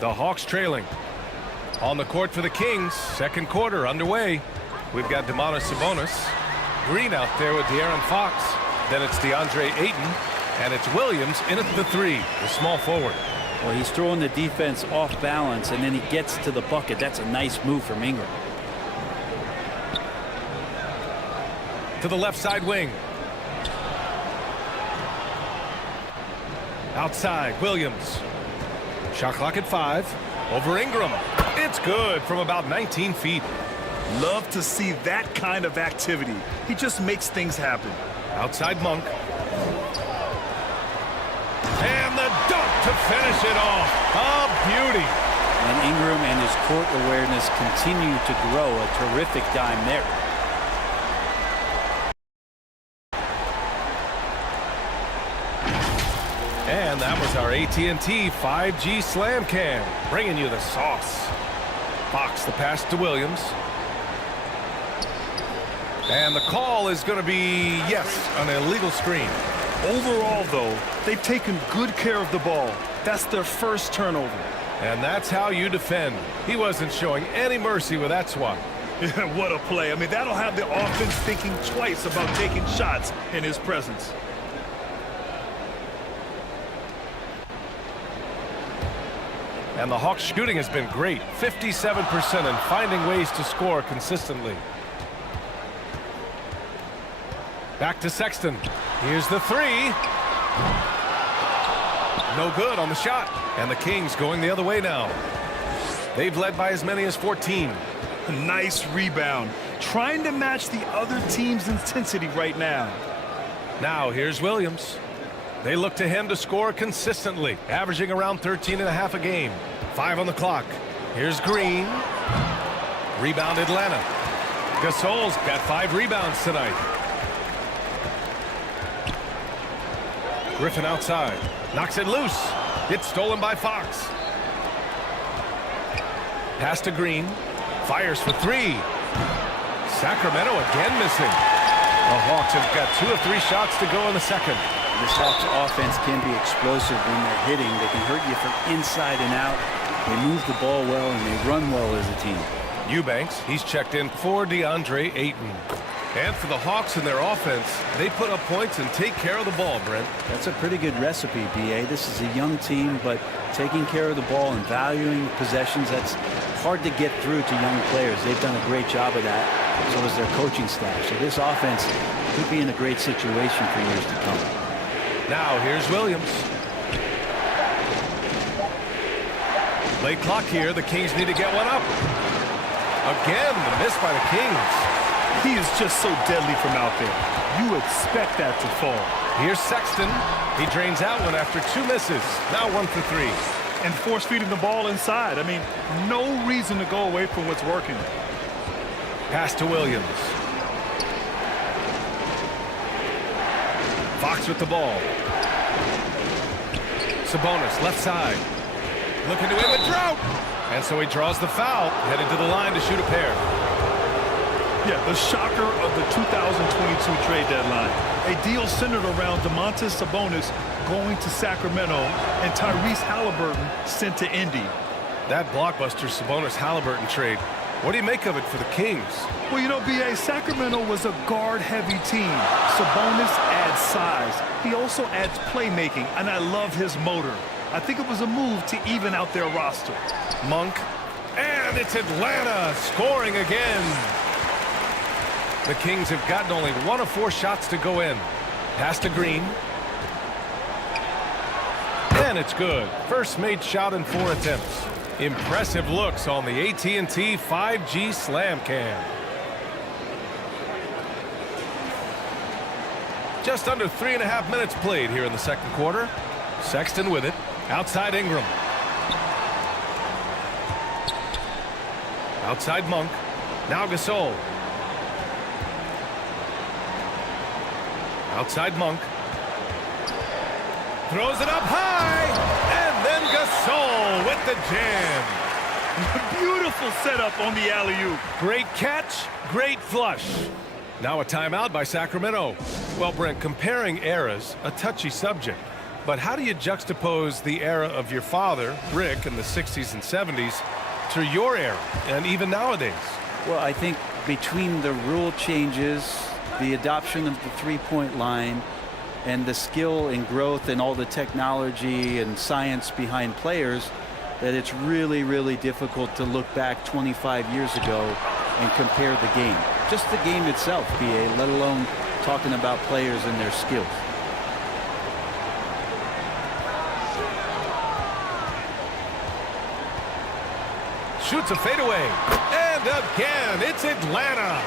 The Hawks trailing. On the court for the Kings, second quarter underway. We've got Domantas Sabonis. Green out there with De'Aaron Fox. Then it's DeAndre Ayton. And it's Williams in at the three, the small forward. Well, he's throwing the defense off balance, and then he gets to the bucket. That's a nice move from Ingram. To the left side wing. Outside, Williams. Shot clock at 5. Over Ingram. It's good from about 19 feet. Love to see that kind of activity. He just makes things happen. Outside Monk. And the dunk to finish it off. A beauty. And Ingram and his court awareness continue to grow. A terrific dime there. And that was our AT&T 5G Slam Cam, bringing you the sauce. Fox the pass to Williams. And the call is going to be, yes, an illegal screen. Overall, though, they've taken good care of the ball. That's their first turnover. And that's how you defend. He wasn't showing any mercy with that swat. What a play. I mean, that'll have the offense thinking twice about taking shots in his presence. And the Hawks' shooting has been great. 57% and finding ways to score consistently. Back to Sexton. Here's the three. No good on the shot. And the Kings going the other way now. They've led by as many as 14. A nice rebound. Trying to match the other team's intensity right now. Now here's Williams. They look to him to score consistently, averaging around 13.5 a game. 5 on the clock. Here's Green. Rebound Atlanta. Gasol's got 5 rebounds tonight. Griffin outside. Knocks it loose. It's stolen by Fox. Pass to Green. Fires for 3. Sacramento again missing. The Hawks have got 2 of 3 shots to go in the second. This Hawks offense can be explosive when they're hitting. They can hurt you from inside and out. They move the ball well and they run well as a team. Eubanks, he's checked in for DeAndre Ayton. And for the Hawks in their offense, they put up points and take care of the ball, Brent. That's a pretty good recipe, B.A. This is a young team, but taking care of the ball and valuing possessions, that's hard to get through to young players. They've done a great job of that, so does their coaching staff. So this offense could be in a great situation for years to come. Now here's Williams. Late clock here. The Kings need to get one up. Again, the miss by the Kings. He is just so deadly from out there. You expect that to fall. Here's Sexton. He drains out one after 2 misses. Now 1 for 3. And force feeding the ball inside. I mean, no reason to go away from what's working. Pass to Williams. Fox with the ball. Sabonis, left side. Looking to end the drought. And so he draws the foul, headed to the line to shoot a pair. Yeah, the shocker of the 2022 trade deadline. A deal centered around Domantas Sabonis going to Sacramento and Tyrese Halliburton sent to Indy. That blockbuster Sabonis-Halliburton trade. What do you make of it for the Kings? Well, you know, B.A., Sacramento was a guard-heavy team. Sabonis adds size. He also adds playmaking, and I love his motor. I think it was a move to even out their roster. Monk. And it's Atlanta scoring again. The Kings have gotten only 1 of 4 shots to go in. Pass to Green. And it's good. First made shot in 4 attempts. Impressive looks on the AT&T 5G Slam Cam. Just under 3.5 minutes played here in the second quarter. Sexton with it. Outside Ingram. Outside Monk. Now Gasol. Outside Monk. Throws it up high. And then Gasol with the jam. Beautiful setup on the alley-oop. Great catch, great flush. Now a timeout by Sacramento. Well, Brent, comparing eras, a touchy subject. But how do you juxtapose the era of your father, Rick, in the 60s and 70s to your era and even nowadays? Well, I think between the rule changes, the adoption of the three-point line, and the skill and growth and all the technology and science behind players, that it's really, really difficult to look back 25 years ago and compare the game. Just the game itself, BA, let alone talking about players and their skills. Shoots a fadeaway. And again, it's Atlanta.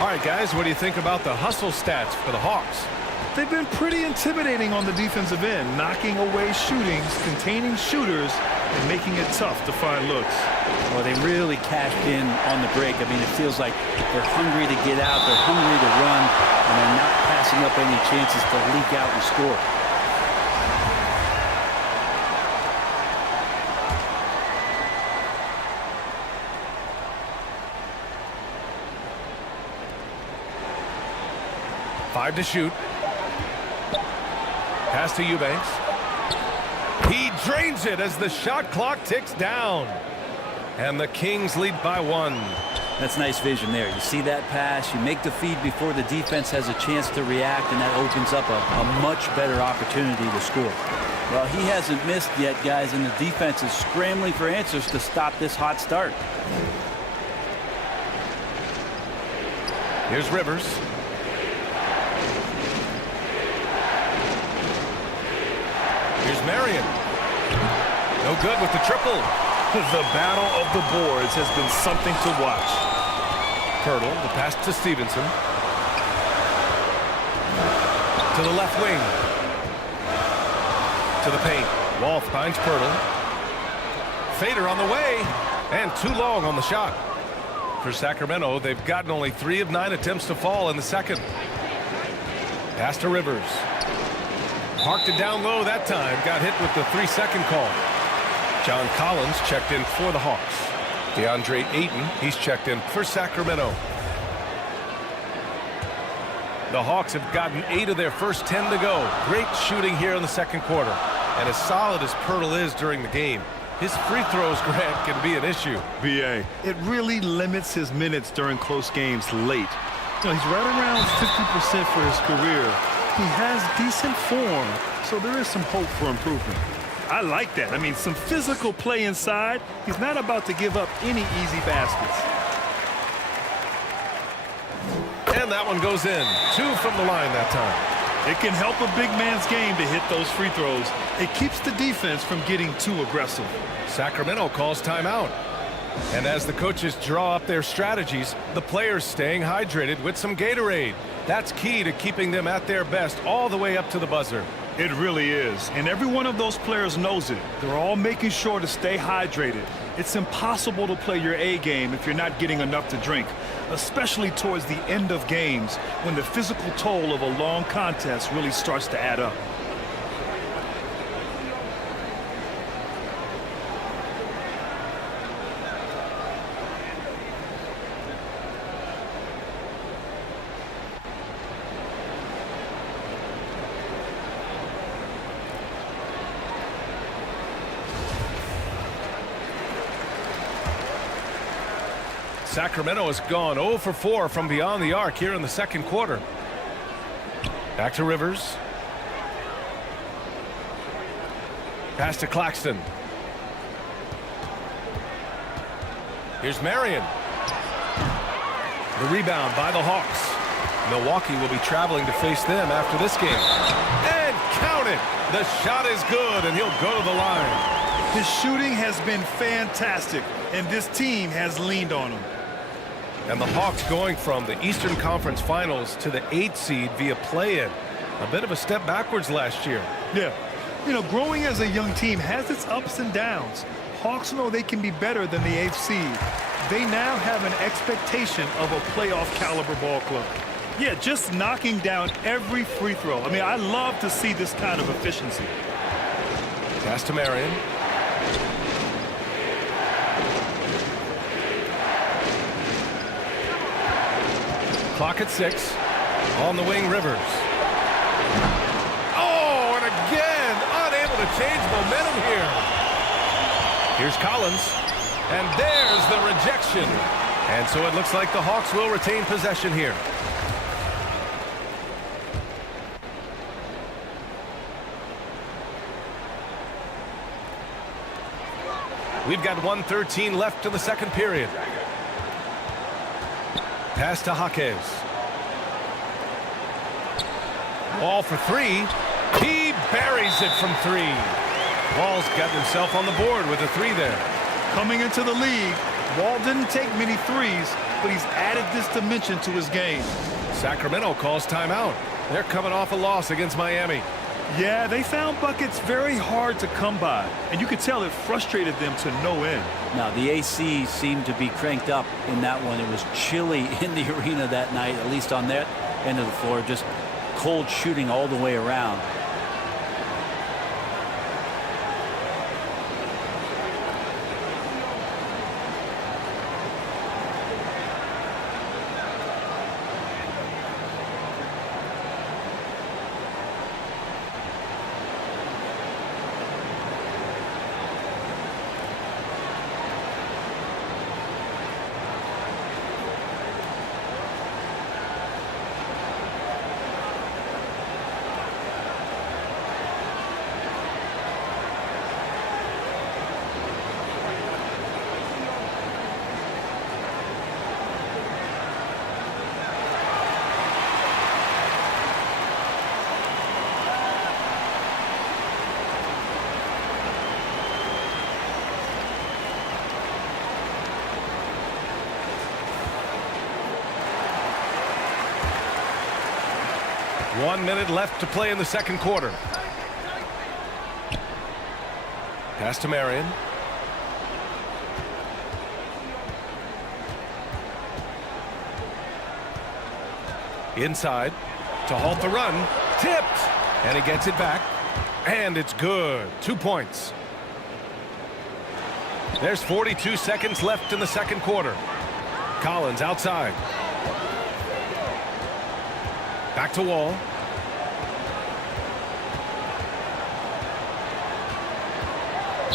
All right, guys, what do you think about the hustle stats for the Hawks? They've been pretty intimidating on the defensive end, knocking away shootings, containing shooters, and making it tough to find looks. Well, they really cashed in on the break. I mean, it feels like they're hungry to get out, they're hungry to run, and they're not passing up any chances to leak out and score. Five to shoot. Pass to Eubanks. He drains it as the shot clock ticks down. And the Kings lead by 1. That's nice vision there. You see that pass, you make the feed before the defense has a chance to react, and that opens up a much better opportunity to score. Well, he hasn't missed yet, guys, and the defense is scrambling for answers to stop this hot start. Here's Rivers. Here's Marion. No good with the triple. The battle of the boards has been something to watch. Pirtle, the pass to Stevenson. To the left wing. To the paint. Wolf finds Pirtle. Fader on the way. And too long on the shot. For Sacramento, they've gotten only 3 of 9 attempts to fall in the second. Pass to Rivers. Parked it down low that time. Got hit with the 3-second call. John Collins checked in for the Hawks. DeAndre Ayton, he's checked in for Sacramento. The Hawks have gotten 8 of their first 10 to go. Great shooting here in the second quarter. And as solid as Pirtle is during the game, his free throws, Grant, can be an issue. BA, it really limits his minutes during close games late. You know, he's right around 50% for his career. He has decent form, so there is some hope for improvement. I like that. I mean, some physical play inside. He's not about to give up any easy baskets. And that one goes in. 2 from the line that time. It can help a big man's game to hit those free throws. It keeps the defense from getting too aggressive. Sacramento calls timeout. And as the coaches draw up their strategies, the players staying hydrated with some Gatorade. That's key to keeping them at their best all the way up to the buzzer. It really is. And every one of those players knows it. They're all making sure to stay hydrated. It's impossible to play your A game if you're not getting enough to drink, especially towards the end of games when the physical toll of a long contest really starts to add up. Sacramento has gone 0 for 4 from beyond the arc here in the second quarter. Back to Rivers. Pass to Claxton. Here's Marion. The rebound by the Hawks. Milwaukee will be traveling to face them after this game. And count it! The shot is good, and he'll go to the line. His shooting has been fantastic, and this team has leaned on him. And the Hawks going from the Eastern Conference Finals to the 8th seed via play-in. A bit of a step backwards last year. Yeah. You know, growing as a young team has its ups and downs. Hawks know they can be better than the 8th seed. They now have an expectation of a playoff caliber ball club. Yeah, just knocking down every free throw. I mean, I love to see this kind of efficiency. Pass to Marion. Clock at 6. On the wing, Rivers. Oh, and again, unable to change momentum here. Here's Collins. And there's the rejection. And so it looks like the Hawks will retain possession here. We've got 1:13 left in the second period. Pass to Jaquez. Wall for 3. He buries it from 3. Wall's got himself on the board with a 3 there. Coming into the league, Wall didn't take many threes, but he's added this dimension to his game. Sacramento calls timeout. They're coming off a loss against Miami. Yeah, they found buckets very hard to come by, and you could tell it frustrated them to no end. Now, the AC seemed to be cranked up in that one. It was chilly in the arena that night, at least on that end of the floor. Just cold shooting all the way around. One minute left to play in the second quarter. Pass to Marion. Inside to halt the run. Tipped. And he gets it back. And it's good. 2 points. There's 42 seconds left in the second quarter. Collins outside. Back to Wall.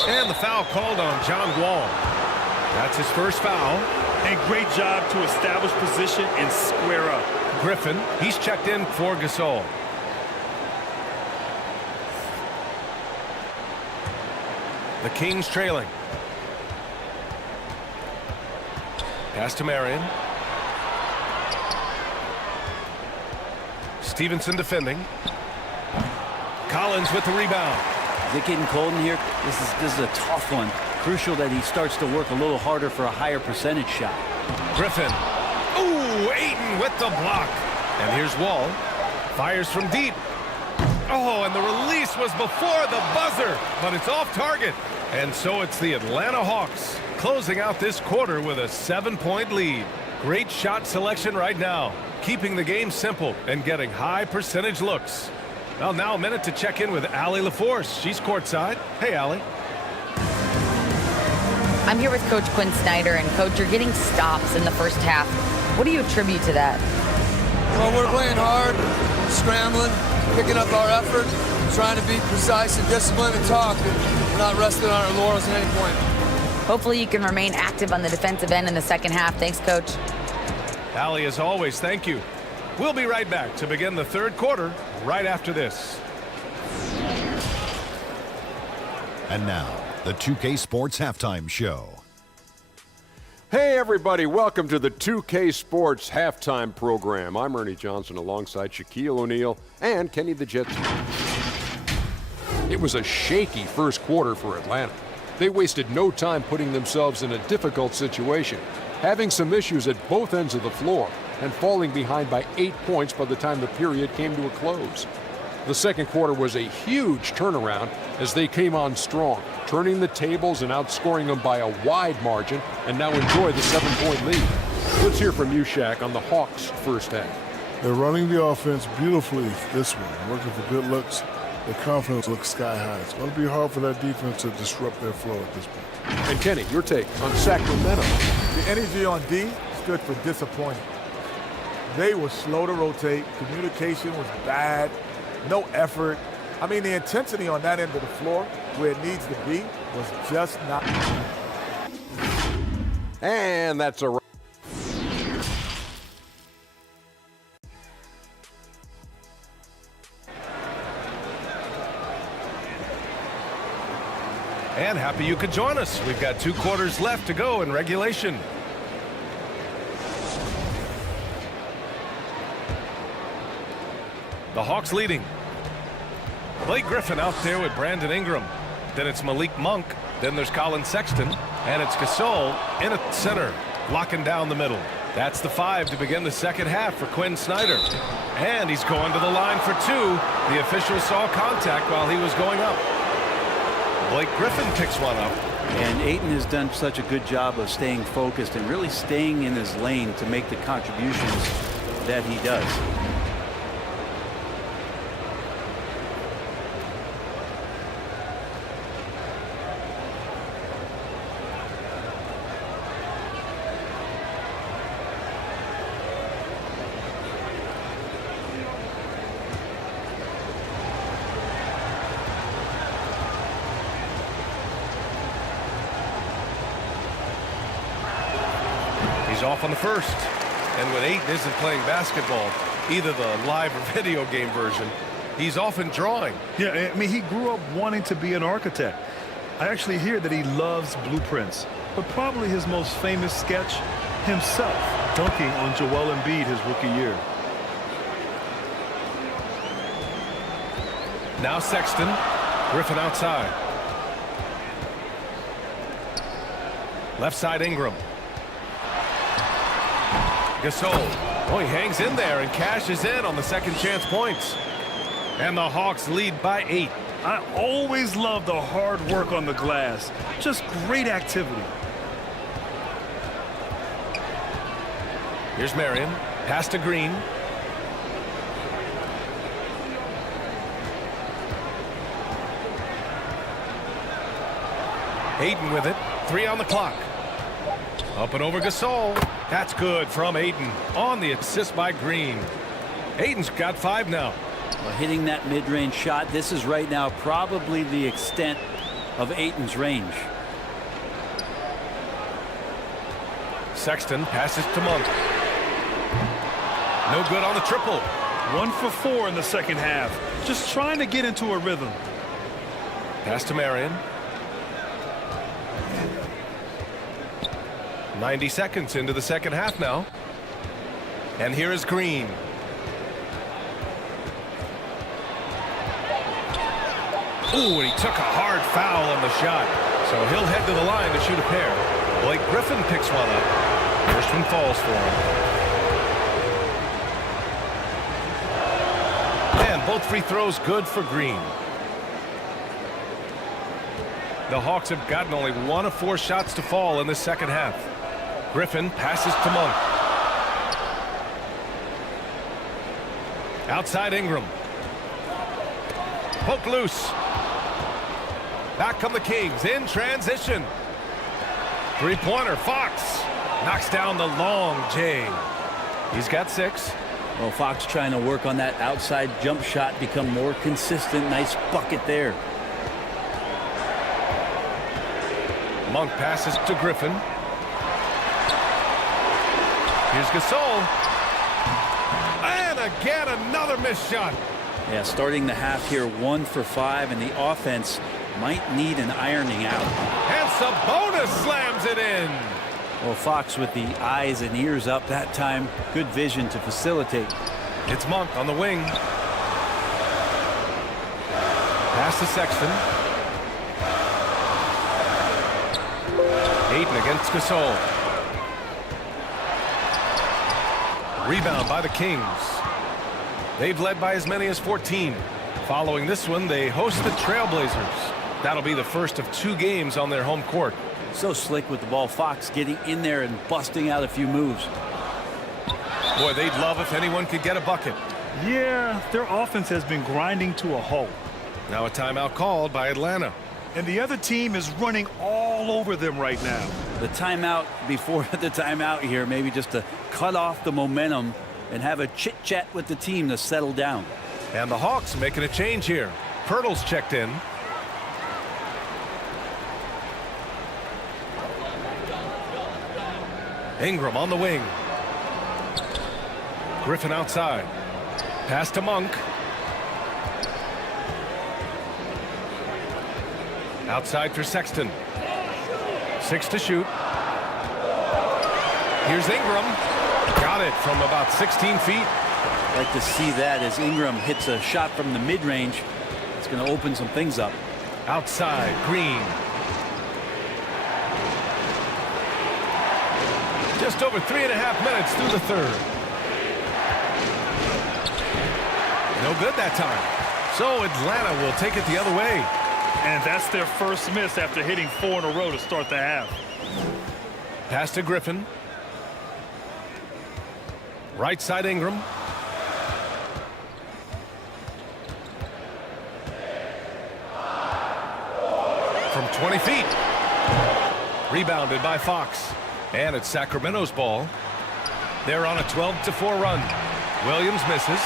And the foul called on John Wall. That's his first foul. And great job to establish position and square up. Griffin, he's checked in for Gasol. The Kings trailing. Pass to Marion. Stevenson defending. Collins with the rebound. Is it getting cold in here? This is a tough one. Crucial that he starts to work a little harder for a higher percentage shot. Griffin. Ooh, Ayton with the block. And here's Wall. Fires from deep. Oh, and the release was before the buzzer, but it's off target. And so it's the Atlanta Hawks closing out this quarter with a 7-point lead. Great shot selection right now, keeping the game simple and getting high percentage looks. Well, now a minute to check in with Allie LaForce. She's courtside. Hey, Allie. I'm here with Coach Quinn Snyder, and Coach, you're getting stops in the first half. What do you attribute to that? Well, we're playing hard, scrambling, picking up our effort, trying to be precise and disciplined and talk. We're not resting on our laurels at any point. Hopefully you can remain active on the defensive end in the second half. Thanks, Coach. Allie, as always, thank you. We'll be right back to begin the third quarter right after this. And now, the 2K Sports Halftime Show. Hey, everybody. Welcome to the 2K Sports Halftime Program. I'm Ernie Johnson alongside Shaquille O'Neal and Kenny the Jet. It was a shaky first quarter for Atlanta. They wasted no time putting themselves in a difficult situation, having some issues at both ends of the floor and falling behind by 8 points by the time the period came to a close. The second quarter was a huge turnaround as they came on strong, turning the tables and outscoring them by a wide margin, and now enjoy the 7-point lead. Let's hear from you, Shaq, on the Hawks' first half. They're running the offense beautifully this one, working for good looks. Their confidence looks sky high. It's going to be hard for that defense to disrupt their flow at this point. And Kenny, your take on Sacramento. The energy on D stood for disappointing. They were slow to rotate. Communication was bad. No effort. I mean, the intensity on that end of the floor, where it needs to be, was just not. And that's a wrap. And happy you could join us. We've got 2 quarters left to go in regulation. The Hawks leading. Blake Griffin out there with Brandon Ingram. Then it's Malik Monk. Then there's Colin Sexton. And it's Gasol in at center, locking down the middle. That's the 5 to begin the second half for Quinn Snyder. And he's going to the line for 2. The official saw contact while he was going up. Blake Griffin picks one up. And Ayton has done such a good job of staying focused and really staying in his lane to make the contributions that he does. He's off on the first. And when Ayton isn't playing basketball, either the live or video game version, he's often drawing. Yeah, I mean, he grew up wanting to be an architect. I actually hear that he loves blueprints, but probably his most famous sketch, himself dunking on Joel Embiid his rookie year. Now Sexton. Griffin outside. Left side Ingram. Gasol. Oh, he hangs in there and cashes in on the second chance points. And the Hawks lead by 8. I always love the hard work on the glass. Just great activity. Here's Marion. Pass to Green. Ayton with it. 3 on the clock. Up and over Gasol. That's good from Ayton on the assist by Green. Ayton's got 5 now. Well, hitting that mid-range shot, this is right now probably the extent of Ayton's range. Sexton passes to Monk. No good on the triple. 1 for 4 in the second half. Just trying to get into a rhythm. Pass to Marion. 90 seconds into the second half now. And here is Green. Ooh, and he took a hard foul on the shot. So he'll head to the line to shoot a pair. Blake Griffin picks one up. First one falls for him. And both free throws good for Green. The Hawks have gotten only 1 of 4 shots to fall in the second half. Griffin passes to Monk. Outside Ingram. Poke loose. Back come the Kings in transition. 3-pointer. Fox knocks down the long J. He's got 6. Well, Fox trying to work on that outside jump shot, become more consistent. Nice bucket there. Monk passes to Griffin. Here's Gasol. And again, another missed shot. Yeah, starting the half here 1 for 5, and the offense might need an ironing out. And Sabonis slams it in. Well, Fox with the eyes and ears up that time. Good vision to facilitate. It's Monk on the wing. Pass to Sexton. Ayton against Gasol. Rebound by the Kings. They've led by as many as 14. Following this one, they host the Trailblazers. That'll be the first of 2 games on their home court. So slick with the ball. Fox getting in there and busting out a few moves. Boy, they'd love if anyone could get a bucket. Yeah, their offense has been grinding to a halt. Now a timeout called by Atlanta. And the other team is running all over them right now. The timeout before the timeout here, maybe just to cut off the momentum and have a chit-chat with the team to settle down. And the Hawks making a change here. Pirtle's checked in. Ingram on the wing. Griffin outside. Pass to Monk. Outside for Sexton. 6 to shoot. Here's Ingram. Got it from about 16 feet. I'd like to see that as Ingram hits a shot from the mid-range. It's going to open some things up. Outside, Green. Just over 3.5 minutes through the third. No good that time. So Atlanta will take it the other way. And that's their first miss after hitting 4 in a row to start the half. Pass to Griffin. Right side Ingram. From 20 feet. Rebounded by Fox. And it's Sacramento's ball. They're on a 12-4 run. Williams misses.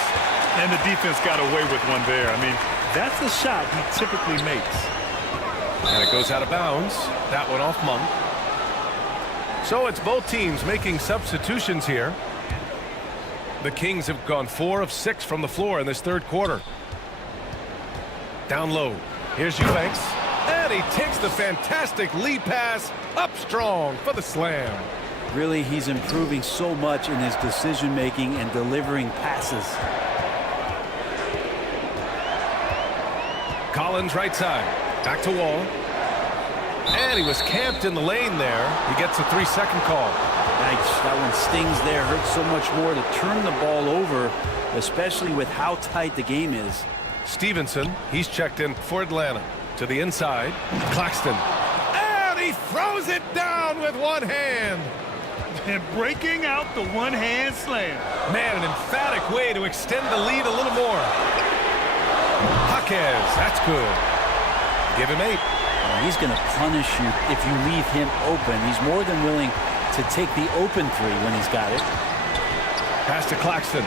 And the defense got away with one there. I mean, that's the shot he typically makes. And it goes out of bounds. That one off Monk. So it's both teams making substitutions here. The Kings have gone 4 of 6 from the floor in this third quarter. Down low. Here's Eubanks. And he takes the fantastic lead pass up strong for the slam. Really, he's improving so much in his decision-making and delivering passes. Collins right side. Back to Wall. And he was camped in the lane there. He gets a 3-second call. Nice. That one stings there. Hurts so much more to turn the ball over, especially with how tight the game is. Stevenson, he's checked in for Atlanta. To the inside. Claxton. And he throws it down with one hand. And breaking out the one-hand slam. Man, an emphatic way to extend the lead a little more. Jaquez, that's good. Give him 8. He's going to punish you if you leave him open. He's more than willing to take the open 3 when he's got it. Pass to Claxton.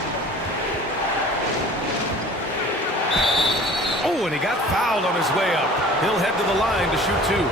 Oh, and he got fouled on his way up. He'll head to the line to shoot 2.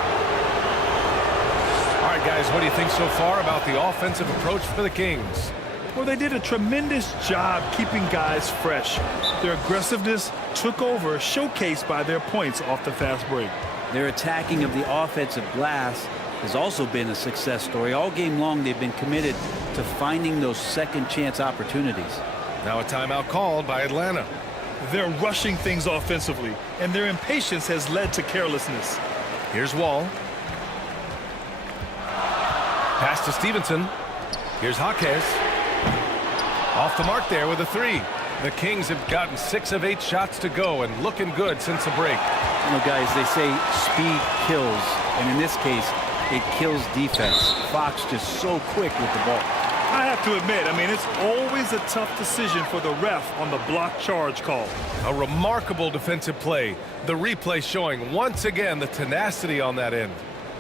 All right, guys, what do you think so far about the offensive approach for the Kings? Well, they did a tremendous job keeping guys fresh. Their aggressiveness took over, showcased by their points off the fast break. Their attacking of the offensive glass has also been a success story. All game long, they've been committed to finding those second chance opportunities. Now a timeout called by Atlanta. They're rushing things offensively, and their impatience has led to carelessness. Here's Wall. Pass to Stevenson. Here's Jaquez. Off the mark there with a 3. The Kings have gotten 6 of 8 shots to go and looking good since the break. You know, guys, they say speed kills, and in this case, it kills defense. Fox just so quick with the ball. I have to admit, I mean, it's always a tough decision for the ref on the block charge call. A remarkable defensive play. The replay showing once again the tenacity on that end.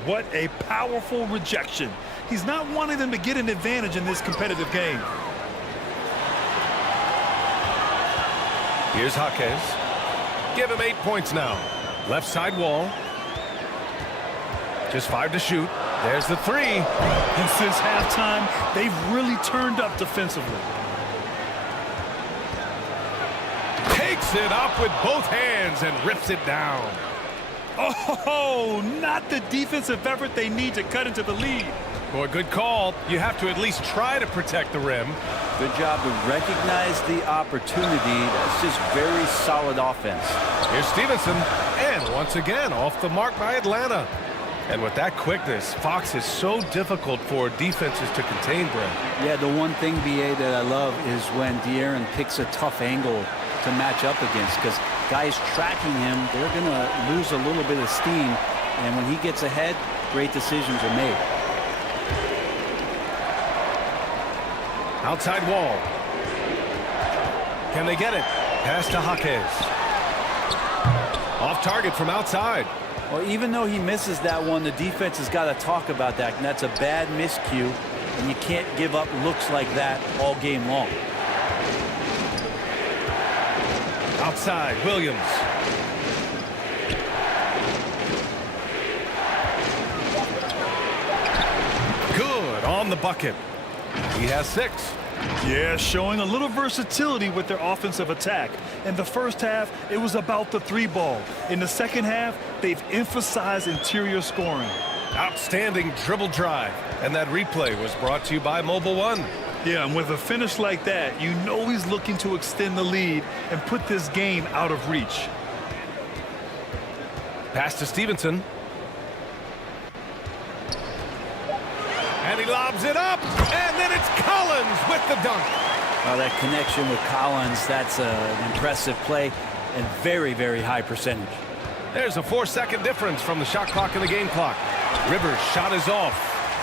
What a powerful rejection. He's not wanting them to get an advantage in this competitive game. Here's Jaquez. Give him 8 points now. Left side Wall. Just 5 to shoot. There's the 3. And since halftime, they've really turned up defensively. Takes it up with both hands and rips it down. Oh, not the defensive effort they need to cut into the lead. Boy, good call. You have to at least try to protect the rim. Good job to recognize the opportunity. That's just very solid offense. Here's Stevenson, and Once again, off the mark by Atlanta. And with that quickness, Fox is so difficult for defenses to contain, Brent. Yeah, the one thing, BA, that I love is when De'Aaron picks a tough angle to match up against, because guys tracking him, they're going to lose a little bit of steam. And when he gets ahead, great decisions are made. Outside wall. Can they get it? Pass to Jaquez. Off target from outside. Well, even though he misses that one, the defense has got to talk about that, and that's a bad miscue, and you can't give up looks like that all game long. Outside, Williams. Good on the bucket. He has 6. Yeah, showing a little versatility with their offensive attack. In the first half, it was about the 3-ball. In the second half, they've emphasized interior scoring. Outstanding dribble drive. And that replay was brought to you by Mobile One. Yeah, and with a finish like that, you know he's looking to extend the lead and put this game out of reach. Pass to Stevenson. And he lobs it up, and then it's Collins with the dunk. Well, that connection with Collins, that's an impressive play and very, very high percentage. There's a 4-second difference from the shot clock and the game clock. Rivers' shot is off.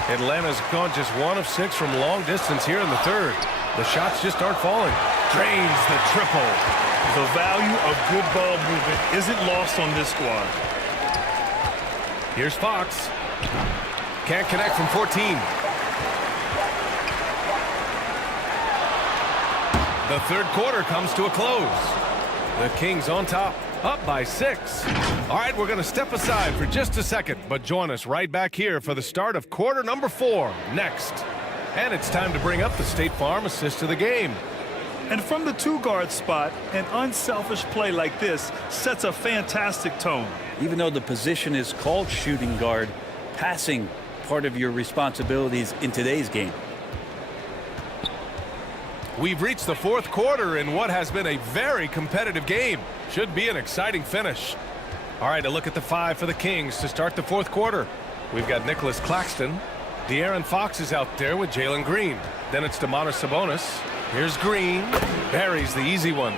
Atlanta's gone just 1 of 6 from long distance here in the third. The shots just aren't falling. Drains the triple. The value of good ball movement isn't lost on this squad. Here's Fox. Can't connect from 14. The third quarter comes to a close. The Kings on top, up by 6. All right, we're going to step aside for just a second, but join us right back here for the start of quarter number 4 next. And it's time to bring up the State Farm assist of the game. And from the 2-guard spot, an unselfish play like this sets a fantastic tone. Even though the position is called shooting guard, passing part of your responsibilities in today's game. We've reached the 4th quarter in what has been a very competitive game. Should be an exciting finish. All right, a look at the 5 for the Kings to start the 4th quarter. We've got Nicholas Claxton. De'Aaron Fox is out there with Jalen Green. Then it's Domantas Sabonis. Here's Green. Buries the easy one.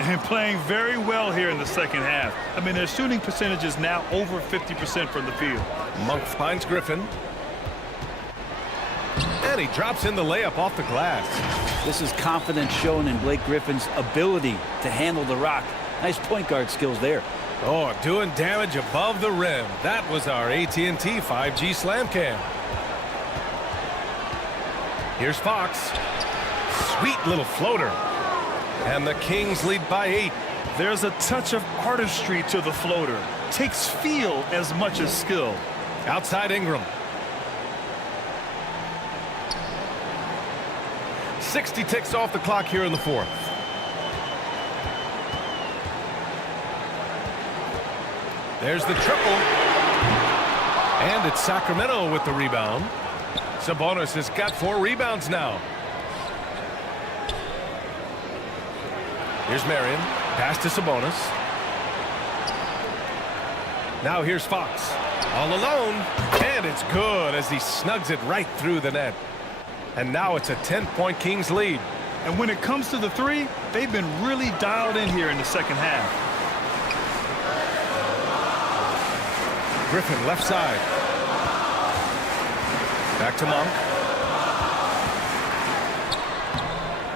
And playing very well here in the second half. I mean, their shooting percentage is now over 50% from the field. Monk finds Griffin. And he drops in the layup off the glass. This is confidence shown in Blake Griffin's ability to handle the rock. Nice point guard skills there. Oh, doing damage above the rim. That was our AT&T 5G slam cam. Here's Fox. Sweet little floater. And the Kings lead by 8. There's a touch of artistry to the floater. Takes feel as much as skill. Outside Ingram. 60 ticks off the clock here in the 4th. There's the triple. And it's Sacramento with the rebound. Sabonis has got 4 rebounds now. Here's Marion. Pass to Sabonis. Now here's Fox. All alone. And it's good as he snugs it right through the net. And now it's a 10-point Kings lead. And when it comes to the 3, they've been really dialed in here in the second half. Griffin left side. Back to Monk.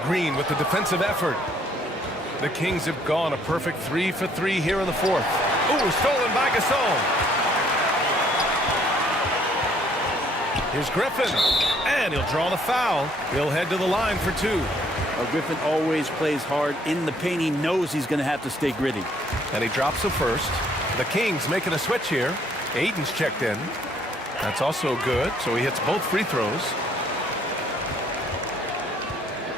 Green with the defensive effort. The Kings have gone a perfect 3 for 3 here in the 4th. Ooh, stolen by Gasol. Here's Griffin. And he'll draw the foul. He'll head to the line for 2. Griffin always plays hard in the paint. He knows he's going to have to stay gritty. And he drops the first. The Kings making a switch here. Aiden's checked in. That's also good, so he hits both free throws.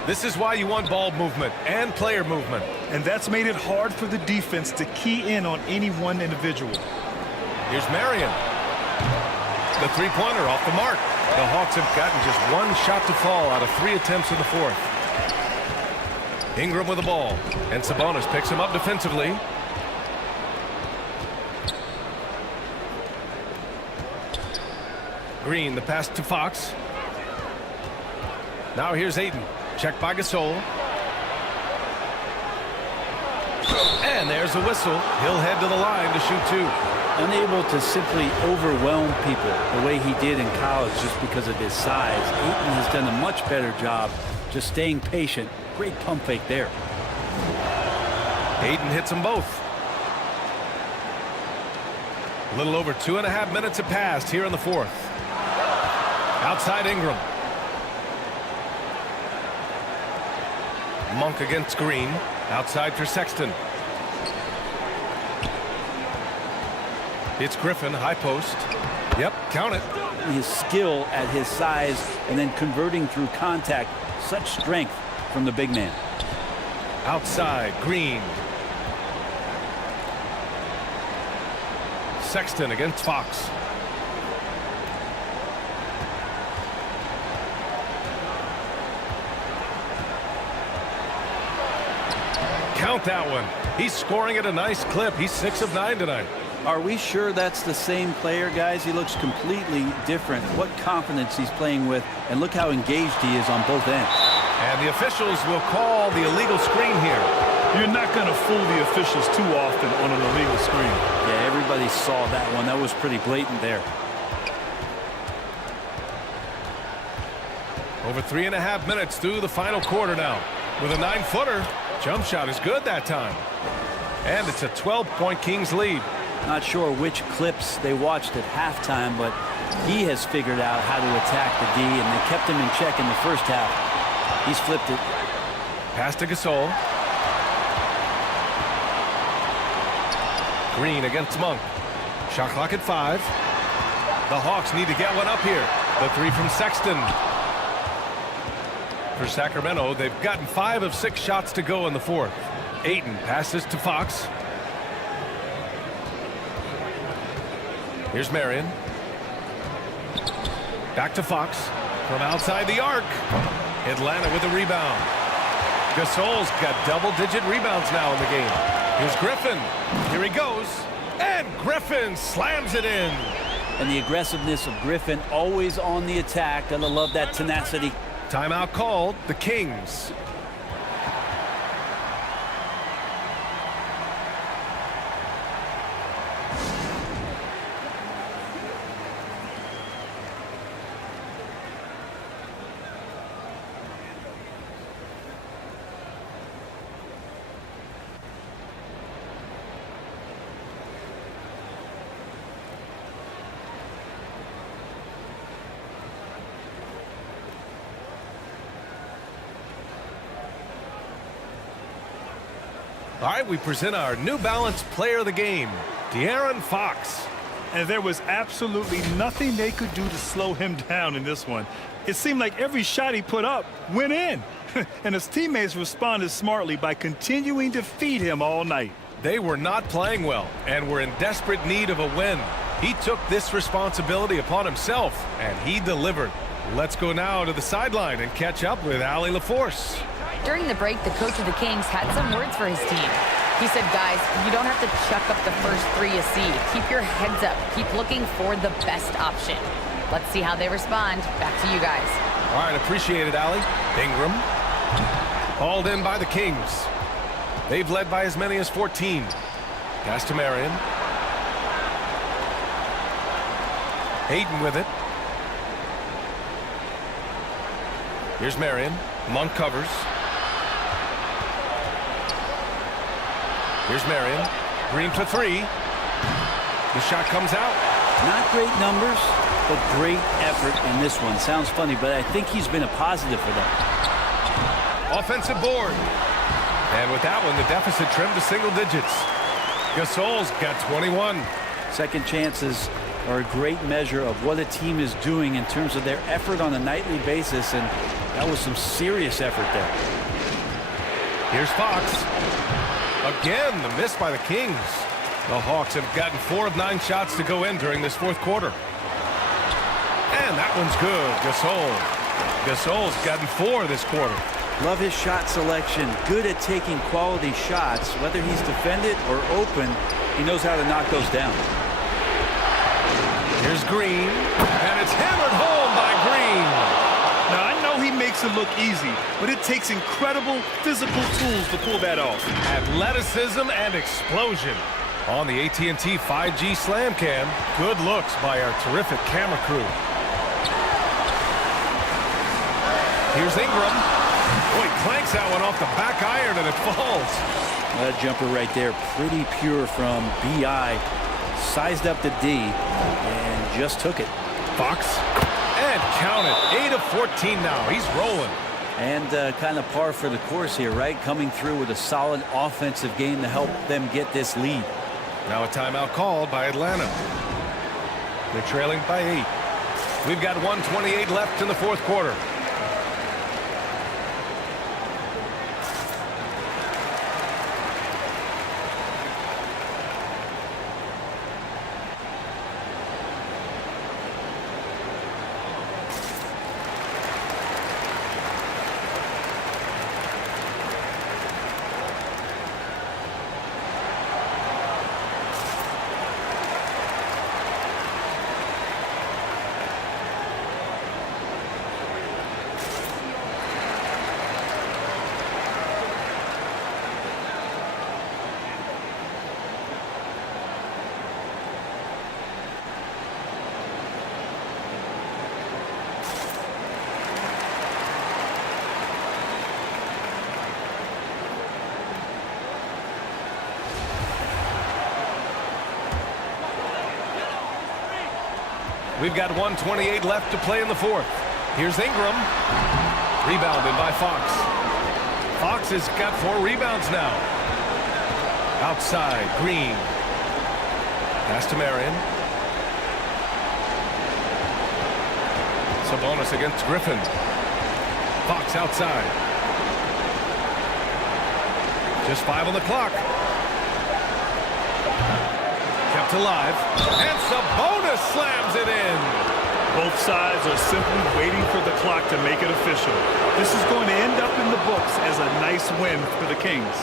This is why you want ball movement and player movement. And that's made it hard for the defense to key in on any one individual. Here's Marion. The three-pointer off the mark. The Hawks have gotten just 1 shot to fall out of 3 attempts in the 4th. Ingram with the ball. And Sabonis picks him up defensively. Green, the pass to Fox. Now here's Ayton. Checked by Gasol. And there's a whistle. He'll head to the line to shoot 2. Unable to simply overwhelm people the way he did in college just because of his size. Ayton has done a much better job just staying patient. Great pump fake there. Ayton hits them both. A little over 2.5 minutes have passed here in the 4th. Outside Ingram. Monk against Green. Outside for Sexton. It's Griffin, high post. Yep, count it. His skill at his size and then converting through contact. Such strength from the big man. Outside, Green. Sexton against Fox. Count that one. He's scoring at a nice clip. He's 6 of 9 tonight. Are we sure that's the same player, guys? He looks completely different. What confidence he's playing with, and look how engaged he is on both ends. And the officials will call the illegal screen here. You're not going to fool the officials too often on an illegal screen. Yeah, everybody saw that one. That was pretty blatant there. Over 3.5 minutes through the final quarter now. With a 9-footer, jump shot is good that time. And it's a 12-point Kings lead. Not sure which clips they watched at halftime, but he has figured out how to attack the D, and they kept him in check in the first half. He's flipped it. Pass to Gasol. Green against Monk. Shot clock at 5. The Hawks need to get one up here. The 3 from Sexton. For Sacramento, they've gotten 5 of 6 shots to go in the 4th. Ayton passes to Fox. Here's Marion. Back to Fox. From outside the arc. Atlanta with a rebound. Gasol's got double-digit rebounds now in the game. Here's Griffin. Here he goes. And Griffin slams it in. And the aggressiveness of Griffin, always on the attack. Gotta love that tenacity. Timeout called. The Kings. All right, we present our New Balance player of the game, De'Aaron Fox. And there was absolutely nothing they could do to slow him down in this one. It seemed like every shot he put up went in. And his teammates responded smartly by continuing to feed him all night. They were not playing well and were in desperate need of a win. He took this responsibility upon himself, and he delivered. Let's go now to the sideline and catch up with Allie LaForce. During the break, the coach of the Kings had some words for his team. He said, guys, you don't have to chuck up the first 3 you see. Keep your heads up. Keep looking for the best option. Let's see how they respond. Back to you guys. All right, appreciate it, Allie. Ingram. Hauled in by the Kings. They've led by as many as 14. Pass to Marion. Hayden with it. Here's Marion. Monk covers. Here's Marion. Green for 3. The shot comes out. Not great numbers, but great effort in this one. Sounds funny, but I think he's been a positive for them. Offensive board. And with that one, the deficit trimmed to single digits. Gasol's got 21. Second chances are a great measure of what a team is doing in terms of their effort on a nightly basis, and that was some serious effort there. Here's Fox. Again, the miss by the Kings. The Hawks have gotten 4 of 9 shots to go in during this 4th quarter. And that one's good. Gasol's gotten 4 this quarter. Love his shot selection. Good at taking quality shots. Whether he's defended or open, he knows how to knock those down. Here's Green, and it's hammered home by Green. Now, I know he makes it look easy, but it takes incredible physical tools to pull that off. Athleticism and explosion. On the AT&T 5G Slam Cam, good looks by our terrific camera crew. Here's Ingram. Boy, clanks that one off the back iron and it falls. That jumper right there, pretty pure from B.I. Sized up the D and just took it. Fox. And count it. 8 of 14 now. He's rolling. And kind of par for the course here, right? Coming through with a solid offensive game to help them get this lead. Now a timeout called by Atlanta. They're trailing by 8. We've got 1:28 left in the fourth quarter. We've got 1:28 left to play in the fourth. Here's Ingram. Rebounded by Fox. Fox has got 4 rebounds now. Outside, Green. Pass to Marion. Sabonis against Griffin. Fox outside. Just 5 on the clock. Kept alive. And Sabonis slams it in. Both sides are simply waiting for the clock to make it official. This is going to end up in the books as a nice win for the Kings.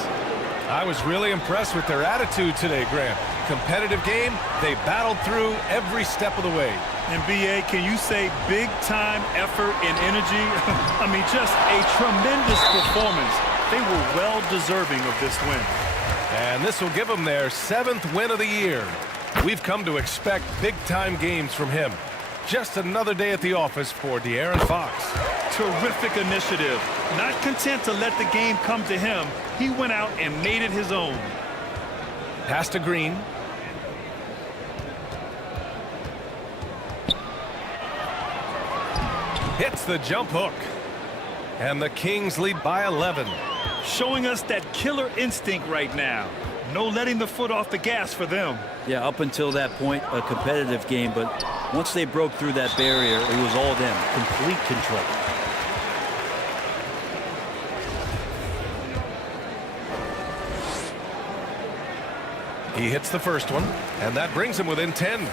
I was really impressed with their attitude today, Grant. Competitive game, they battled through every step of the way. And B.A., can you say big-time effort and energy? I mean, just a tremendous performance. They were well deserving of this win. And this will give them their 7th win of the year. We've come to expect big-time games from him. Just another day at the office for De'Aaron Fox. Terrific initiative. Not content to let the game come to him, he went out and made it his own. Pass to Green. Hits the jump hook. And the Kings lead by 11. Showing us that killer instinct right now. No letting the foot off the gas for them. Yeah, up until that point, a competitive game, but once they broke through that barrier, it was all them. Complete control. He hits the first one, and that brings him within 10.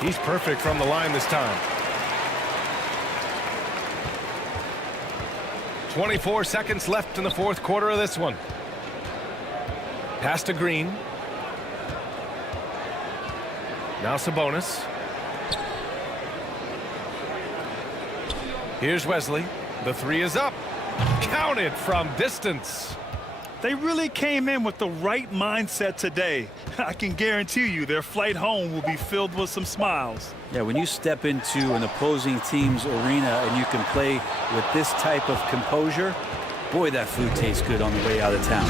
He's perfect from the line this time. 24 seconds left in the fourth quarter of this one. Pass to Green. Now Sabonis. Here's Wesley. The 3 is up. Counted from distance. They really came in with the right mindset today. I can guarantee you their flight home will be filled with some smiles. Yeah, when you step into an opposing team's arena and you can play with this type of composure, boy, that food tastes good on the way out of town.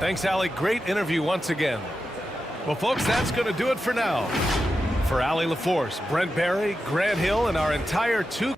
Thanks, Allie. Great interview once again. Well, folks, that's going to do it for now. For Allie LaForce, Brent Barry, Grant Hill, and our entire 2